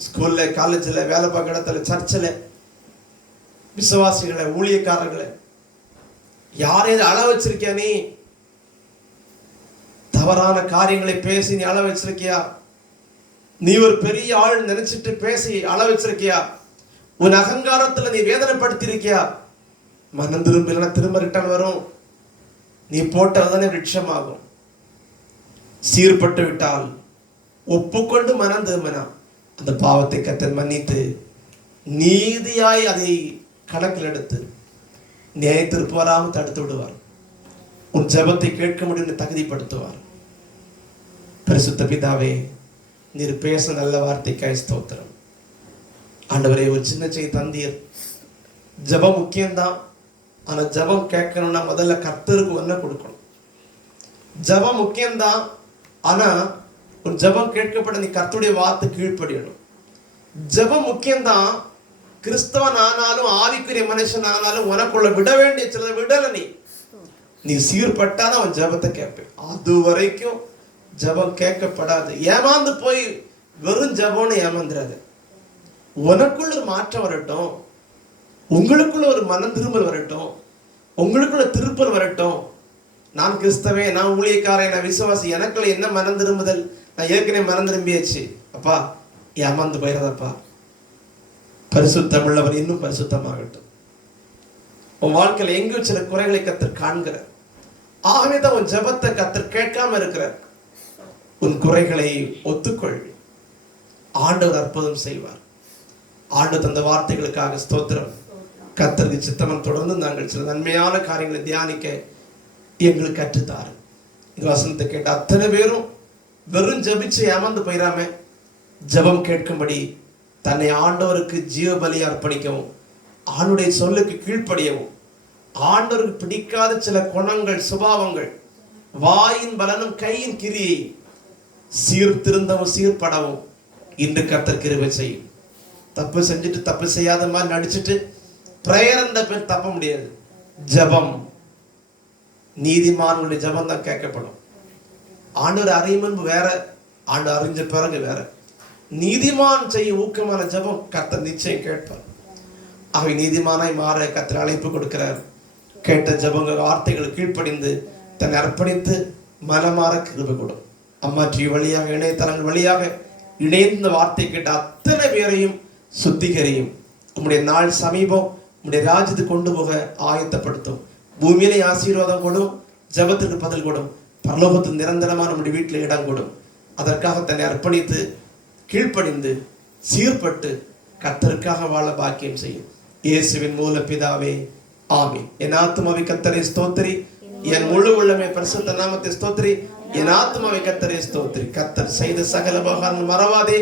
ஸ்கூல்ல, காலேஜ்ல, வேலை பார்க்க இடத்துல, சர்ச்சில், விசுவாசிகளை, ஊழியக்காரர்களை யாரையாவது அள வச்சிருக்கியா நீ? தவறான காரியங்களை பேசி நீ அள வச்சிருக்கியா? நீ ஒரு பெரிய ஆள் நினைச்சிட்டு பேசி அள வச்சிருக்கியா? உன் அகங்காரத்துல நீ வேதனைப்படுத்தி இருக்கியா? மனம் திரும்ப, இல்லைன்னா திரும்ப ரிட்டர்ன் வரும். நீ போட்டதுதானே விருட்சமாகும். சீர்பட்டு விட்டால் ஒப்புக்கொண்டு மனம் திரும்பினா அந்த பாவத்தை கர்த்தர் மன்னித்து நீதியாய் அதை கணக்கில் எடுத்து நியாயத்திற்கு வராமல் தடுத்து விடுவார். உன் ஜெபத்தை கேட்க முடியும் தகுதிப்படுத்துவார். பரிசுத்த பிதாவே, நீர் பேச நல்ல வார்த்தைக்காய் ஸ்தோத்திரம். ஆண்டவரே, ஒரு சின்ன செய்தி தந்தீர். ஜெபம் முக்கியம்தான். ஆனா ஜெபம் கேட்கணும்னா முதல்ல கர்த்தருக்கு ஒன்ன கொடுக்கணும். ஜெபம் முக்கியம்தான். ஆனா ஒரு ஜெபம் கேட்கப்பட நீ கர்த்தருடைய வார்த்தை கீழ்ப்படியணும். ஜெபம் முக்கியம்தான். கிறிஸ்தவன் ஆனாலும் ஆவிக்குரிய மனுஷன் ஆனாலும் உனக்குள்ள விட வேண்டிய சிலதை விடல. நீ சீர்பட்டாதான் அவன் ஜெபத்தை கேட்பேன். அது வரைக்கும் ஜெபம் கேட்கப்படாது. ஏமாந்து போய் வெறும் ஜெபம்னு ஏமாந்துறாது. உனக்குள்ள ஒரு மாற்றம் வரட்டும், உங்களுக்குள்ள ஒரு மனம் திரும்பல் வரட்டும், உங்களுக்குள்ள திருப்பல் வரட்டும். நான் கிறிஸ்தவன், நான் ஊழியக்காரன், நான் விசுவாசி, எனக்குள்ள என்ன மனம் திரும்புதல், நான் ஏற்கனவே மனம் திரும்பியாச்சு. அப்பா ஏமாந்து போயிடாதப்பா. பரிசுத்தம் உள்ளவர் இன்னும் பரிசுத்தமாகட்டும். உன் வாழ்க்கையில எங்கேயும் சில குறைகளை கர்த்தர் காண்கிற. ஆகவேதான் உன் ஜெபத்தை கர்த்தர் கேட்காம இருக்கிற. உன் குறைகளை ஒத்துக்கொள். ஆண்டவர் அற்புதம் செய்வார். ஆண்டு தந்த வார்த்தைகளுக்காக ஸ்தோத்திரம். கர்த்தருக்கு சித்தமன் தொடர்ந்து நாங்கள் சில நன்மையான காரியங்களை தியானிக்க எங்களுக்கு கற்றுத்தாரு. இந்த வசனத்தை கேட்ட அத்தனை பேரும் வெறும் ஜெபிச்சு ஏமாந்து போயிடாம ஜெபம் கேட்கும்படி தன்னை ஆண்டவருக்கு ஜீவ பலி அர்ப்பணிக்கவும், ஆண்டுடைய சொல்லுக்கு கீழ்ப்படியவும், ஆண்டவருக்கு பிடிக்காத சில குணங்கள், சுபாவங்கள், வாயின் பலனும் கையின் கிரியை சீர்திருந்தவும் சீர்படவும் இன்று கர்த்தர் கிருபை செய்யும். தப்பு செஞ்சுட்டு தப்பு செய்யாத மாதிரி நடிச்சுட்டு பிரேயர் பேர் தப்ப முடியாது. ஜெபம், நீதிமான்களுடைய ஜெபம் தான் கேட்கப்படும். ஆண்டவர் அறியும் முன்பு வேற, ஆண்டு அறிஞ்ச பிறகு வேற. நீதிமான் செய்ய ஊக்கமான ஜெபம் கர்த்தர் நிச்சயம் கேட்பார். ஆகவே நீதிமானாய் மாற கர்த்தர் அழைப்பு கொடுக்கிறார். கேட்ட ஜெபங்கள் வார்த்தைகள் கீழ்ப்படிந்து தன்னை அர்ப்பணித்து மனமாற கிருபை கொடும். அம்மா டிவி வழியாக, இணையதளங்கள் வழியாக இணைந்த வார்த்தை கேட்ட அத்தனை பேரையும் சுத்திகரியும். உம்முடைய நாள் சமீபம். உம்முடைய ராஜ்யத்துக்கு கொண்டு போக ஆயத்தப்படுத்தும். பூமியிலே ஆசீர்வாதம் கொடும், ஜெபத்துக்கு பதில் கொடும், பரலோகத்தில் நிரந்தரமான நம்முடைய வீட்டில் இடம் கொடும். அதற்காக தன்னை அர்ப்பணித்து கீழ்ப்படிந்து சீர்பட்டு கர்த்தருக்காக வாழ பாக்கியம் செய்யும். இயேசுவின் மூல பிதாவே, ஆமென். என் ஆத்துமாவை கர்த்தரை ஸ்தோத்திரி, என் முழு உள்ளமே பரிசுத்த நாமத்தை ஸ்தோத்திரி, என் ஆத்துமாவை கர்த்தரை ஸ்தோத்திரி. கர்த்தர் செய்த சகல உபகாரங்கள் மறவாதே.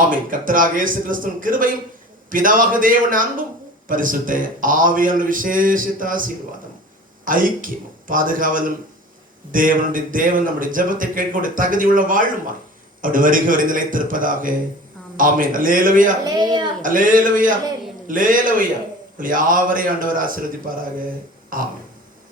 ஆமென். கர்த்தராகிய இயேசு கிறிஸ்துவின் கிருபையும் பிதாவாக தேவன் அன்பும் பரிசுத்த ஆவியானவருடைய விசேஷித்த ஆசீர்வாதம் ஐக்கியமும் பாதுகாவலும் தேவன் நம்முடைய ஜெபத்தை கேட்கக்கூடிய தகுதி உள்ள வாழுமாய் அப்படி வருகை வரை நிலைத்திருப்பதாக. ஆமென். அல்லேலூயா, அல்லேலூயா, அல்லேலூயா. யாவரையும் ஆண்டவர் ஆசீர்வதிப்பாராக. ஆமென்.